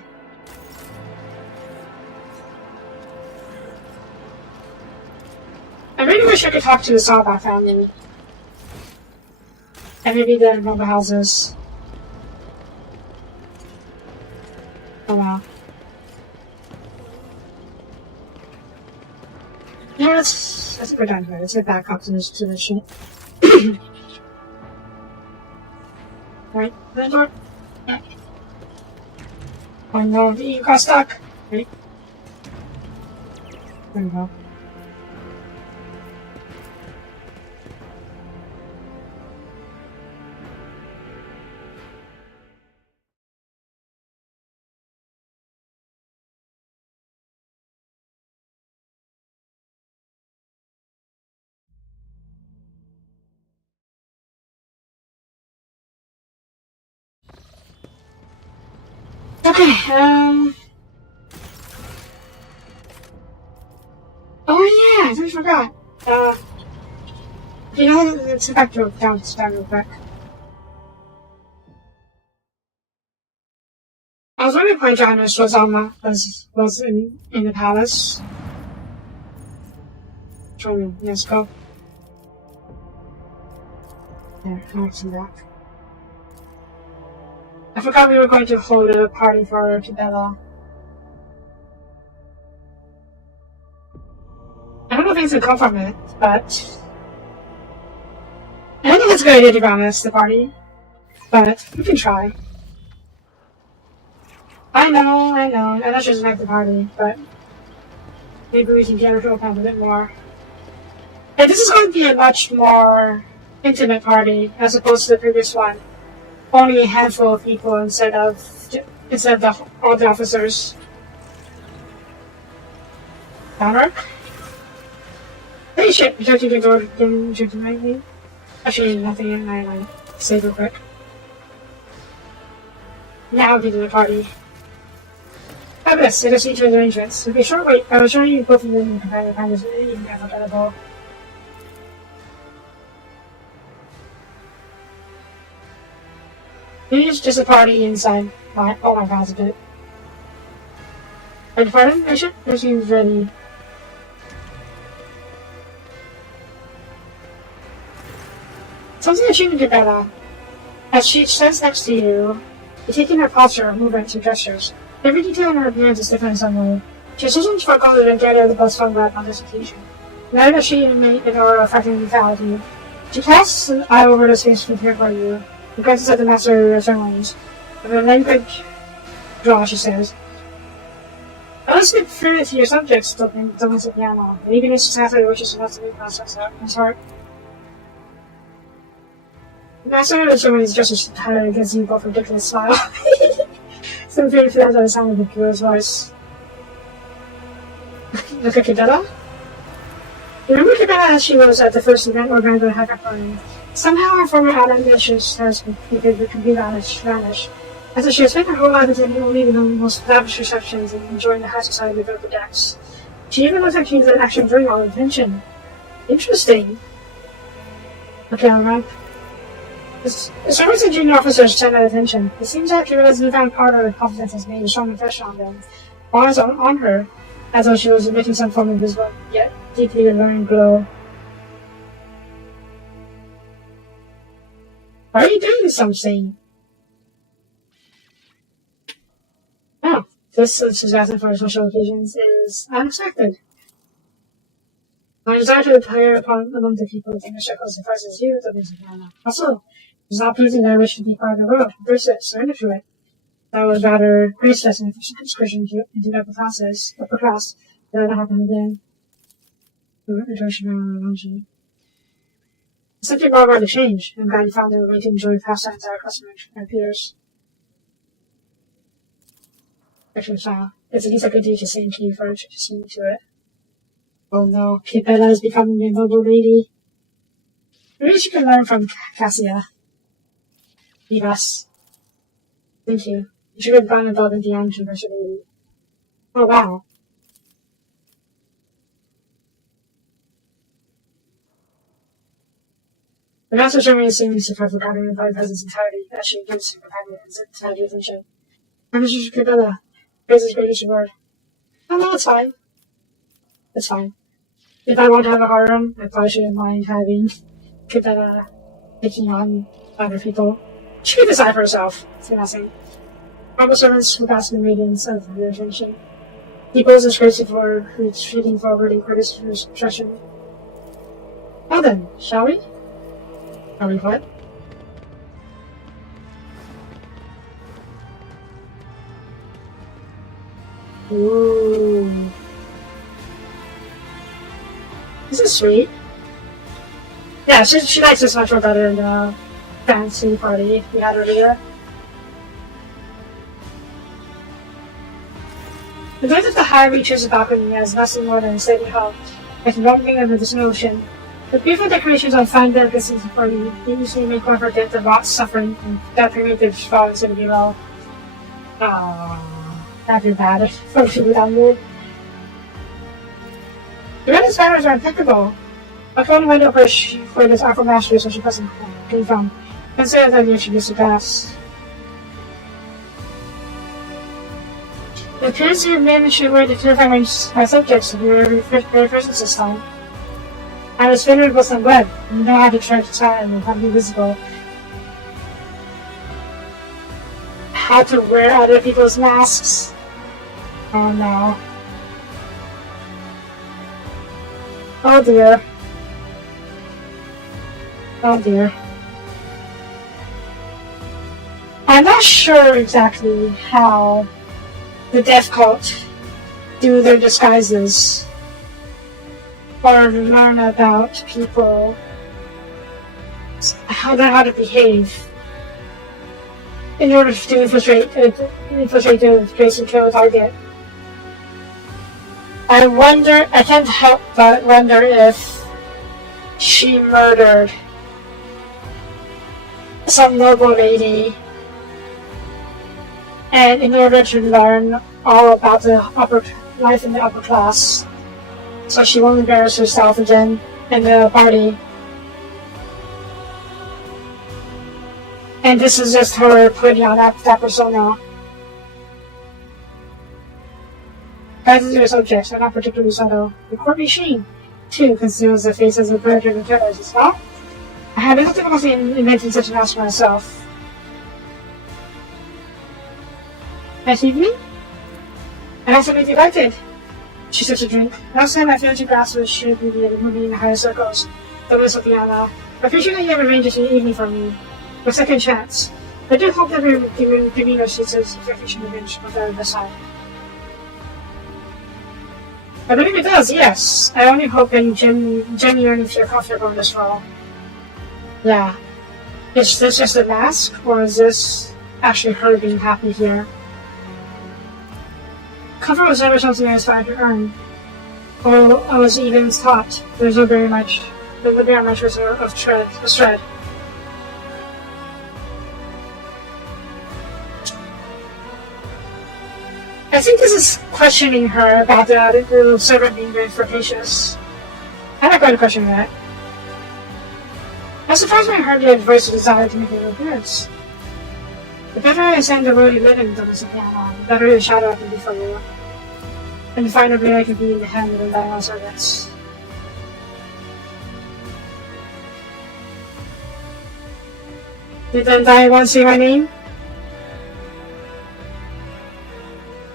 I really wish I could talk to the Soapie family. And maybe the noble houses. Oh wow. Yeah, that's a good idea. Let's get back up to the ship. Right, the door. Yeah. Oh no, you got stuck. Right. There we go. Okay, oh yeah, I totally forgot. You know, let's go back to down real quick. I was wondering why Janus was on was in the palace. Let's go. There, Max and back. I forgot we were going to hold a party for Bella. I don't know if things can come from it, but I don't think it's a good idea to be honest, the party. But we can try. I know she doesn't like the party, but maybe we can get her to open up a bit more. And this is going to be a much more intimate party as opposed to the previous one. Only a handful of people instead of all the officers. Downward? Hey shit, don't you go tonight, me? Actually, nothing in my save real quick. Now we do the party. Fabulous, it is each of the arrangements. It'll be a short wait. I will show you both of them in companion pandas even unforgettable. It's just a party inside my god, a bit. Are you pardon? Mission? It seems ready. Something that you can do better. As she stands next to you, you're taking her posture, movements, and gestures. Every detail in her appearance is different in some way. She assumes for gold and get her the best fun on this occasion. Neither does she emit an aura affecting lethality. She casts an eye over the space prepared for you. The glances at the master of ceremonies. With a language draw, she says, I was good through to your subjects, don't the piano. And even if she's halfway, which is enough to make process out his heart. The master of the ceremonies gestures tired against you both ridiculous smile. Some fear feels the sound of the girl's voice. Look at Cadella? Remember Cadella as she was at the first event organized by Hackathon? Somehow her former outlandish has completely vanished. As if she has spent her whole life attending only the most lavish receptions and enjoying the high society of the decks. She even looks like she's actually enjoying all the attention. Interesting. Okay, alright. The service and junior officers tend that attention. It seems that Kirilla's newfound power of confidence has made a strong impression on them. Eyes on her, as though she was emitting some form of visible, yet deeply alluring glow. Are you doing something? Oh, this enthusiasm for social occasions is unexpected. My desire to appear among the people within the circles surprises you, the music piano. Also, it's not pleasing that I wish to be part of the world. Embrace it, surrender to it. That was rather graceless and excursion into the upper class, that never happen again. It's simply brought about a change. I'm glad you found a way to enjoy pastimes that are customers and peers. Actually, style. It's the least I could do to sing to you for introducing to it. Oh no, Kipella is becoming a noble lady. Maybe she can learn from Cassia. Yes. Thank you. You should have gone above and beyond to nurture the lady. Oh wow. The master ceremony seems to have forgotten about the presence entirely, as she gives her companions entirely attention. I'm Mrs. Kipella. Praise his greatest reward. Oh no, it's fine. It's fine. If I want to have a harem, I probably shouldn't mind having Kipella taking on other people. She can decide for herself. It's nothing. Humble servants who bask in the radiance of your attention. People is grateful for retreating forward in courteous discretion. Well then, shall we? Are we what? Ooh. This is sweet. Yeah, she likes this much more better than the fancy party we had earlier. The noise of the high reaches the balcony as nothing more than a steady hum, like the rumbling of the distant ocean. The beautiful decorations on fine delicacies of the party usually make one forget the lost suffering and that primitive violence in below. That'd be bad if she would download. The Reddit's banners are impeccable. I can't find out where this Aqua Master is when she doesn't came from. Consider that you should be surpassed. It appears you've managed to avoid the terrifying my subjects of your very presence this time. I was familiar with some web. You know how to try to time and how to be visible. How to wear other people's masks. Oh no. Oh dear. Oh dear. I'm not sure exactly how the Death Cult do their disguises or learn about people, how to behave in order to infiltrate the place and kill a target. I can't help but wonder if she murdered some noble lady, and in order to learn all about the life in the upper class, so she won't embarrass herself again in the party. And this is just her putting on that persona. As your subjects are not particularly subtle. The court machine, too, conceals the faces of predators and terrorists, not? I had little difficulty in inventing such an mask myself. Nice evening? And also maybe liked it. She took a drink. Last time I failed to grasp what should be moving in the higher circles. The list of Diana. I appreciate that you have arranged an evening for me. A second chance. I do hope that giving us its expectation of revenge on the other side. I believe it does, yes. I only hope that you genuinely feel comfortable in this role. Yeah. Is this just a mask, or is this actually her being happy here? Comfort was never something I aspired to earn. Or I was even taught. There's a very much of thread. I think this is questioning her about the little servant being very flirtatious. I'm not going to question that. I'm surprised when I heard you had voiced a desire to make a little appearance. The better I send the road you live in, the better the shadow I can be for you. And the finer blade I can be in the hand of the dying servants. Did the dying one say my name?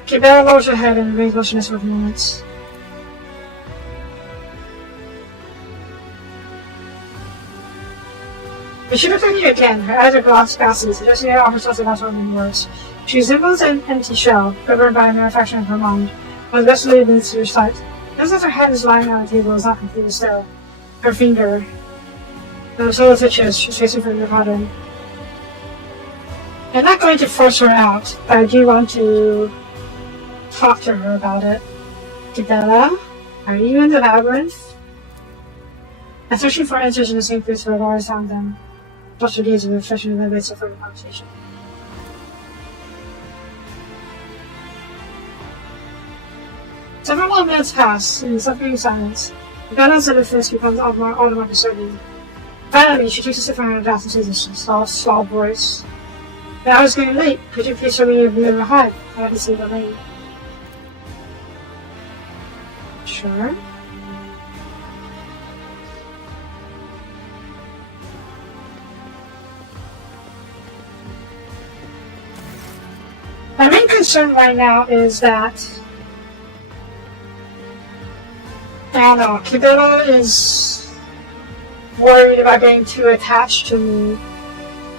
Kibera lowers her head and remains motionless for a few moments. She looked at me again, her eyes are glassy, suggesting that offers something else than words. She resembles an empty shell, covered by a manufacturing of her mind, but desolated beneath her sight. Just as her head is lying on the table, is not completely still. Her finger, the sole twitches, she's facing for the pattern. I'm not going to force her out, but I do want to talk to her about it. Kibera, are you in the labyrinth? I'm searching for answers in the same place where I've always found them. Just for days of refreshing in the midst of further conversation. Several more minutes pass in suffering silence. The balance of the fist becomes all the more disturbing. Finally, she takes a sip from her glass and says in a small voice, "The hour's getting late. Could you please show me a bit of a hide? I haven't seen the lane." Sure. My main concern right now is that I don't know, Kibera is worried about getting too attached to me,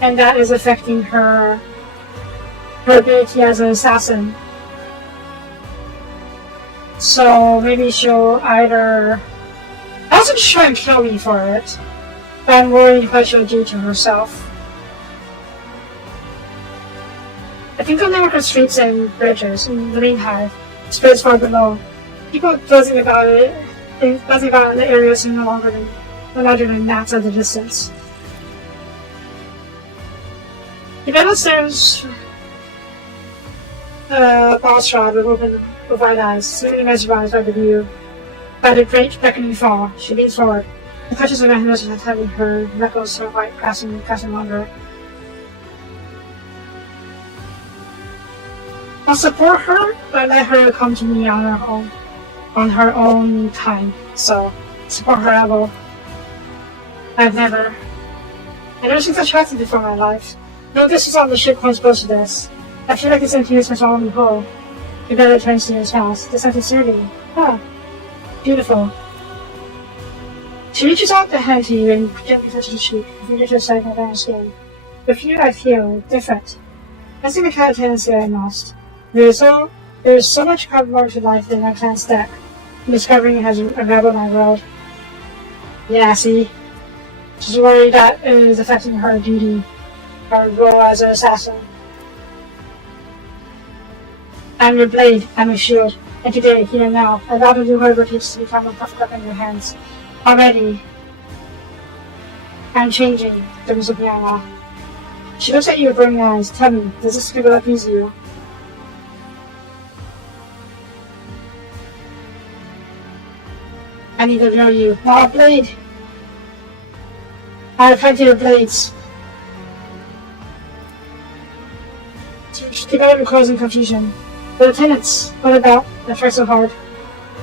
and that is affecting her ability as an assassin. So maybe she'll either... I wasn't try and kill me for it, but I'm worried what she'll do to herself. I think on the streets and bridges in the main hive, spreads far below. People buzzing about it, buzzing about in the area seem no larger than gnats at the distance. The battle stares. boss rod with wide eyes, seemingly mesmerized by the view. By the great beckoning fall, she leans forward. The touches of mechanism have having her knuckles so white, pressing longer. I'll support her, but let her come to me on her own time. So, support her I will. I've never seen such happiness before in my life. No, this is on the ship comes close to this. I feel like this emptiness was all in the whole. The better turns to his house. The sense of sincerity. Ah, beautiful. She reaches out the hand to you and gently touches the cheek, her fingertips side of her skin. The fear I feel different. I think the kind of tendency I lost. There is so much more to life than I can stack. Discovering it has unraveled my world. Yeah, see? She's worried that it is affecting her duty, her role as an assassin. I'm your blade, I'm your shield, and today, here and now, I vow to do whatever it takes to become a perfect weapon in your hands. Already, I'm changing, the music now. She looks at you with burning eyes. Tell me, does this figure appease you? I need to know you. Now a blade! I have plenty of blades. She got up close in confusion. The lieutenants, what about? I tried so hard.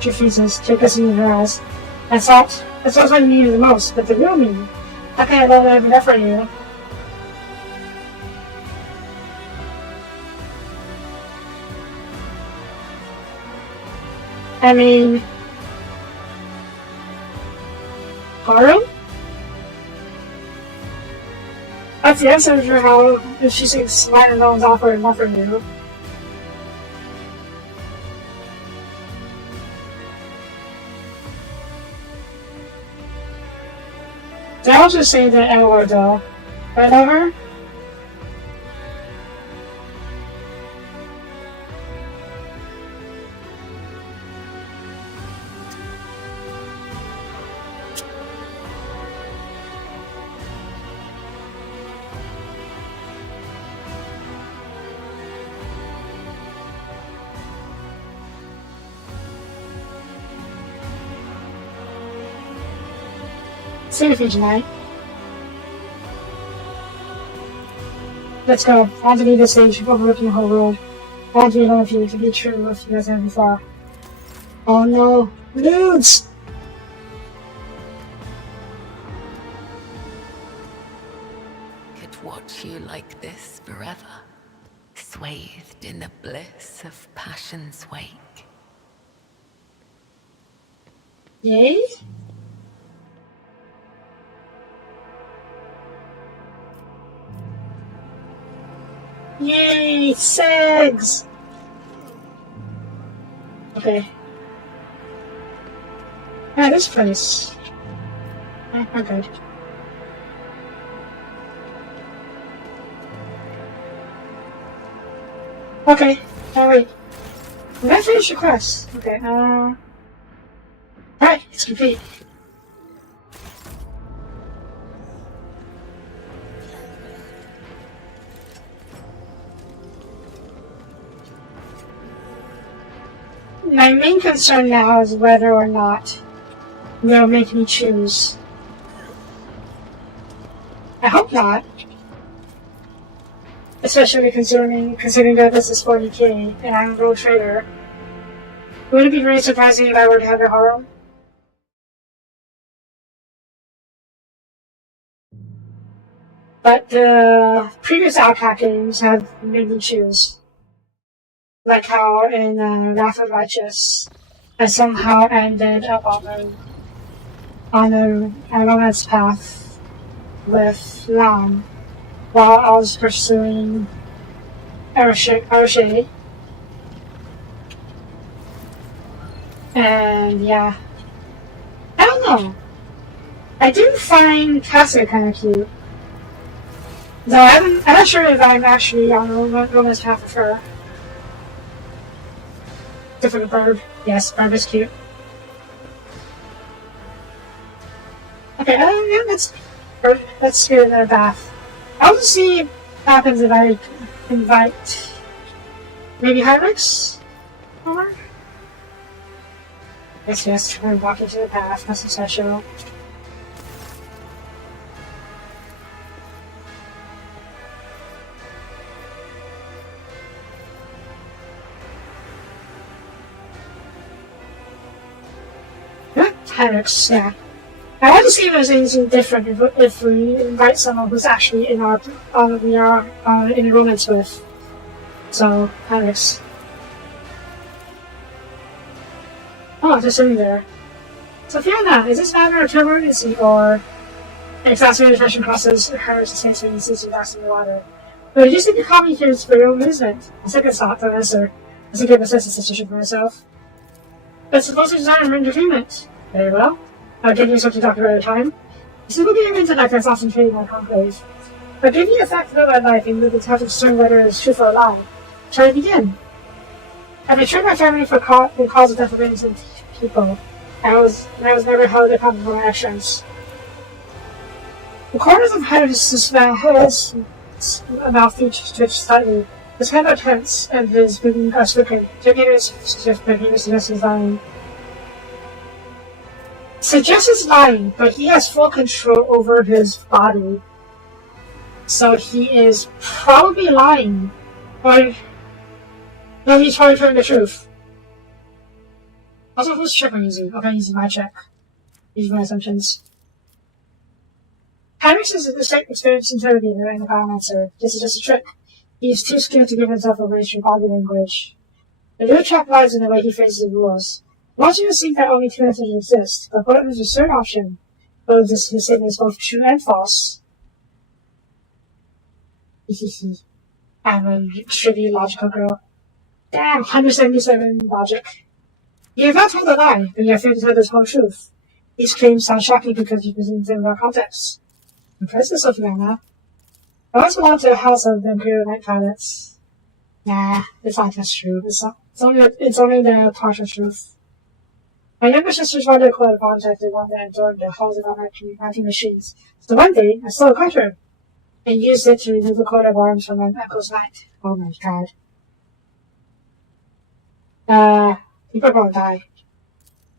She refuses, take a seat in her eyes. That's what you needed the most, but the real me. How can I let that even for you? I mean... Haru? That's the answer to how if she thinks mine and no one's offered enough for you. Did I also say that L though? I know her? See you tonight. Let's go. I want to leave this stage overlooking the whole world. I want to be alone with you to be true with you as ever before. Oh no. Nudes! Could watch you like this forever, swathed in the bliss of passion's wake. Yay? Yay! Segs! Okay. Yeah, this place. I'm good. Okay. Oh wait. Did I finish the quest? Okay, Alright, it's complete. My main concern now is whether or not they'll make me choose. I hope not. Especially considering that this is 40k and I'm a road trader. Would it be very surprising if I were to have a horror? But the previous Outback games have made me choose. Like how in Wrath of Righteous, I somehow ended up on a romance path with Lam while I was pursuing Arashe. And yeah, I don't know. I do find Cassie kind of cute. Though I'm not sure if I'm actually on a romance path with her. Different bird. Yes, bird is cute. Okay, yeah, let's get another bath. I'll just see what happens if I invite Maybe Hyrix? Or? Yes, we're walking to the path. That's essential. Hyrix, yeah. I want to see if there's anything different if we invite someone who's actually in our we are in enrollments with. So Hyrix. Oh, just sitting there. So Fiona, is this matter of emergency or exacerbated pressure crosses Hyrix sense when he sees you in the water? But you just need to call me here for your own amusement. A second thought, don't answer. As I give a sense of situation for myself. But suppose it's not an entertainment. Very well. I'll give you something to talk about at a time. This will be an intellect that's often treated by conclave. But give you a fact about my life and you'll have to discern whether it's truth or a lie. Shall I begin? I betrayed my family for the cause of death of innocent people. I was never held accountable for my actions. The corners of Hyrix's mouth twitched slightly. His hand are tense, and his breathing are stricken. Indicators suggest that he suggests he's lying. Suggests he's lying, but he has full control over his body. So he is probably lying. Or no, he's probably telling the truth. Also, whose check are you using? Okay, I'm using my check. Using my assumptions. Hyrix is an experienced interrogator and a biomancer. This is just a trick. He is too scared to give himself away through body language. The real trap lies in the way he phrases the rules. I want you to think that only two answers exist, but what is the third option? Whether his statement is both true and false. I'm a extremely logical girl. Damn, 177 logic. You have not told a lie, but you have failed to tell the whole truth. These claims sound shocking because you present them without context. Impressive, Sophia. I once belonged to a house of the Imperial Night Pilots. Nah, it's not just true. It's only the partial truth. My younger sister's father called a contacted one that absorbed the halls of our mounting machines. So one day, I stole a cutter and used it to remove the coat of arms from my uncle's knight. Oh my god. People are gonna die.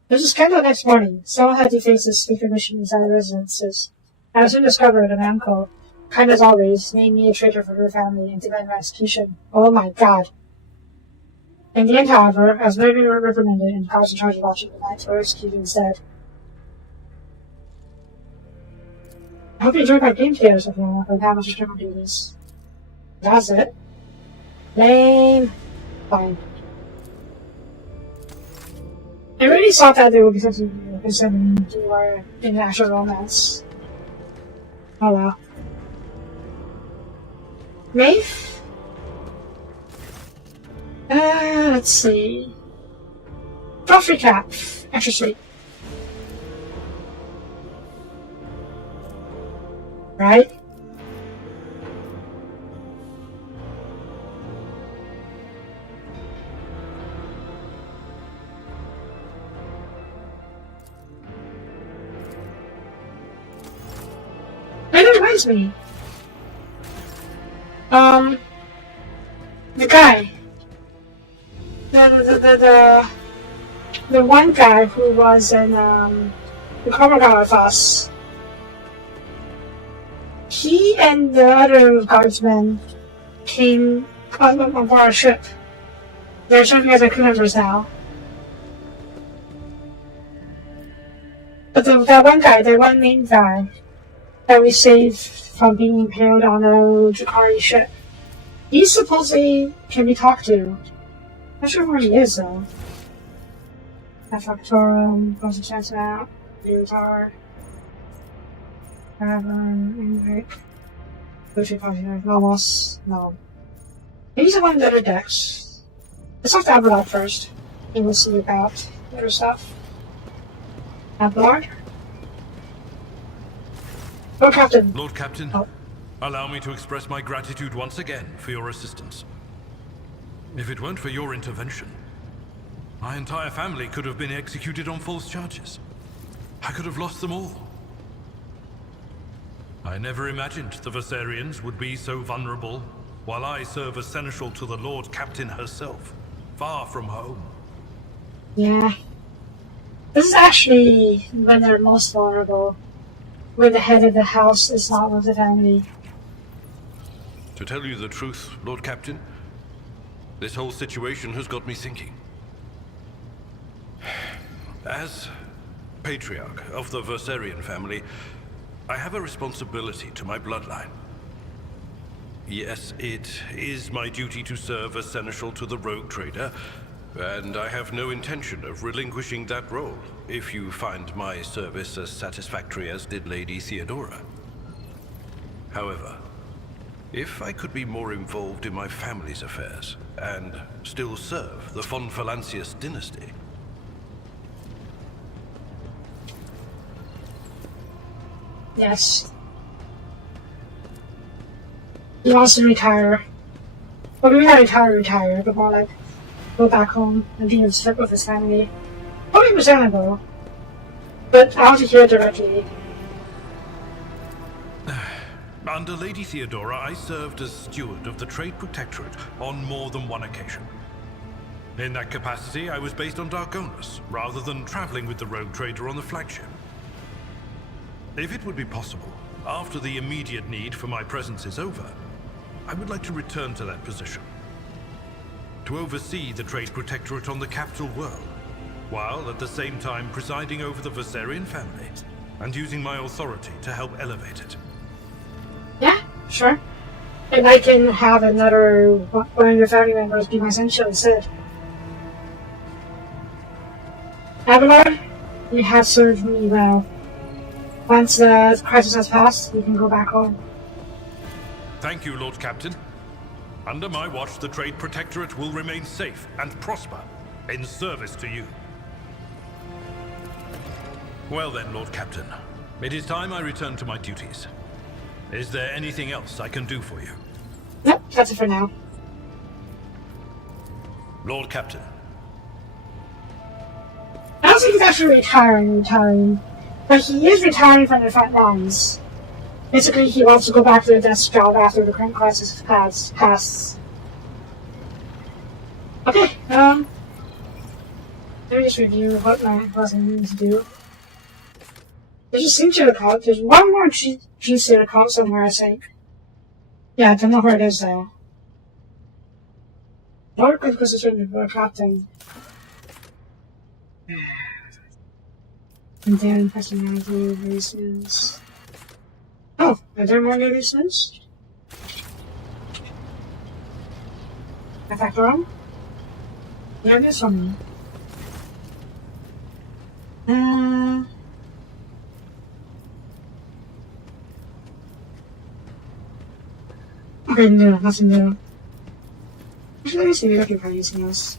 There was a scandal next morning. Someone had defaced the speaker machine inside the residences. I was soon discovered that my uncle, kind as always, named me a traitor for her family and demanded my execution. Oh my god. In the end, however, I was very reprimanded and I was in charge of watching the night were executed instead. I hope you enjoyed my game together, Sophia, with how much external duties. That's it. Lame. Fine. I really thought that there would be something concerning to our international romance. Oh well. Maeve? Let's see. Draft recap. Extra sweet. Right? That reminds me. The guy. The one guy who was in, the Commodore with us. He and the other guardsmen came on board our ship. They're serving as our crew members now. But that one guy, the one main guy that we saved from being impaled on a Drakari ship, he supposedly can be talked to. Not sure where he is though. Factorum, Buzzer Chance Out, Leotard, Enric, Lucy Positive, Lamos, no. He's the one that are decks. Let's talk to Abelard first, and we'll see about other stuff. Abelard? Lord Captain. Lord Captain, Oh. allow me to express my gratitude once again for your assistance. If it weren't for your intervention, my entire family could have been executed on false charges. I could have lost them all. I never imagined the Viserians would be so vulnerable while I serve as seneschal to the Lord Captain herself, far from home. Yeah. This is actually when they're most vulnerable, when the head of the house is not with the family. To tell you the truth, Lord Captain, this whole situation has got me thinking. As patriarch of the Versarian family, I have a responsibility to my bloodline. Yes, it is my duty to serve as seneschal to the rogue trader, and I have no intention of relinquishing that role, if you find my service as satisfactory as did Lady Theodora. However, if I could be more involved in my family's affairs, and still serve the von Valancius dynasty... Yes. He wants to retire. Well, maybe not retire, but more like go back home and be in step with his family. Probably understandable. But I want to hear it directly. Under Lady Theodora, I served as steward of the Trade Protectorate on more than one occasion. In that capacity, I was based on Darkonus, rather than traveling with the rogue trader on the flagship. If it would be possible, after the immediate need for my presence is over, I would like to return to that position. To oversee the Trade Protectorate on the capital world, while at the same time presiding over the Versarian family, and using my authority to help elevate it. Yeah, sure. And I can have another one of your family members be my seneschal instead. Abelard, you have served me well. Once the crisis has passed, you can go back home. Thank you, Lord Captain. Under my watch, the Trade Protectorate will remain safe and prosper, in service to you. Well then, Lord Captain, it is time I return to my duties. Is there anything else I can do for you? Nope, that's it for now. Lord Captain. I don't think he's actually retiring. But he is retiring from the front lines. Basically, he wants to go back to the desk job after the current crisis has passed. Okay, let me just review what I need to do. There's a signature account. There's one more GC account somewhere, I think. Yeah, I don't know where it is though. Lord Inquisition for Captain. And then personality reasons. Oh, are there more new reasons? Is that wrong? Yeah, there's one. Okay, no, nothing new. Actually, let me see if we're looking for anything else.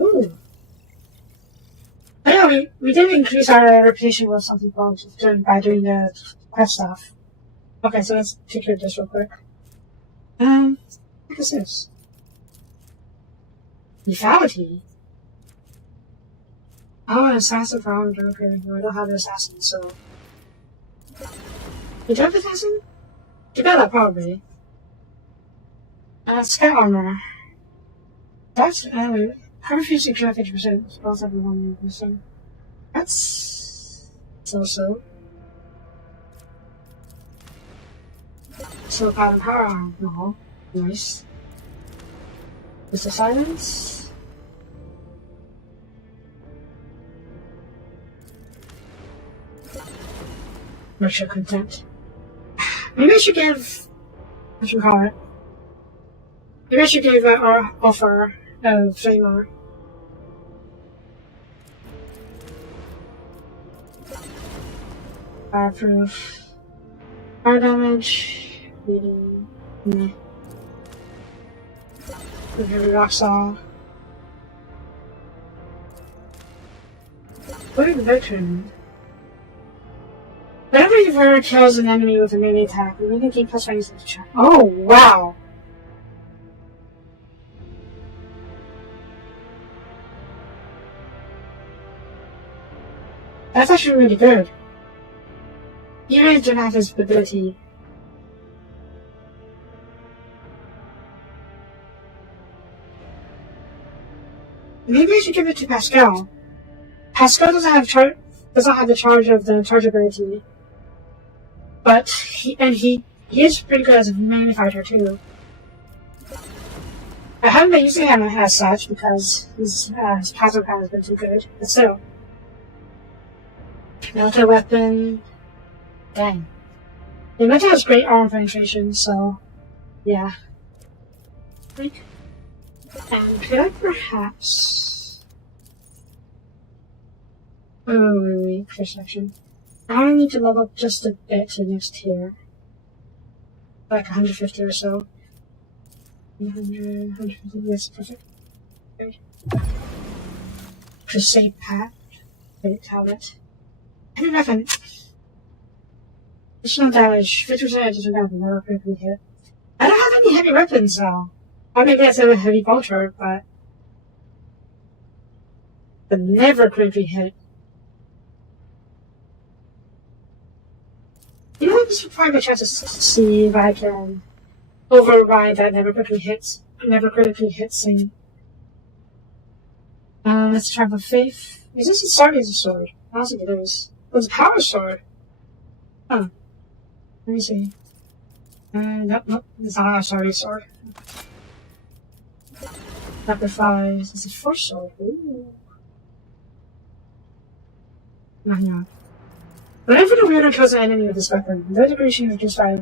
Ooh. I know, we did increase our reputation with some people by doing the quest stuff. Okay, so let's take care of this real quick. What is this? Lethality? Oh, an assassin for armed broker. I don't have an assassin, so... You do have an assassin? You got that, probably. Scout armor. That's, perfusing kill 50%, spells everyone 1%. That's... so-so. So, power arm. No. Nice. Is the silence? Virtual content. Maybe I should give... what should we call it? Maybe I should give our offer of Flamor. Fireproof. Fire damage. Bleeding. Meh. Heavy rock saw. Blade veteran. Whenever you ever kills an enemy with a melee attack, you make a gain plus 20 to check. Oh, wow! That's actually really good. You really don't have his ability. Maybe I should give it to Pascal. Pascal doesn't have the charge of the charge ability, but he is pretty good as a melee fighter too. I haven't been using him as such because his passive has been too good, but still. Melter weapon. Dang. The Melter has great armor penetration, so yeah. And could I perhaps... wait, perception. I need to level up just a bit to the next tier. Like 150 or so. 150, yes, perfect. Okay. Crusade Pat. Wait, tablet. Heavy weapon. Additional damage. 50% additional damage, never critically hit. I don't have any heavy weapons though. I may get a heavy bolter, but never critically hit. You know, this would probably be a chance to see if I can override that never critically hits thing. Let's try for faith. Is this a sword or is it a sword? I don't think it is. Oh, it's a power sword. Huh. Let me see. Nope, it's not a sword. Sacrifice. It's a force sword. Ooh. No. Whenever the wielder kills an enemy with this weapon, the duration is just by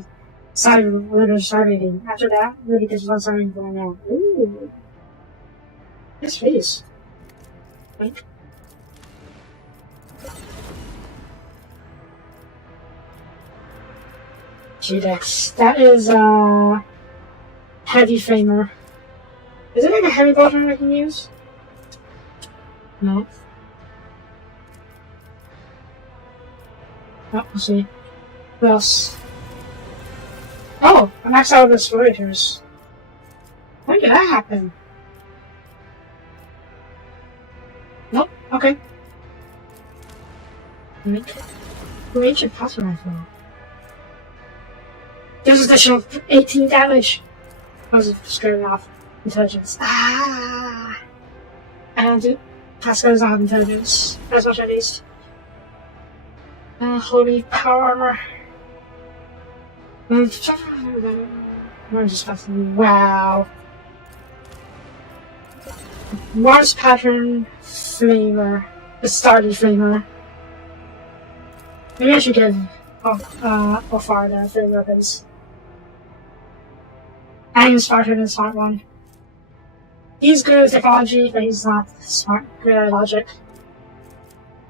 side wielder star rating. After that, wielder gets 1 star rating going out. Ooh. Nice face. Wait. G-Dex. That is, heavy framer. Is it like a heavy bolter I can use? No. Oh, we'll see. What else? Oh! I maxed out of explorators. When did that happen? Nope. Okay. Ancient Potter Rifle. There's additional 18 damage. I was scaring off intelligence. Ah! And Pascal doesn't have intelligence. As much at least. Holy power armor. Wow. Mars pattern flamer. The started flamer. Maybe I should give off the flame weapons. I am smarter than smart one. He's good at technology, but he's not smart, good at logic.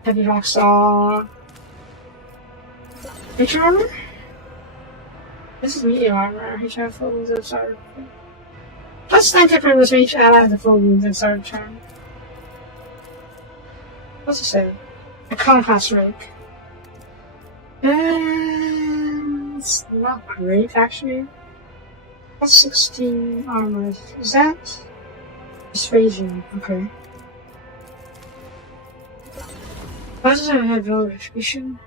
Heavy rock saw. Nature armor? This is medium armor. HR full wounds and start. Plus 9 temperaments for each ally in the full wounds and start turn. What's it say? A compass rake. It's not great actually. Plus 16 armor. Is that? Persuasion. Okay. Why does it have no retribution?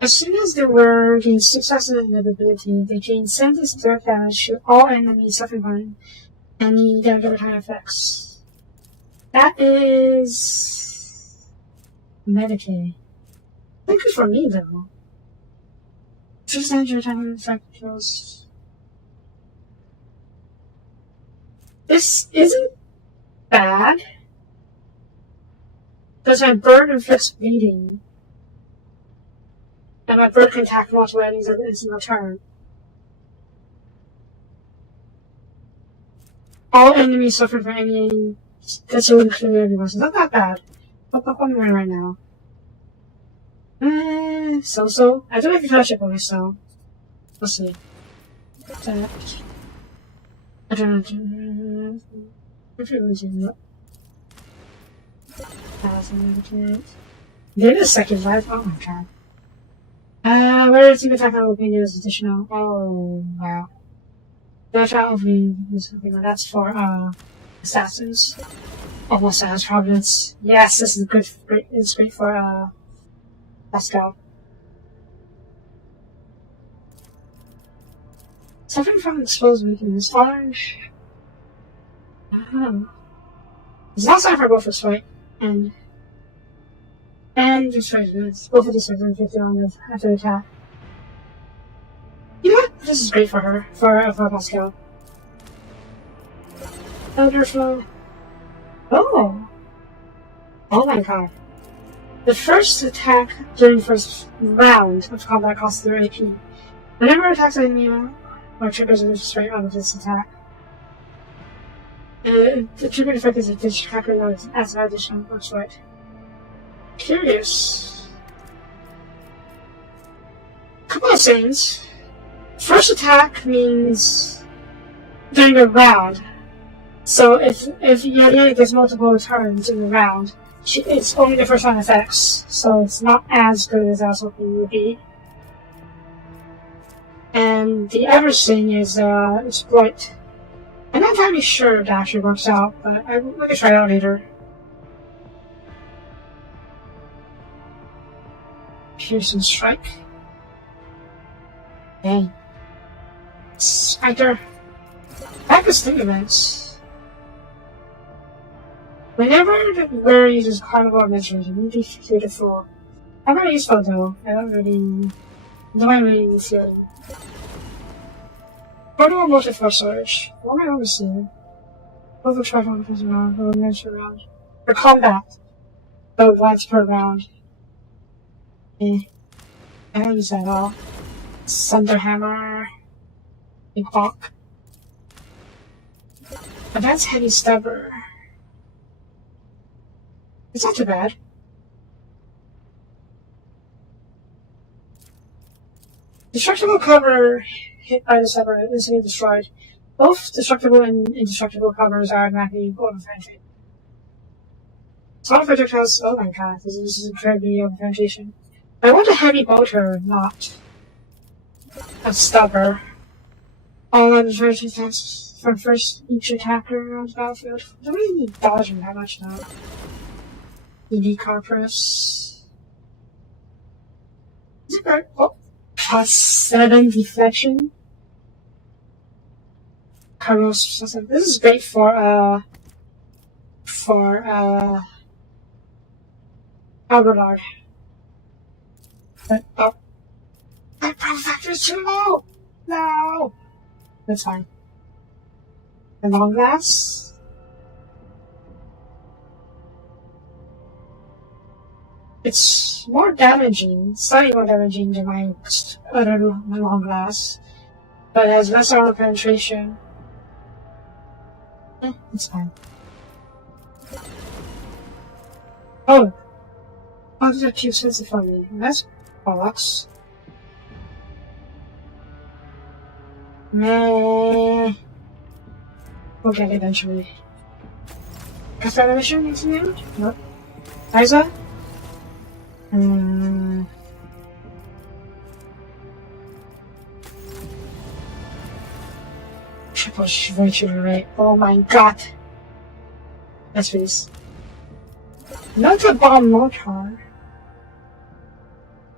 As soon as the wearer gains success in the ability, they gain 70 direct damage to all enemies suffering from any damage over time effects. That is Medicaid. I think it's for me though. Just damage over time effect kills. This isn't bad. Because my bird inflicts bleeding. And my bird can attack multiple enemies in a single turn. All enemies suffer from any. That's will include everyone. So it's not that bad. I'm running right now. So. I do like the fellowship on this though. We'll see. I don't know. If it was in what? There is a second life. Oh my god. Where is the attack on opinion is additional? Oh, wow. The attack on opinion is something that's for, assassins. Almost as providence. Yes, this is good. It's great for, Pascal. Suffering from exposed weakness. Orange. It's not time for both of fight. And just try to both of these are 50 on the after attack. You know what? This is great for her. For Pascal. Elder Flow. Oh! Oh my god. The first attack during first round of combat costs 0 AP. Whenever attacks an enemy or triggers a straight out of this attack. The trigger effect is a ditch attacker that adds an additional looks right. Curious. Couple of things. First attack means during a round. So if Yadier gets multiple turns in the round, it's only the first round effects, so it's not as good as I was hoping it would be. And the other thing is exploit. I'm not entirely sure if that actually works out, but we can try it out later. Piercing strike. Dang. Spider. Back to sting events. Whenever the wearer uses carnival measures, you need to be beautiful. I'm not useful though. I don't really feel it. Portable multi-force storage. What am I overseeing? Overcharge on the round, or measure round. For combat. But once per round. I don't use that at all. Thunderhammer. Big Hawk. Advanced Heavy Stubber. It's not too bad. Destructible cover hit by the stubber instantly destroyed. Both destructible and indestructible covers are automatically over-penetrated. Solid projectiles. Oh my god, this is incredibly over-penetration. I want a heavy bolter, not a stubber. All undeterred attacks from first each attacker on the battlefield. I don't really need dodging that much now. ED Carpus. Is it right? Oh, +7 deflection. Carlos. This is great for Albert. But oh, my pro factor is too low. No, that's fine. The long glass. It's more damaging, slightly more damaging than my long glass, but it has less armor penetration. It's fine. Oh, these are too expensive for me. That's bollocks. Meh. We'll get it eventually. Custodial mission needs to Nope. Liza? Triple shooter rate. Oh my god. Let's do this. Not a bomb mortar.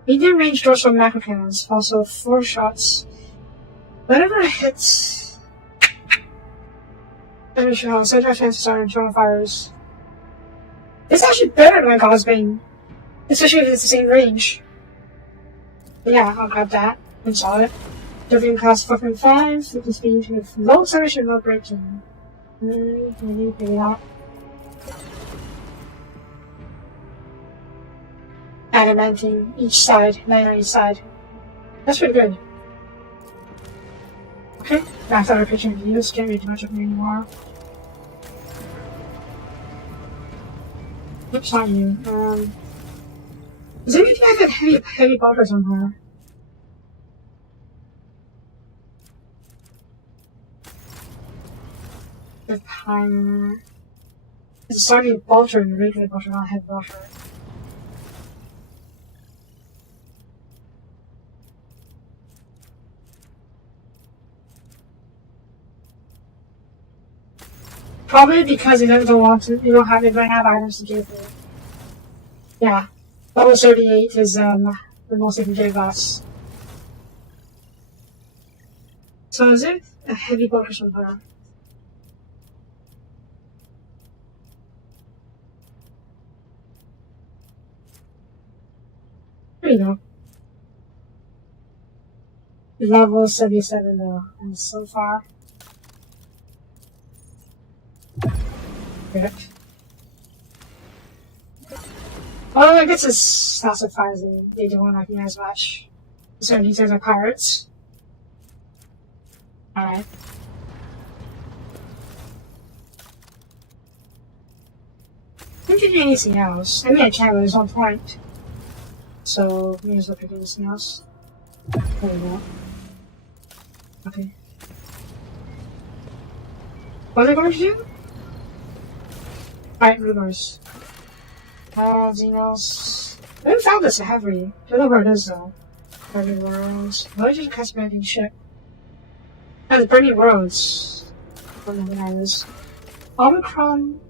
Medium range dorsal macro cannons. Also 4 shots. Whenever it hits. Initial central chances are internal fires. It's actually better than my Gaussbane. Especially if it's the same range. But yeah, I'll grab that. Install it. Delivering cost 4.5, 50 speed with low acceleration, low braking. Maybe figure it out. Adamantine each side, 9 on each side. That's pretty good. Okay, back to our picture views, can't read too much of me anymore. Oops, not you. Is there anything I got heavy bolters on her? The timer. It's starting a bolter and a regular bolter, not a heavy bolter. Probably because they don't want to, they don't have items to give her. Yeah. Level 38 is the most they can give us. So is it a heavy focus on her? There you go. Level 77 though, and so far. Good. Well, I guess it's not surprising they don't like me as much. So these are the pirates. Alright. I don't do anything else. I mean, I can, but there's no point. So, let me just look at anything else. There we go. Okay. What are they going to do? Alright, rumors. Xenos. I haven't found this, have we? Don't know where it is though. Burning Worlds. Legend of Cosmetic Ship. Oh, the Burning Worlds. I don't know what that is. Omicron.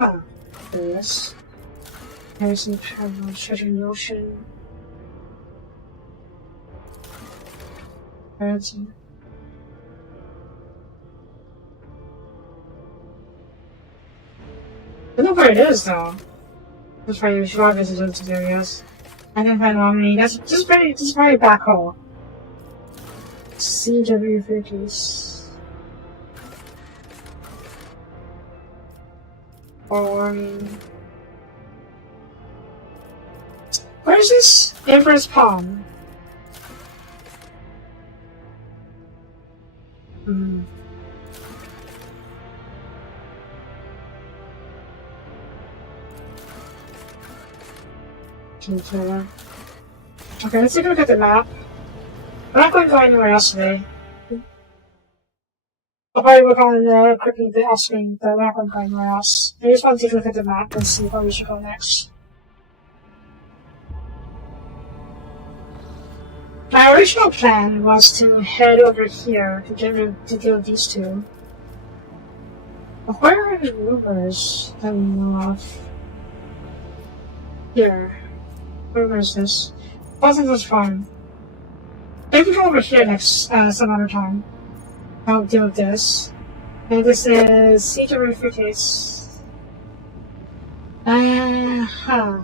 Oh, there it is. Harrison Travel, Treasure in the Ocean. Harrison. I don't know where it is though. That's why you should all visit those areas. I didn't find Omni. That's just very back hole. CW50s. Where is this? Emperor's Palm. Hmm. Okay, let's take a look at the map. I'm not going to go anywhere else today. I'll probably work on quickly the off screen, but I'm not going to go anywhere else. I just want to take a look at the map and see where we should go next. My original plan was to head over here to deal with these two. But where are the rumors that we know of? Here. Where is this? Wasn't Farm. Maybe we can go over here next, some other time. I'll deal with this. And this is Siege of Refugees. Uh-huh.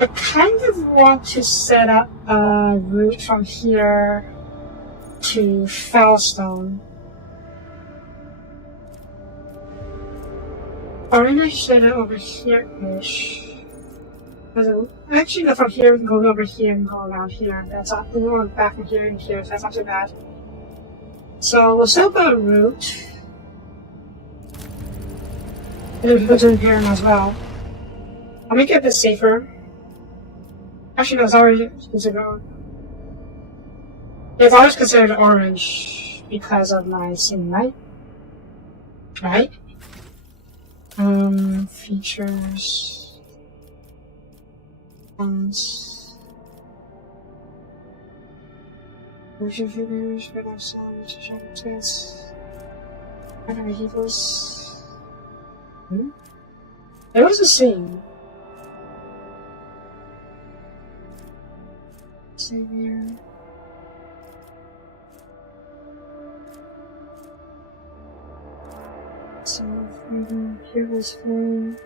I kind of want to set up a route from here to Fellstone. Or maybe I should set it over here-ish. Actually, no, from here we can go over here and go around here. That's not, we go back from here and here, so that's not too bad. So we'll set up a route. And we can go to here as well. I'll make it a bit safer. Actually, no, it's already considered. It's always considered orange because of my scene, right? Right? Features. Version figures, red of sound, tests. Other vehicles. It was the same. Savior. So, here was flame.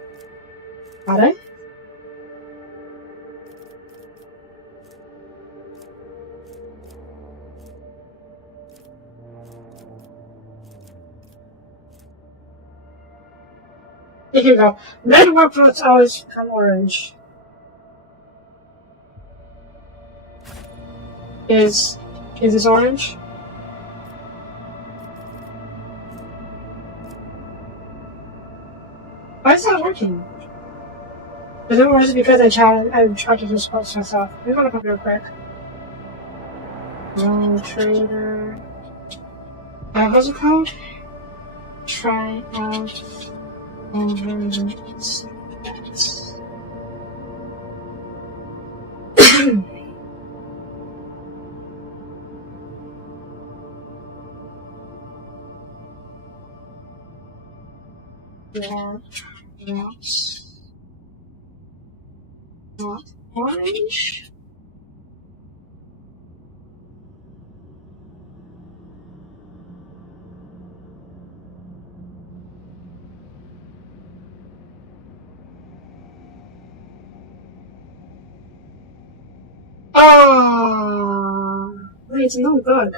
Got it? Here you go. Red work fruits always become orange. Is this orange? Why is that working? Is it worse because I tried to just post myself? We're gonna come real quick. Trader. What's it called? Try out overlays. Yeah. Yes. not orange. Oh, wait, it's another bug.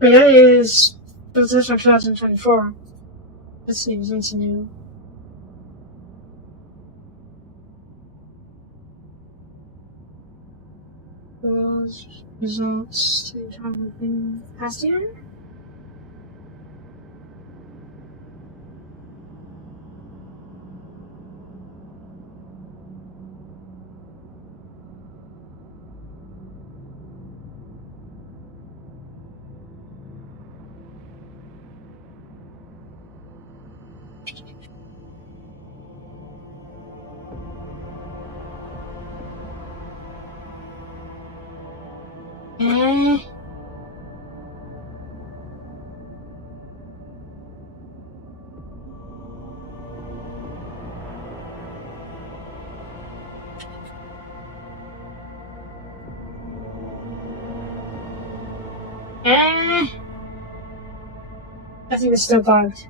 Wait, that is this is from 2024. Let's see, it's new. Those results take time within past year. Eh. I think it's still bugged.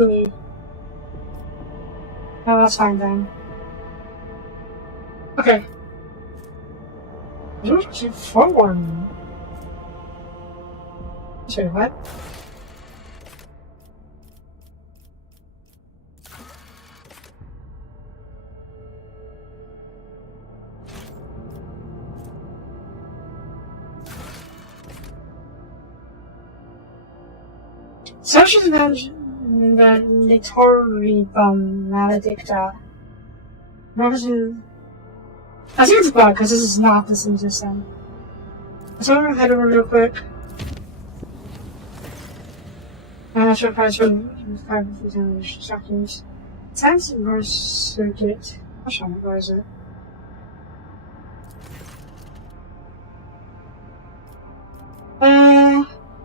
Ooh. Oh, that's fine then. Okay. You're pushing forward. Sorry, what? Social mandatory maledicta. I think it's a bug because this is not the same system. So I'm gonna head over real quick. I'm not sure if I should have a few instructions. Science inverse circuit. Where is it?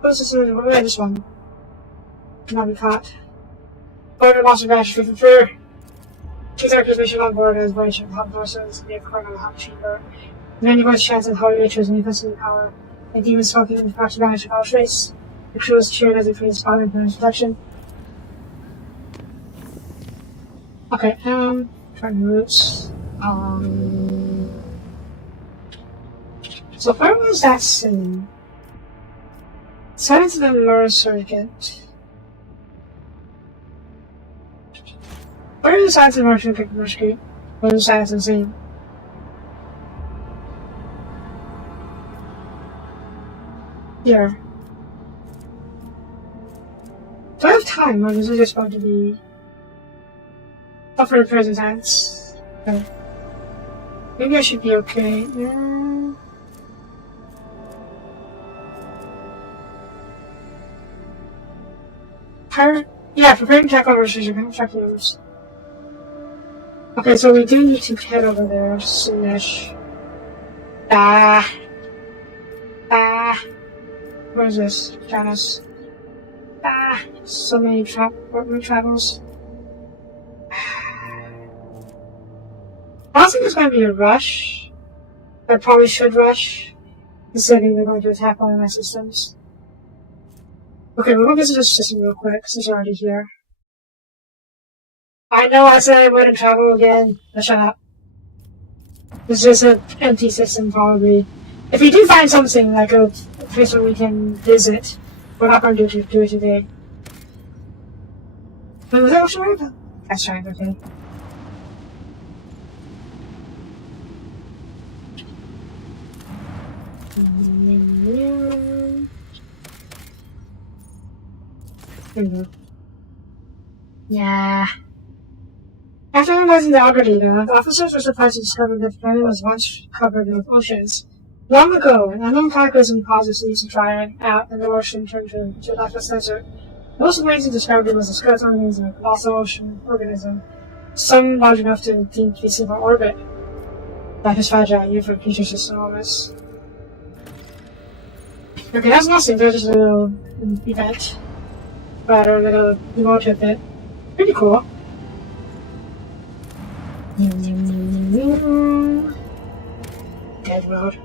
What's this? This one. Cannot be caught. Order lost of batch for fear. Two characters mission on board as voice of hub forces near corner of hub chamber. Many voice chants and holy rituals and infesting power. And demons smoking in the parts of vanish of our race. The crew is cheered as it frees spawning from his protection. Okay, trying routes. So where was that scene? Science of the mirror circuit. Where is the science of the mirror circuit? Where is the science of the scene? Here. Do I have time, or is it just going to be up for the present tense? Okay. Maybe I should be okay. Yeah, preparing tackle versus your contract moves. Okay, so we do need to head over there soonish. Where's this? Janice. So many travels. I don't think there's going to be a rush. I probably should rush, considering they're going to attack one of my systems. Okay, we're going to visit this system real quick, since you're already here. I know I said I wouldn't travel again, but shut up. It's just an empty system, probably. If we do find something, like a place where we can visit, we're not going to do it today. Wait, was that Ocean Road? That's right, okay. There we go. Yeah. After analyzing the auger data, the officers were surprised to discover that the planet was once covered with oceans. Long ago, an unknown cataclysm caused the sea to dry out and the ocean turned to a lifeless desert. The most amazing described was a skeleton organism, a colossal ocean organism, some large enough to think to be seen from orbit. Life is fragile, even for creatures just enormous. Okay, that's nothing, there's just a little event. Or a little emotive bit. Pretty cool. Dead road.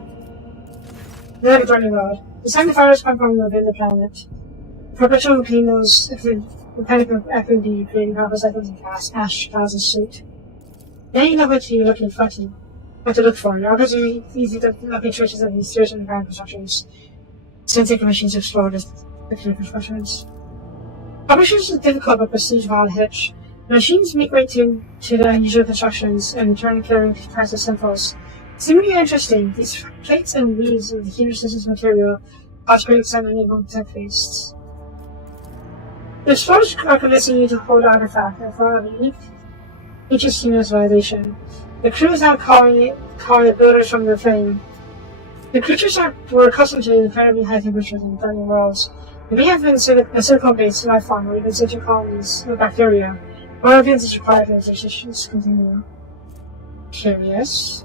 Dead dirty road. The sanctifiers come from within the planet. Perpetual cleaners, repetitive FMD, creating carbon cycles and gas, ash, clouds, suit. Then you know what you're looking for. What to look for. You're obviously easy to look at churches and mysterious and grand constructions. Sensing machines explore the constructions. Publishers is difficult but prestige vile hitch. The machines make way to the unusual constructions and return clearing prices symbols. Seemingly interesting, these plates and weaves of the human resistance material cause great excitement among tech beasts. The explorers are convincing you to hold artifact and for a unique, interesting validation. The crew is now calling it builders from the flame. The creatures were accustomed to incredibly high temperatures and burning worlds. They may have been a silicon-based life form or even situ colonies of bacteria. What evidence is required for these researches continue? Curious.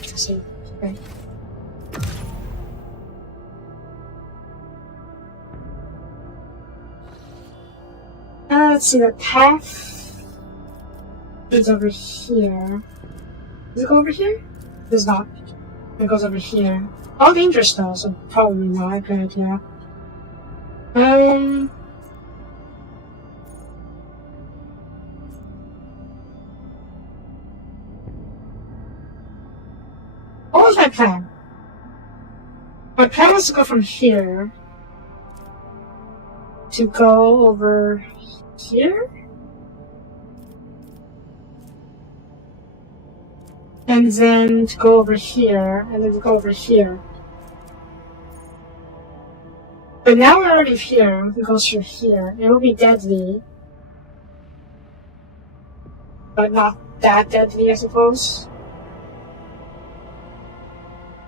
Let's see. Okay. Let's see, the path is over here. Does it go over here? It does not. It goes over here. All dangerous though, so probably not. Good idea. What was my plan? My plan was to go from here to go over here? And then to go over here, and then to go over here. But now we're already here, we go through here. It will be deadly. But not that deadly, I suppose.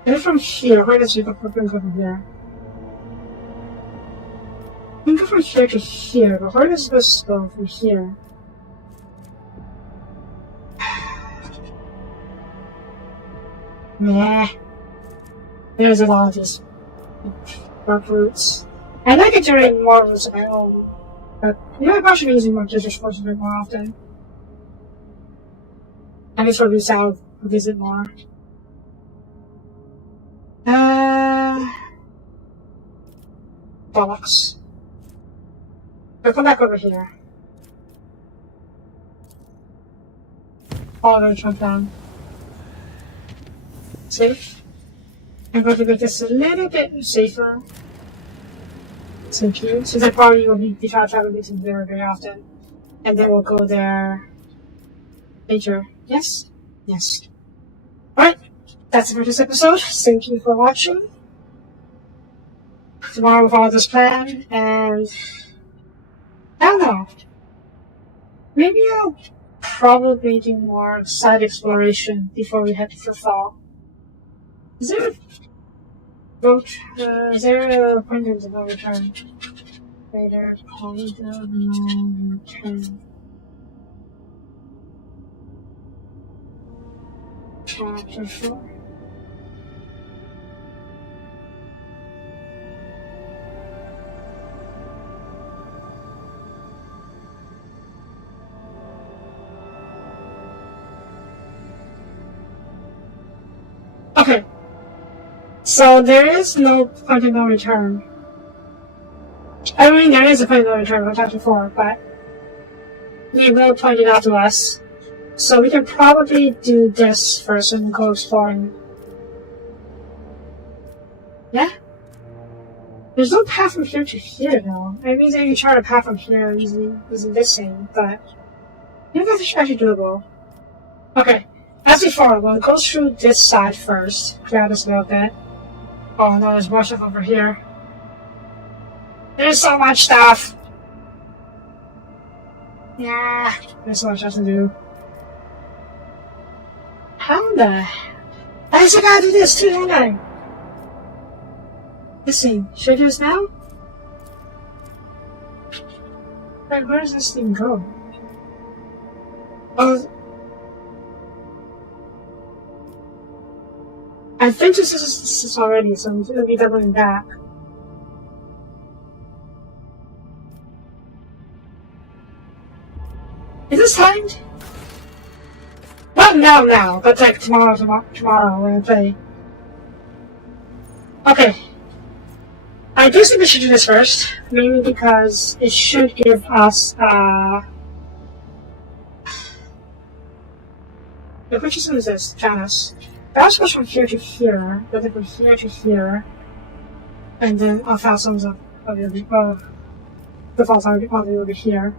And from here, where does it go from here? We can go from here to here, but where does this go from here? Nah. There's a lot of these dark routes. I'd like to generate more routes of my own, but you know, I probably should be using more digital forces a bit more often. And this will be south to visit more. Bollocks. I'll come back over here. Oh, I'm gonna jump down. Safe. I'm going to make this a little bit safer. Thank you. Since I probably will be traveling to there very often. And then we'll go there later. Yes? Yes. Alright. That's it for this episode. Thank you for watching. Tomorrow we'll follow this plan, and I don't know. Maybe I'll probably do more side exploration before we head for fall. Is there a boat? Is there a point of no return? Later, point of no return. Chapter 4. Okay, so there is no point of no return. I mean, there is a point of no return, I've talked before, but he will point it out to us. So we can probably do this first and go exploring. Yeah? There's no path from here to here, though. I mean, you chart a path from here using this thing, but I think that's actually doable. Okay. As before, we'll go through this side first. Clear out this little bit. Oh no, there's more stuff over here. There's so much stuff! Yeah, there's so much stuff to do. How the... I still gotta do this too, don't I? Let's see, should I do this now? Wait, where does this thing go? Oh... I think this is already, so it'll be doubling back. Is this timed? Not now, but like tomorrow when I play. Okay. I do think we should do this first, mainly because it should give us, which one is this? Janice. Bounce goes from here to here, then from here to here, and then I'll file some of the falls are over here.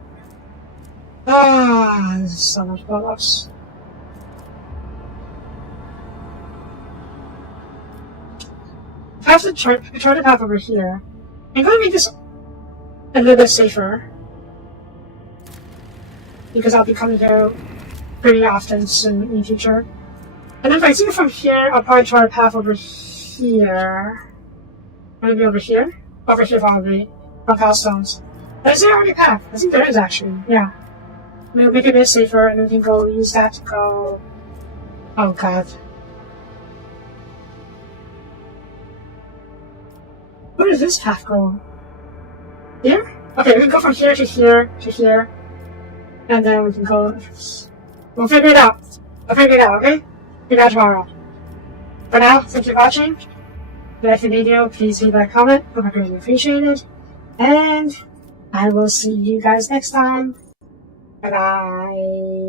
Ah, this is so much bullets. I have to try the path over here. I'm going to make this a little bit safer, because I'll be coming here pretty often soon in the future. And if I see it from here, I'll probably try a path over here. Maybe over here? Over here probably. On past stones. Is there already a path? I think there is actually, yeah. We'll make it a bit safer and we can go use that to go... Oh god. Where does this path go? Here? Okay, we can go from here to here to here. And then we can go... We'll figure it out. I'll figure it out, okay? Figure it out tomorrow. For now, thank you for watching. If you liked the video, please leave a comment. I would greatly appreciate it. And I will see you guys next time. Bye bye.